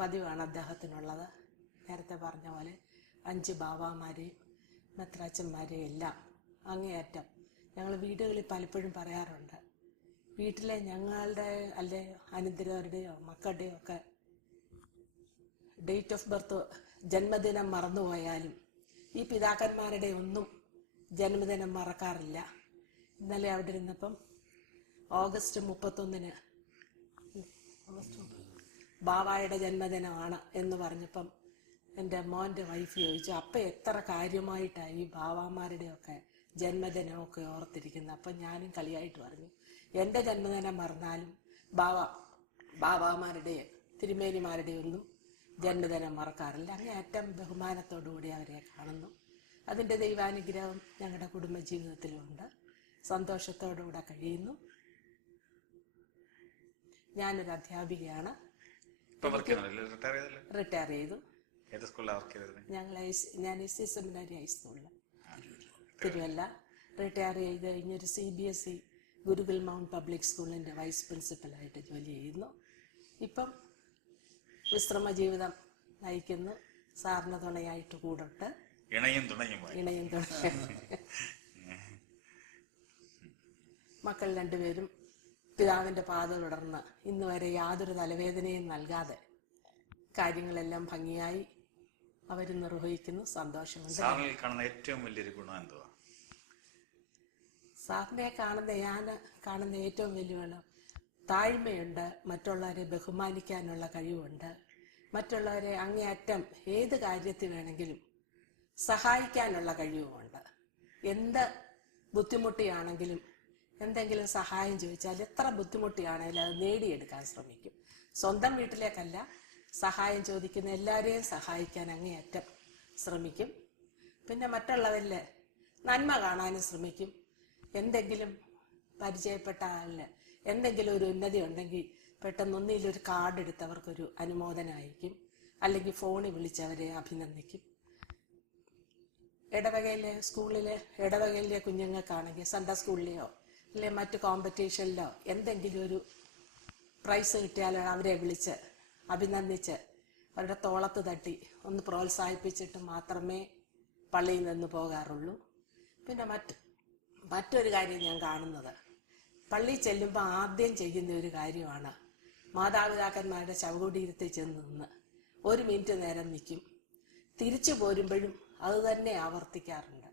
പതിവാണ് അദ്ദേഹത്തിനുള്ളത്. നേരത്തെ പറഞ്ഞ പോലെ 5 ബാവാമാരെയും മെത്രാച്ചന്മാരെയും എല്ലാം അങ്ങേയറ്റം ഞങ്ങൾ വീടുകളിൽ പലപ്പോഴും പറയാറുണ്ട്, വീട്ടിലെ ഞങ്ങളുടെ അല്ലെ അനന്തരവരുടെയോ മക്കളുടെയോ ഒക്കെ ഡേറ്റ് ഓഫ് ബർത്ത് ജന്മദിനം മറന്നുപോയാലും ഈ പിതാക്കന്മാരുടെ ഒന്നും ജന്മദിനം മറക്കാറില്ല. ഇന്നലെ അവിടെ ഇരുന്നപ്പം ഓഗസ്റ്റ് 31 ബാവായുടെ ജന്മദിനമാണ് എന്ന് പറഞ്ഞപ്പം എൻ്റെ മോൻ്റെ വൈഫ് ചോദിച്ചു, അപ്പം എത്ര കാര്യമായിട്ടാണ് ഈ ബാവാമാരുടെയൊക്കെ ജന്മദിനമൊക്കെ ഓർത്തിരിക്കുന്നത്. അപ്പം ഞാനും കളിയായിട്ട് പറഞ്ഞു, എൻ്റെ ജന്മദിനം മറന്നാലും ബാവാമാരുടെ തിരുമേനിമാരുടെ ഒന്നും ജന്മദിനം മറക്കാറില്ല. അങ്ങേയറ്റം ബഹുമാനത്തോടുകൂടി അവരെ കാണുന്നു. അതിൻ്റെ ദൈവാനുഗ്രഹം ഞങ്ങളുടെ കുടുംബജീവിതത്തിലുണ്ട്. സന്തോഷത്തോടുകൂടെ കഴിയുന്നു. ഞാനൊരു അധ്യാപികയാണ്. റിട്ടയർ ചെയ്തു. ഞാൻ SC സെമിനാരി ഹൈസ്കൂളിൽ തിരുവല്ല റിട്ടയർ ചെയ്ത് കഴിഞ്ഞൊരു CBSE ഗുരുകുൽ മൗണ്ട് പബ്ലിക് സ്കൂളിൻ്റെ വൈസ് പ്രിൻസിപ്പലായിട്ട് ജോലി ചെയ്യുന്നു. ഇപ്പം വിശ്രമ ജീവിതം നയിക്കുന്നു. സാറിന് തുണയായിട്ട് കൂടൊട്ട് ഇണയും തുണയും. മക്കൾ 2 പേരും പിതാവിൻ്റെ പാത തുടർന്ന് ഇന്ന് വരെ യാതൊരു തലവേദനയും നൽകാതെ കാര്യങ്ങളെല്ലാം ഭംഗിയായി അവർ നിർവഹിക്കുന്നു. സന്തോഷമുണ്ട്. ഏറ്റവും വലിയൊരു ഗുണം എന്തുവാ? സാറിനെ ഞാൻ കാണുന്ന ഏറ്റവും വലിയ ഗുണം താഴ്മയുണ്ട്, മറ്റുള്ളവരെ ബഹുമാനിക്കാനുള്ള കഴിവുണ്ട്, മറ്റുള്ളവരെ അങ്ങേയറ്റം ഏത് കാര്യത്തിൽ വേണമെങ്കിലും സഹായിക്കാനുള്ള കഴിവുമുണ്ട്. എന്ത് ബുദ്ധിമുട്ടിയാണെങ്കിലും എന്തെങ്കിലും സഹായം ചോദിച്ചാൽ എത്ര ബുദ്ധിമുട്ടിയാണെങ്കിലും അത് നേടിയെടുക്കാൻ ശ്രമിക്കും. സ്വന്തം വീട്ടിലേക്കല്ല, സഹായം ചോദിക്കുന്ന എല്ലാവരെയും സഹായിക്കാൻ അങ്ങേയറ്റം ശ്രമിക്കും. പിന്നെ മറ്റുള്ളവരിൽ നന്മ കാണാനും ശ്രമിക്കും. എന്തെങ്കിലും പരിചയപ്പെട്ട ആളിന് എന്തെങ്കിലും ഒരു ഉന്നതി ഉണ്ടെങ്കിൽ പെട്ടെന്ന് ഒന്നിലൊരു കാർഡ് എടുത്ത് അവർക്കൊരു അനുമോദനം അയക്കും, അല്ലെങ്കിൽ ഫോണിൽ വിളിച്ചവരെ അഭിനന്ദിക്കും. ഇടവകയിലെ കുഞ്ഞുങ്ങൾക്കാണെങ്കിൽ സൺഡേ സ്കൂളിലെയോ അല്ലെങ്കിൽ മറ്റു കോമ്പറ്റീഷനിലോ എന്തെങ്കിലും ഒരു പ്രൈസ് കിട്ടിയാലോ അവരെ വിളിച്ച് അഭിനന്ദിച്ച് അവരുടെ തോളത്ത് തട്ടി ഒന്ന് പ്രോത്സാഹിപ്പിച്ചിട്ട് മാത്രമേ പള്ളിയിൽ നിന്ന് പോകാറുള്ളൂ. പിന്നെ മറ്റൊരു കാര്യം ഞാൻ കാണുന്നത്, പള്ളി ചെല്ലുമ്പോൾ ആദ്യം ചെയ്യുന്ന ഒരു കാര്യമാണ് മാതാപിതാക്കന്മാരുടെ ശവകുടീരത്തിൽ ചെന്ന് നിന്ന് 1 മിനിറ്റ് നേരം നിൽക്കും. തിരിച്ചു പോരുമ്പോഴും അത് തന്നെ ആവർത്തിക്കാറുണ്ട്.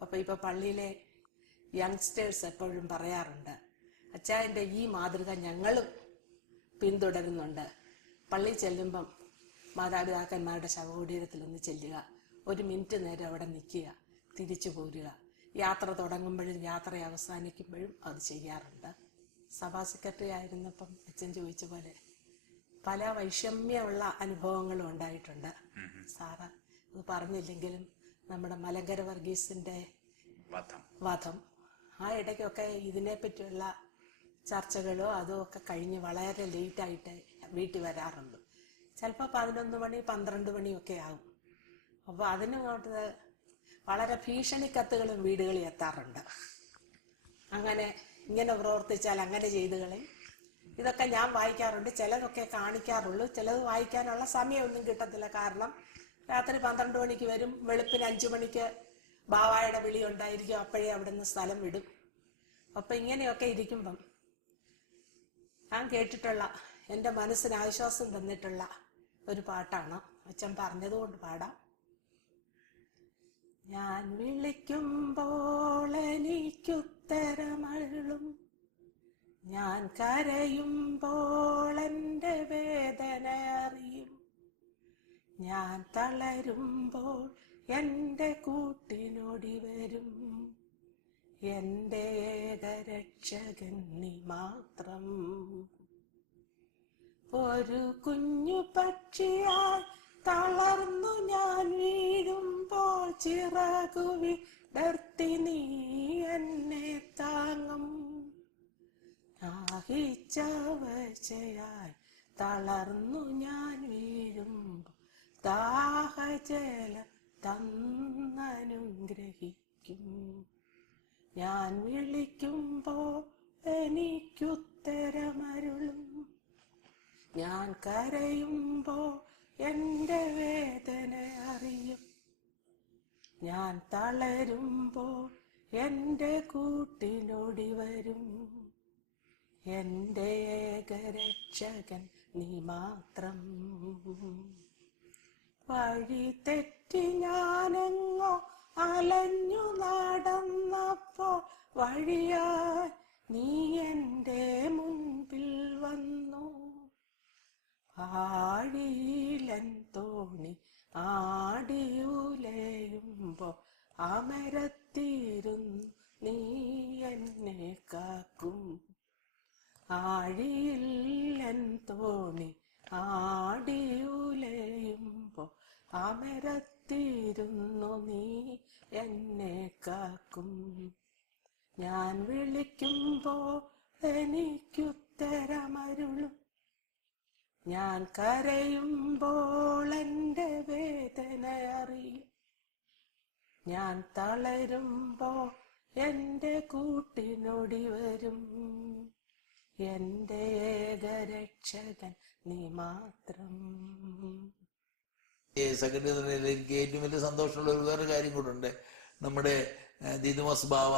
അപ്പം ഇപ്പം പള്ളിയിലെ യങ്സ്റ്റേഴ്സ് എപ്പോഴും പറയാറുണ്ട്, അച്ചായൻ്റെ ഈ മാതൃക ഞങ്ങളും പിന്തുടരുന്നുണ്ട്. പള്ളി ചെല്ലുമ്പം മാതാപിതാക്കന്മാരുടെ ശവകുടീരത്തിലൊന്ന് ചെല്ലുക, 1 മിനിറ്റ് നേരം അവിടെ നിൽക്കുക, തിരിച്ചു പോരുക. യാത്ര തുടങ്ങുമ്പോഴും യാത്ര അവസാനിക്കുമ്പോഴും അത് ചെയ്യാറുണ്ട്. സഭാ സെക്രട്ടറി ആയിരുന്നപ്പം അച്ഛൻ ചോദിച്ച പോലെ പല വൈഷമ്യമുള്ള അനുഭവങ്ങളും ഉണ്ടായിട്ടുണ്ട്. സാറ് അത് പറഞ്ഞില്ലെങ്കിലും നമ്മുടെ മലങ്കര വർഗീസിന്റെ വധം, ആ ഇടയ്ക്കൊക്കെ ഇതിനെപ്പറ്റിയുള്ള ചർച്ചകളോ അതോ ഒക്കെ കഴിഞ്ഞ് വളരെ ലേറ്റായിട്ട് വീട്ടിൽ വരാറുള്ളൂ. ചിലപ്പോൾ 11 മണി 12 മണിയൊക്കെ ആകും. അപ്പോൾ അതിനങ്ങോട്ട് വളരെ ഭീഷണി കത്തുകളും വീടുകളിൽ എത്താറുണ്ട്. അങ്ങനെ ഇങ്ങനെ പ്രവർത്തിച്ചാൽ അങ്ങനെ ചെയ്തു കളയും. ഇതൊക്കെ ഞാൻ വായിക്കാറുണ്ട്. ചിലതൊക്കെ കാണിക്കാറുള്ളൂ, ചിലത് വായിക്കാനുള്ള സമയമൊന്നും കിട്ടത്തില്ല. കാരണം രാത്രി 12 മണിക്ക് വരും, വെളുപ്പിന് 5 മണിക്ക് ബാവായുടെ വിളി ഉണ്ടായിരിക്കും, അപ്പോഴേ അവിടുന്ന് സ്ഥലം വിടും. അപ്പം ഇങ്ങനെയൊക്കെ ഇരിക്കുമ്പം ഞാൻ കേട്ടിട്ടുള്ള, എൻ്റെ മനസ്സിന് ആശ്വാസം തന്നിട്ടുള്ള ഒരു പാട്ടാണ്. അച്ഛൻ പറഞ്ഞതുകൊണ്ട് പാടാം. ഞാൻ വിളിക്കുമ്പോൾ എനിക്കുത്തരമരുളും, ഞാൻ കരയുമ്പോൾ എൻ്റെ വേദന അറിയും, ഞാൻ തളരുമ്പോൾ എൻ്റെ കൂട്ടിനോടി വരും, എൻ്റെ ഏകരക്ഷകൻ നീ മാത്രം. ഒരു കുഞ്ഞു പക്ഷിയായി തളർന്നു ഞാൻ വീഴുമ്പോൾ ചിറകു വിടർത്തി നീ എന്നെ താങ്ങും. ദാഹിച്ചവശയായി തളർന്നു ഞാൻ വീഴുമ്പോൾ ദാഹജലം തന്നനുഗ്രഹിക്കും. ഞാൻ വിളിക്കുമ്പോൾ എനിക്കുത്തരമരുളും, ഞാൻ കരയുമ്പോ എൻ്റെ വേദന അറിയും. ഞാൻ തളരുമ്പോ എൻ്റെ കൂട്ടിനോടി വരും. എൻ്റെ ഏകരക്ഷകൻ നീ മാത്രം. വഴി തെറ്റി ഞാനെങ്ങോ അലഞ്ഞു നടന്നപ്പോ വഴിയായി നീ എൻ്റെ മുൻപിൽ വന്നു. ആഴിയിലൻ തോണി ആടിയുലയുമ്പോ അമരത്തിരുന്നു നീ എന്നെ കാക്കും. ആഴിയിലൻ തോണി ആടിയുലയുമ്പോ അമരത്തിരുന്നു നീ എന്നെ കാക്കും. ഞാൻ വിളിക്കുമ്പോ എനിക്കുത്തരമരുളും. ഞാൻ കരയുമ്പോൾ എൻ്റെ വേദന അറിയും. ഞാൻ തളരുമ്പോ എൻ്റെ കൂട്ടിനോടി വരും. എൻ്റെ ഏകരക്ഷകൻ നീ മാത്രം. സെക്രട്ടറി എനിക്ക് ഏറ്റവും വലിയ സന്തോഷമുള്ള ഒരു വേറെ കാര്യം കൂടെ ഉണ്ട്. നമ്മുടെ ദീദുമോസ് ബാവ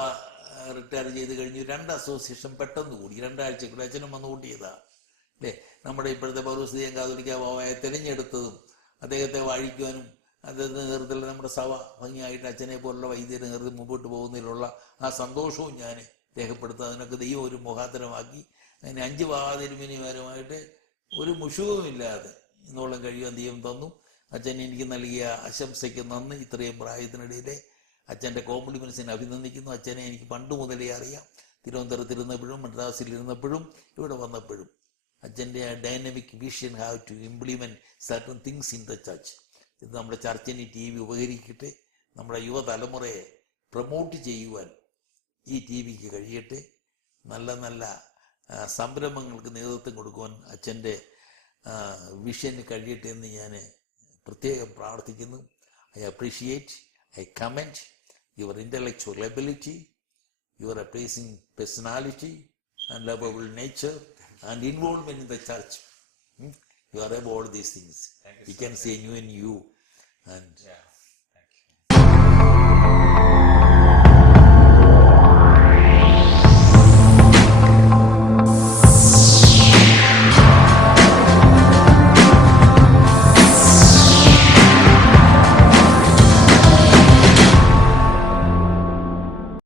റിട്ടയർ ചെയ്ത് കഴിഞ്ഞ് 2 അസോസിയേഷൻ പെട്ടെന്ന് കൂടി, 2 ആഴ്ചക്കൂടി അച്ഛനും വന്നു കൂട്ടിയതാ അല്ലേ. നമ്മുടെ ഇപ്പോഴത്തെ പൗരസ്ത്രീയം കാതോലിക്ക ബാവയെ തിരഞ്ഞെടുത്തതും അദ്ദേഹത്തെ വാഴിക്കുവാനും അദ്ദേഹത്തിന്റെ നേതൃത്വത്തിൽ നമ്മുടെ സഭ ഭംഗിയായിട്ട് അച്ഛനെ പോലുള്ള വൈദ്യരെ നേതൃത്വം മുമ്പോട്ട് പോകുന്നതിലുള്ള ആ സന്തോഷവും ഞാൻ രേഖപ്പെടുത്തുക. അതിനൊക്കെ ദൈവം ഒരു മുഖാന്തരമാക്കി അതിന് 5 വാതിരുമിനിമാരുമായിട്ട് ഒരു മുഷുവുമില്ലാതെ ഇന്നോളം കഴിയാൻ ദൈവം തന്നു. അച്ഛൻ എനിക്ക് നൽകിയ ആശംസയ്ക്ക് നന്ദി. ഇത്രയും പ്രായത്തിനിടയിലെ അച്ഛൻ്റെ കോംപ്ലിമെന്റ്സിനെ അഭിനന്ദിക്കുന്നു. അച്ഛനെ എനിക്ക് പണ്ട് മുതലേ അറിയാം. തിരുവനന്തപുരത്തിരുന്നപ്പോഴും മദ്രാസിലിരുന്നപ്പോഴും ഇവിടെ വന്നപ്പോഴും അച്ഛൻ്റെ dynamic vision have to implement certain things in the church. ഇത് നമ്മുടെ ചർച്ചിന് TV ഉപകരിക്കട്ടെ. നമ്മുടെ യുവതലമുറയെ പ്രൊമോട്ട് ചെയ്യുവാൻ ഈ TVക്ക് കഴിയട്ടെ. നല്ല നല്ല സംരംഭങ്ങൾക്ക് നേതൃത്വം കൊടുക്കുവാൻ അച്ഛൻ്റെ വിഷന് കഴിയട്ടെ എന്ന് ഞാൻ പ്രത്യേകം പ്രാർത്ഥിക്കുന്നു. I appreciate, I comment your intellectual ability, your uprising personality and lovable nature and involvement in the church. You are above all these things. We can say new in you. And